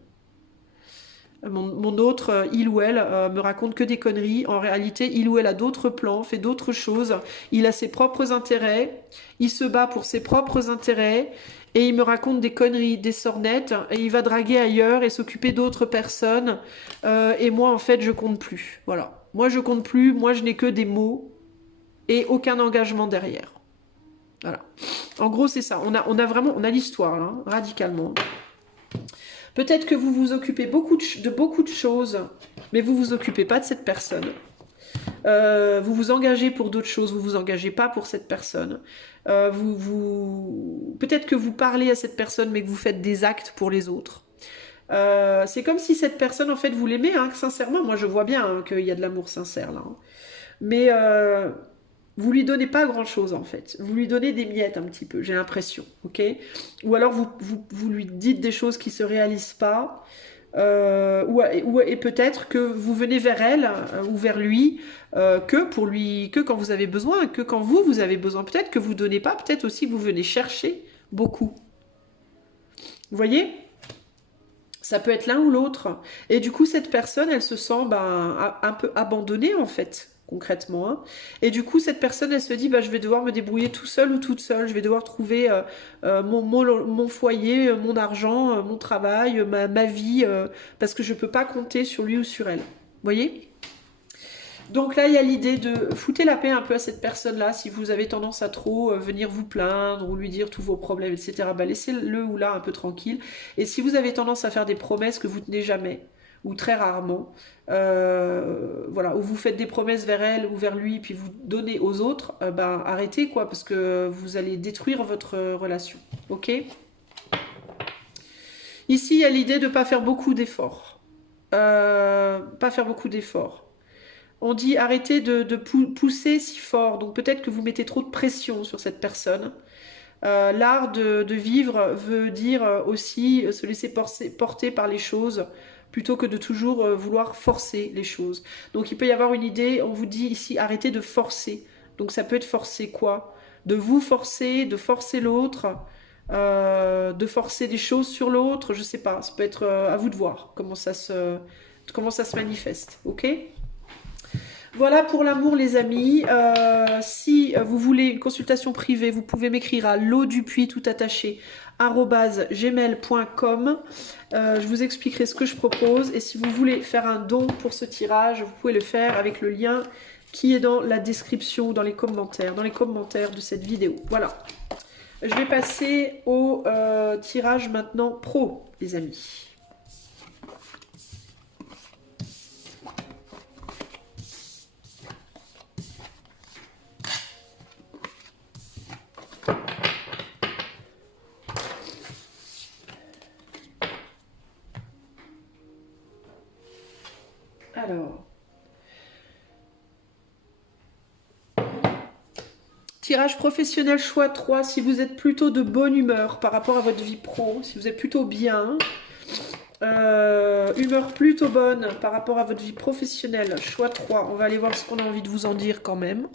Mon autre, il ou elle, me raconte que des conneries. En réalité, il ou elle a d'autres plans, fait d'autres choses. Il a ses propres intérêts. Il se bat pour ses propres intérêts. Et il me raconte des conneries, des sornettes. Et il va draguer ailleurs et s'occuper d'autres personnes. Et moi, en fait, je compte plus. Voilà. Moi, je compte plus. Moi, je n'ai que des mots. Et aucun engagement derrière. Voilà. En gros, c'est ça. On a l'histoire, là, hein, radicalement. Peut-être que vous vous occupez beaucoup de choses, mais vous vous occupez pas de cette personne. Vous vous engagez pour d'autres choses, vous vous engagez pas pour cette personne. Peut-être que vous parlez à cette personne, mais que vous faites des actes pour les autres. C'est comme si cette personne, en fait, vous l'aimez, hein, sincèrement. Moi, je vois bien hein, qu'il y a de l'amour sincère là. Hein. Mais vous lui donnez pas grand chose en fait. Vous lui donnez des miettes un petit peu, j'ai l'impression, ok? Ou alors vous lui dites des choses qui se réalisent pas. Et peut-être que vous venez vers elle ou vers lui que quand vous avez besoin, que quand vous avez besoin. Peut-être que vous donnez pas, peut-être aussi que vous venez chercher beaucoup. Vous voyez? Ça peut être l'un ou l'autre. Et du coup, cette personne, elle se sent un peu abandonnée, en fait, concrètement, hein. Et du coup, cette personne, elle se dit, je vais devoir me débrouiller tout seul ou toute seule. Je vais devoir trouver mon foyer, mon argent, mon travail, ma vie, parce que je ne peux pas compter sur lui ou sur elle. Vous voyez? Donc là, il y a l'idée de foutre la paix un peu à cette personne-là. Si vous avez tendance à trop venir vous plaindre ou lui dire tous vos problèmes, etc., laissez-le ou là un peu tranquille. Et si vous avez tendance à faire des promesses que vous tenez jamais, ou très rarement, voilà, ou vous faites des promesses vers elle ou vers lui, puis vous donnez aux autres, arrêtez, quoi, parce que vous allez détruire votre relation. Ok? Ici, il y a l'idée de ne pas faire beaucoup d'efforts. Pas faire beaucoup d'efforts. On dit arrêtez de pousser si fort. Donc peut-être que vous mettez trop de pression sur cette personne. L'art de vivre veut dire aussi se laisser porter par les choses plutôt que de toujours vouloir forcer les choses. Donc il peut y avoir une idée, on vous dit ici arrêtez de forcer. Donc ça peut être forcer quoi? De vous forcer, de forcer l'autre, de forcer des choses sur l'autre, je sais pas. Ça peut être à vous de voir comment ça se manifeste. Ok? Voilà pour l'amour les amis. Si vous voulez une consultation privée, vous pouvez m'écrire à lodupuis tout attaché @gmail.com. Je vous expliquerai ce que je propose et si vous voulez faire un don pour ce tirage, vous pouvez le faire avec le lien qui est dans la description ou dans les commentaires de cette vidéo. Voilà. Je vais passer au tirage maintenant pro les amis. Alors, tirage professionnel choix 3, si vous êtes plutôt de bonne humeur par rapport à votre vie pro, si vous êtes plutôt bien, humeur plutôt bonne par rapport à votre vie professionnelle, choix 3, on va aller voir ce qu'on a envie de vous en dire quand même.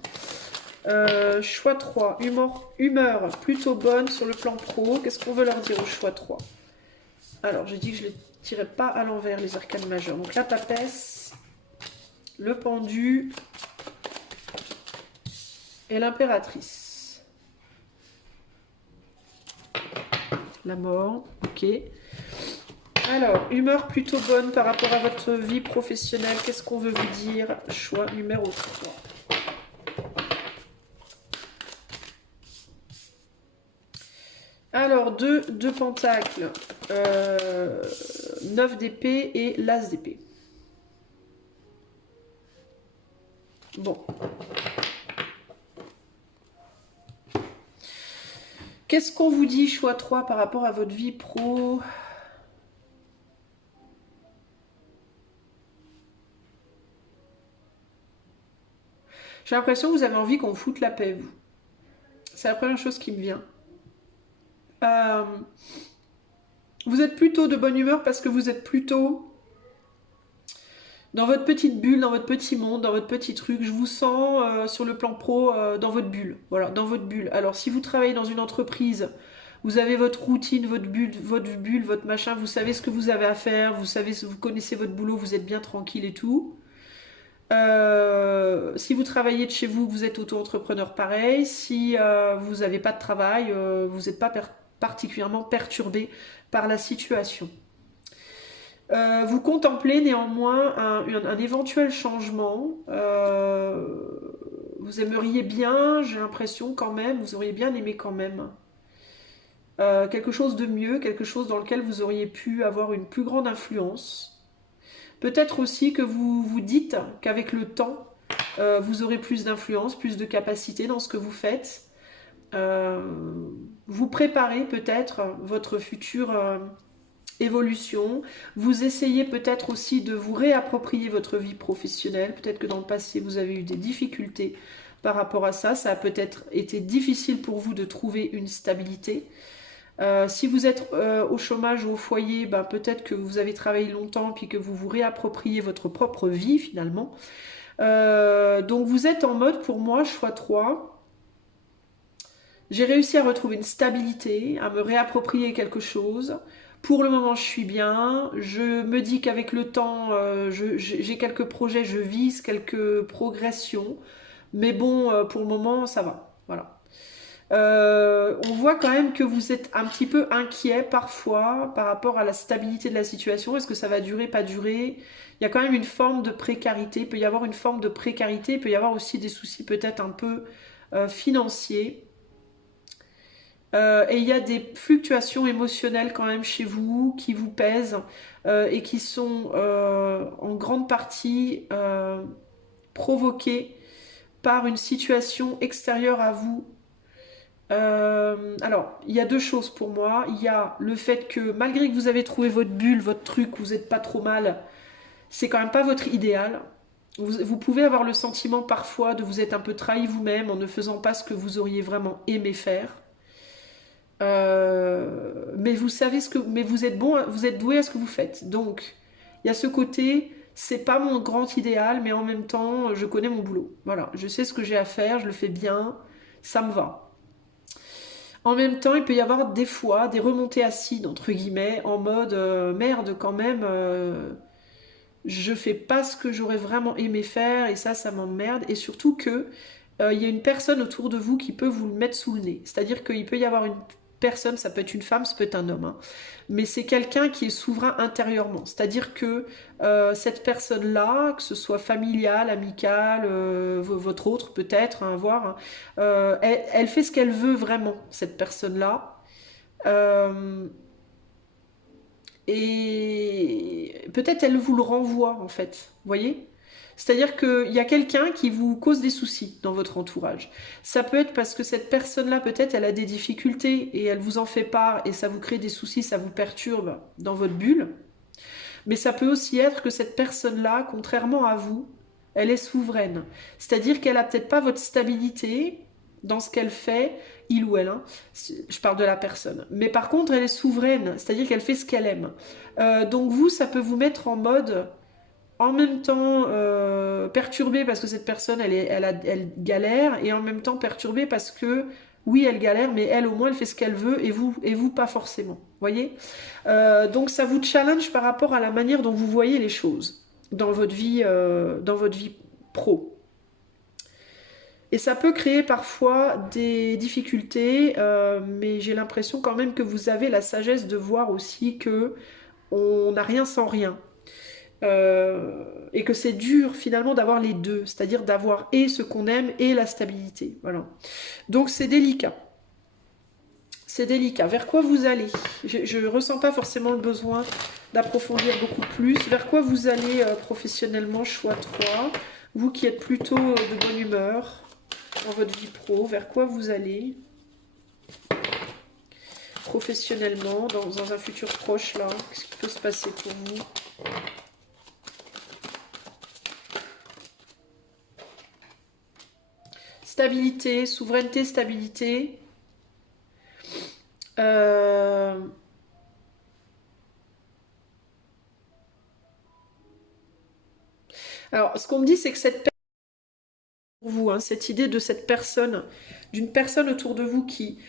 Choix 3, humeur plutôt bonne sur le plan pro, qu'est-ce qu'on veut leur dire au choix 3? Alors, j'ai dit que je ne les tirais pas à l'envers, les arcanes majeures. Donc la papesse, le pendu et l'impératrice. La mort, ok. Alors, humeur plutôt bonne par rapport à votre vie professionnelle. Qu'est-ce qu'on veut vous dire? Choix numéro 3. Alors, 2 pentacles, 9 d'épée et l'as d'épée. Bon. Qu'est-ce qu'on vous dit, choix 3, par rapport à votre vie pro? J'ai l'impression que vous avez envie qu'on foute la paix, vous. C'est la première chose qui me vient. Vous êtes plutôt de bonne humeur parce que vous êtes plutôt dans votre petite bulle, dans votre petit monde, dans votre petit truc. Je vous sens sur le plan pro dans votre bulle. Voilà, dans votre bulle. Alors, si vous travaillez dans une entreprise, vous avez votre routine, votre bulle, votre machin, vous savez ce que vous avez à faire, vous connaissez votre boulot, vous êtes bien tranquille et tout. Si vous travaillez de chez vous, vous êtes auto-entrepreneur pareil. Si vous n'avez pas de travail, vous n'êtes pas particulièrement perturbé par la situation. Vous contemplez néanmoins un éventuel changement. Vous aimeriez bien, j'ai l'impression quand même, vous auriez bien aimé quand même quelque chose de mieux, quelque chose dans lequel vous auriez pu avoir une plus grande influence. Peut-être aussi que vous vous dites qu'avec le temps, vous aurez plus d'influence, plus de capacité dans ce que vous faites. Vous préparez peut-être votre future évolution. Vous essayez peut-être aussi de vous réapproprier votre vie professionnelle. Peut-être que dans le passé, vous avez eu des difficultés par rapport à ça. Ça a peut-être été difficile pour vous de trouver une stabilité. Si vous êtes au chômage ou au foyer, peut-être que vous avez travaillé longtemps puis que vous vous réappropriez votre propre vie finalement. Donc vous êtes en mode, pour moi, choix 3. J'ai réussi à retrouver une stabilité, à me réapproprier quelque chose. Pour le moment, je suis bien. Je me dis qu'avec le temps, j'ai quelques projets, je vise quelques progressions. Mais bon, pour le moment, ça va. Voilà. On voit quand même que vous êtes un petit peu inquiet parfois par rapport à la stabilité de la situation. Est-ce que ça va durer, pas durer? Il y a quand même une forme de précarité. Il peut y avoir une forme de précarité. Il peut y avoir aussi des soucis peut-être un peu financiers. Et il y a des fluctuations émotionnelles quand même chez vous qui vous pèsent et qui sont en grande partie provoquées par une situation extérieure à vous. Alors, il y a deux choses pour moi. Il y a le fait que malgré que vous avez trouvé votre bulle, votre truc, vous n'êtes pas trop mal, c'est quand même pas votre idéal. Vous pouvez avoir le sentiment parfois de vous être un peu trahi vous-même en ne faisant pas ce que vous auriez vraiment aimé faire. Mais vous savez ce que, mais vous êtes bon, vous êtes doué à ce que vous faites. Donc, il y a ce côté, c'est pas mon grand idéal, mais en même temps, je connais mon boulot. Voilà, je sais ce que j'ai à faire, je le fais bien, ça me va. En même temps, il peut y avoir des fois des remontées acides, entre guillemets, en mode merde quand même, je fais pas ce que j'aurais vraiment aimé faire et ça m'emmerde. Et surtout que il y a une personne autour de vous qui peut vous le mettre sous le nez. C'est-à-dire qu'il peut y avoir une personne, ça peut être une femme, ça peut être un homme, hein, mais c'est quelqu'un qui est souverain intérieurement. C'est-à-dire que cette personne-là, que ce soit familiale, amicale, votre autre peut-être, hein, à voir, hein, elle fait ce qu'elle veut vraiment, cette personne-là. Euh, et peut-être elle vous le renvoie en fait, vous voyez? C'est-à-dire qu'il y a quelqu'un qui vous cause des soucis dans votre entourage. Ça peut être parce que cette personne-là, peut-être, elle a des difficultés et elle vous en fait part et ça vous crée des soucis, ça vous perturbe dans votre bulle. Mais ça peut aussi être que cette personne-là, contrairement à vous, elle est souveraine. C'est-à-dire qu'elle a peut-être pas votre stabilité dans ce qu'elle fait, il ou elle, hein. Je parle de la personne. Mais par contre, elle est souveraine, c'est-à-dire qu'elle fait ce qu'elle aime. Donc vous, ça peut vous mettre en mode, en même temps perturbé parce que cette personne, elle galère, et en même temps perturbé parce que oui, elle galère, mais elle au moins, elle fait ce qu'elle veut, et vous pas forcément. Voyez? Donc ça vous challenge par rapport à la manière dont vous voyez les choses dans votre vie pro. Et ça peut créer parfois des difficultés, mais j'ai l'impression quand même que vous avez la sagesse de voir aussi que on n'a rien sans rien. Et que c'est dur finalement d'avoir les deux, c'est-à-dire d'avoir et ce qu'on aime et la stabilité. Voilà. Donc c'est délicat. C'est délicat. Vers quoi vous allez? Je ne ressens pas forcément le besoin d'approfondir beaucoup plus. Vers quoi vous allez professionnellement, choix 3. Vous qui êtes plutôt de bonne humeur dans votre vie pro, vers quoi vous allez professionnellement, dans un futur proche là? Qu'est-ce qui peut se passer pour vous? Stabilité, souveraineté, stabilité. Euh, Alors, ce qu'on me dit, c'est que cette personne, pour vous, hein, cette idée de cette personne, d'une personne autour de vous qui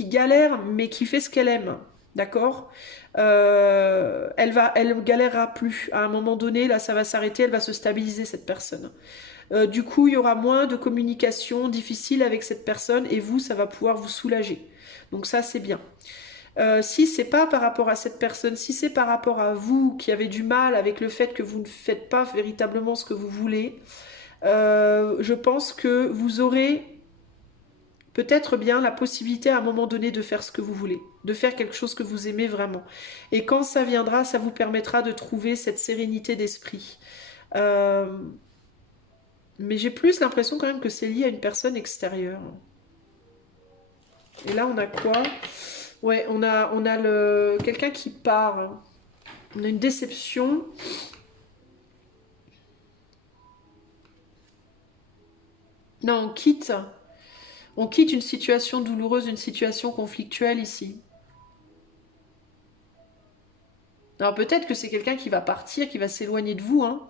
galère, mais qui fait ce qu'elle aime, d'accord? Elle galérera plus. À un moment donné, là, ça va s'arrêter, elle va se stabiliser, cette personne. Du coup, il y aura moins de communication difficile avec cette personne et vous, ça va pouvoir vous soulager. Donc ça, c'est bien. Si c'est pas par rapport à cette personne, si c'est par rapport à vous qui avez du mal avec le fait que vous ne faites pas véritablement ce que vous voulez, je pense que vous aurez peut-être bien la possibilité à un moment donné de faire ce que vous voulez, de faire quelque chose que vous aimez vraiment. Et quand ça viendra, ça vous permettra de trouver cette sérénité d'esprit. Euh, mais j'ai plus l'impression quand même que c'est lié à une personne extérieure. Et là, on a quoi? Ouais, on a quelqu'un qui part. On a une déception. Non, on quitte une situation douloureuse, une situation conflictuelle ici. Alors peut-être que c'est quelqu'un qui va partir, qui va s'éloigner de vous, hein.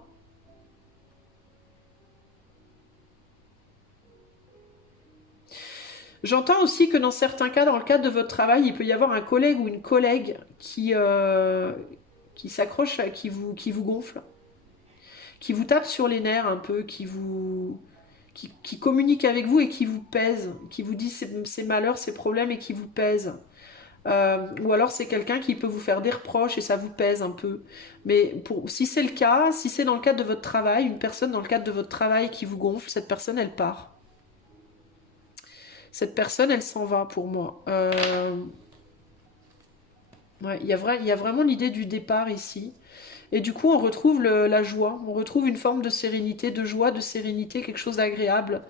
J'entends aussi que dans certains cas, dans le cadre de votre travail, il peut y avoir un collègue ou une collègue qui s'accroche, qui vous gonfle, qui vous tape sur les nerfs un peu, qui communique avec vous et qui vous pèse, qui vous dit ses malheurs, ses problèmes et qui vous pèse. Ou alors c'est quelqu'un qui peut vous faire des reproches et ça vous pèse un peu. Mais si c'est le cas, si c'est dans le cadre de votre travail, une personne dans le cadre de votre travail qui vous gonfle, cette personne elle part. Cette personne elle s'en va pour moi. Ouais, il y a vraiment l'idée du départ ici. Et du coup, on retrouve la joie, on retrouve une forme de sérénité, de joie, de sérénité, quelque chose d'agréable.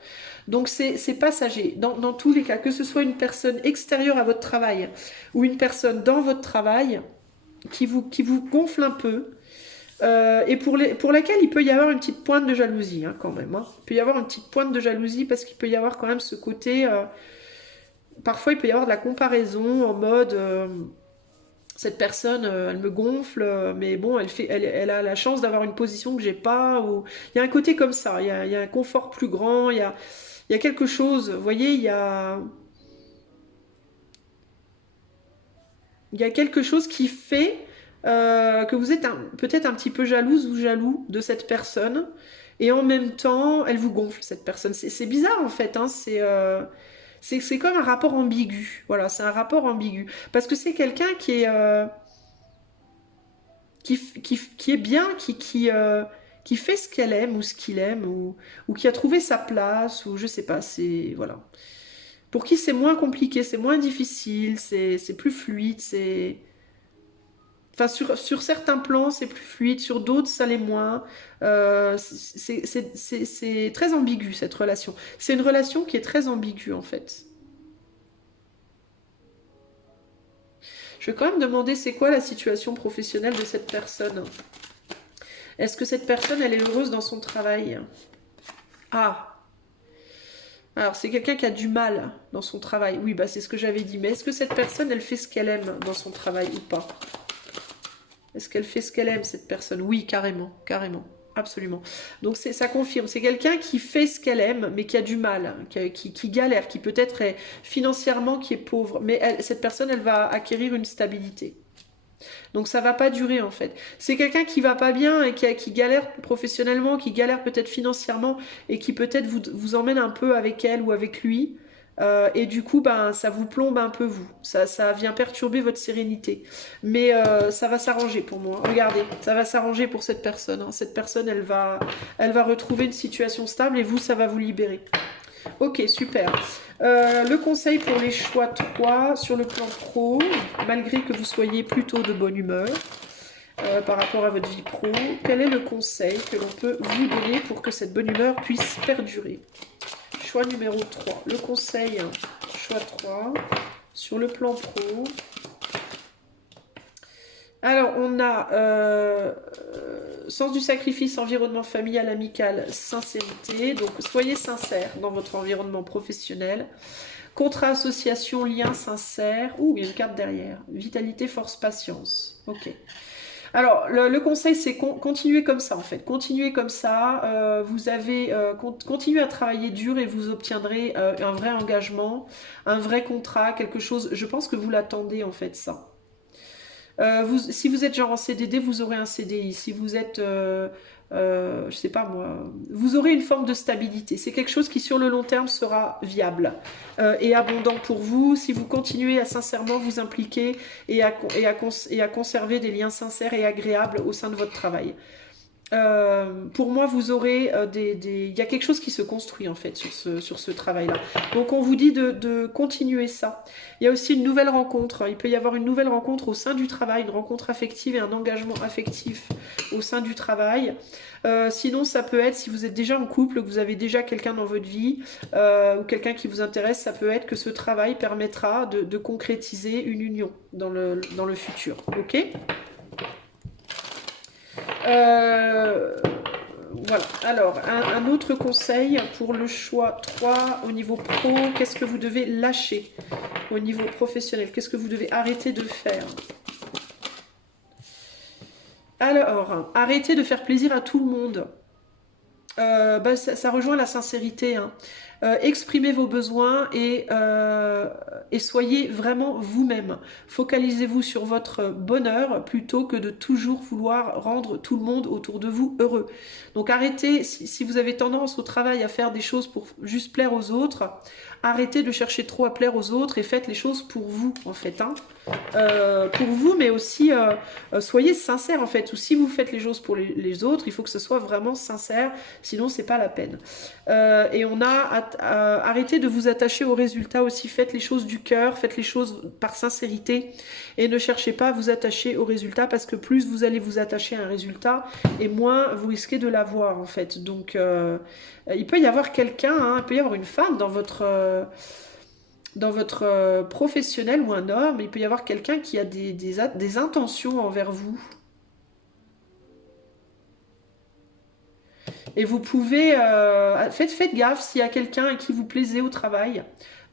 Donc c'est passager. Dans tous les cas, que ce soit une personne extérieure à votre travail ou une personne dans votre travail qui vous gonfle un peu, et pour laquelle il peut y avoir une petite pointe de jalousie hein, quand même. Hein. Il peut y avoir une petite pointe de jalousie parce qu'il peut y avoir quand même ce côté... parfois, il peut y avoir de la comparaison en mode... cette personne, elle me gonfle, mais bon, elle a la chance d'avoir une position que j'ai pas. Ou... Il y a un côté comme ça, il y a un confort plus grand, il y a quelque chose, vous voyez, il y a quelque chose qui fait que vous êtes peut-être un petit peu jalouse ou jaloux de cette personne, et en même temps, elle vous gonfle, cette personne. C'est bizarre en fait, hein, c'est comme un rapport ambigu. Voilà, c'est un rapport ambigu. Parce que c'est quelqu'un qui est bien, qui fait ce qu'elle aime ou ce qu'il aime, ou qui a trouvé sa place, ou je sais pas, c'est... Voilà. Pour qui c'est moins compliqué, c'est moins difficile, c'est plus fluide, c'est... Enfin, sur certains plans, c'est plus fluide, sur d'autres, ça l'est moins. C'est très ambigu, cette relation. C'est une relation qui est très ambiguë, en fait. Je vais quand même demander c'est quoi la situation professionnelle de cette personne. Est-ce que cette personne, elle est heureuse dans son travail? Ah, alors c'est quelqu'un qui a du mal dans son travail. Oui, bah c'est ce que j'avais dit. Mais est-ce que cette personne, elle fait ce qu'elle aime dans son travail ou pas? Est-ce qu'elle fait ce qu'elle aime, cette personne? Oui, carrément, carrément. Absolument. Donc ça confirme, c'est quelqu'un qui fait ce qu'elle aime, mais qui a du mal, hein, qui galère, qui peut-être est financièrement qui est pauvre, mais cette personne, elle va acquérir une stabilité. Donc ça va pas durer en fait. C'est quelqu'un qui va pas bien et qui galère professionnellement, qui galère peut-être financièrement et qui peut-être vous emmène un peu avec elle ou avec lui. Et du coup, ben, ça vous plombe un peu vous. Ça vient perturber votre sérénité. Mais ça va s'arranger pour moi. Regardez, ça va s'arranger pour cette personne. Hein. Cette personne, elle va retrouver une situation stable et vous, ça va vous libérer. Ok, super. Le conseil pour les choix 3 sur le plan pro, malgré que vous soyez plutôt de bonne humeur par rapport à votre vie pro, quel est le conseil que l'on peut vous donner pour que cette bonne humeur puisse perdurer? Choix numéro 3. Le conseil, choix 3, sur le plan pro. Alors, on a sens du sacrifice, environnement familial, amical, sincérité. Donc, soyez sincère dans votre environnement professionnel. Contrat, association, lien sincère. Ouh, il y a une carte derrière. Vitalité, force, patience. Ok. Alors, le conseil, c'est continuer comme ça, en fait. Continuez comme ça. Continuez à travailler dur et vous obtiendrez un vrai engagement, un vrai contrat, quelque chose. Je pense que vous l'attendez, en fait, ça. Si vous êtes genre en CDD, vous aurez un CDI. Si vous êtes, je sais pas moi, vous aurez une forme de stabilité. C'est quelque chose qui sur le long terme sera viable et abondant pour vous. Si vous continuez à sincèrement vous impliquer et à conserver des liens sincères et agréables au sein de votre travail. Pour moi, vous aurez il y a quelque chose qui se construit en fait sur ce travail-là. Donc, on vous dit de continuer ça. Il y a aussi une nouvelle rencontre. Il peut y avoir une nouvelle rencontre au sein du travail, une rencontre affective et un engagement affectif au sein du travail. Sinon, ça peut être, si vous êtes déjà en couple, que vous avez déjà quelqu'un dans votre vie ou quelqu'un qui vous intéresse, ça peut être que ce travail permettra de concrétiser une union dans le futur. Ok ? Voilà, alors un autre conseil pour le choix 3 au niveau pro, qu'est-ce que vous devez lâcher au niveau professionnel, qu'est-ce que vous devez arrêter de faire? Alors, arrêtez de faire plaisir à tout le monde. Ça rejoint la sincérité. Hein. Exprimez vos besoins et soyez vraiment vous-même. Focalisez-vous sur votre bonheur plutôt que de toujours vouloir rendre tout le monde autour de vous heureux. Donc arrêtez, si vous avez tendance au travail à faire des choses pour juste plaire aux autres, arrêtez de chercher trop à plaire aux autres et faites les choses pour vous en fait. Hein. Pour vous, mais aussi soyez sincère en fait. Ou si vous faites les choses pour les autres, il faut que ce soit vraiment sincère, sinon c'est pas la peine. Et on a arrêté de vous attacher aux résultats aussi. Faites les choses du cœur, faites les choses par sincérité et ne cherchez pas à vous attacher aux résultats parce que plus vous allez vous attacher à un résultat et moins vous risquez de l'avoir en fait. Donc il peut y avoir quelqu'un, hein, il peut y avoir une femme dans votre professionnel ou un homme, il peut y avoir quelqu'un qui a des intentions envers vous. Et vous pouvez... faites gaffe s'il y a quelqu'un à qui vous plaisez au travail.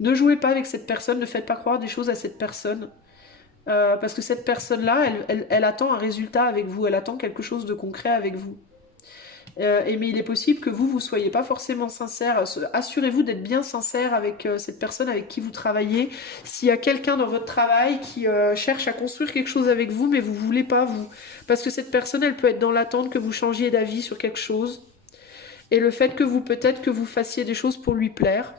Ne jouez pas avec cette personne, ne faites pas croire des choses à cette personne. Parce que cette personne-là, elle attend un résultat avec vous, elle attend quelque chose de concret avec vous. Mais il est possible que vous soyez pas forcément sincère. Assurez-vous d'être bien sincère avec cette personne avec qui vous travaillez. S'il y a quelqu'un dans votre travail qui cherche à construire quelque chose avec vous, mais vous voulez pas vous. Parce que cette personne, elle peut être dans l'attente que vous changiez d'avis sur quelque chose. Et le fait que peut-être que vous fassiez des choses pour lui plaire.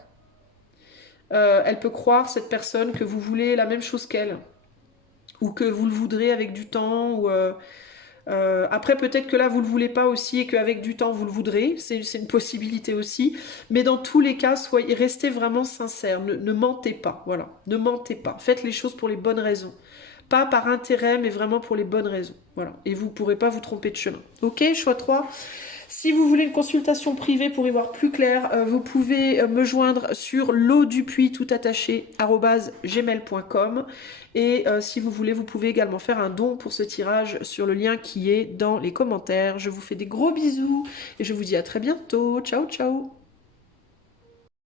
Elle peut croire, cette personne, que vous voulez la même chose qu'elle. Ou que vous le voudrez avec du temps, ou... après peut-être que là vous le voulez pas aussi et qu'avec du temps vous le voudrez, c'est une possibilité aussi, mais dans tous les cas restez vraiment sincère, ne mentez pas, voilà, ne mentez pas, faites les choses pour les bonnes raisons, pas par intérêt mais vraiment pour les bonnes raisons, voilà, et vous pourrez pas vous tromper de chemin. Ok, choix 3. Si vous voulez une consultation privée pour y voir plus clair, vous pouvez me joindre sur lodupuis tout attaché @gmail.com et si vous voulez, vous pouvez également faire un don pour ce tirage sur le lien qui est dans les commentaires. Je vous fais des gros bisous et je vous dis à très bientôt. Ciao, ciao.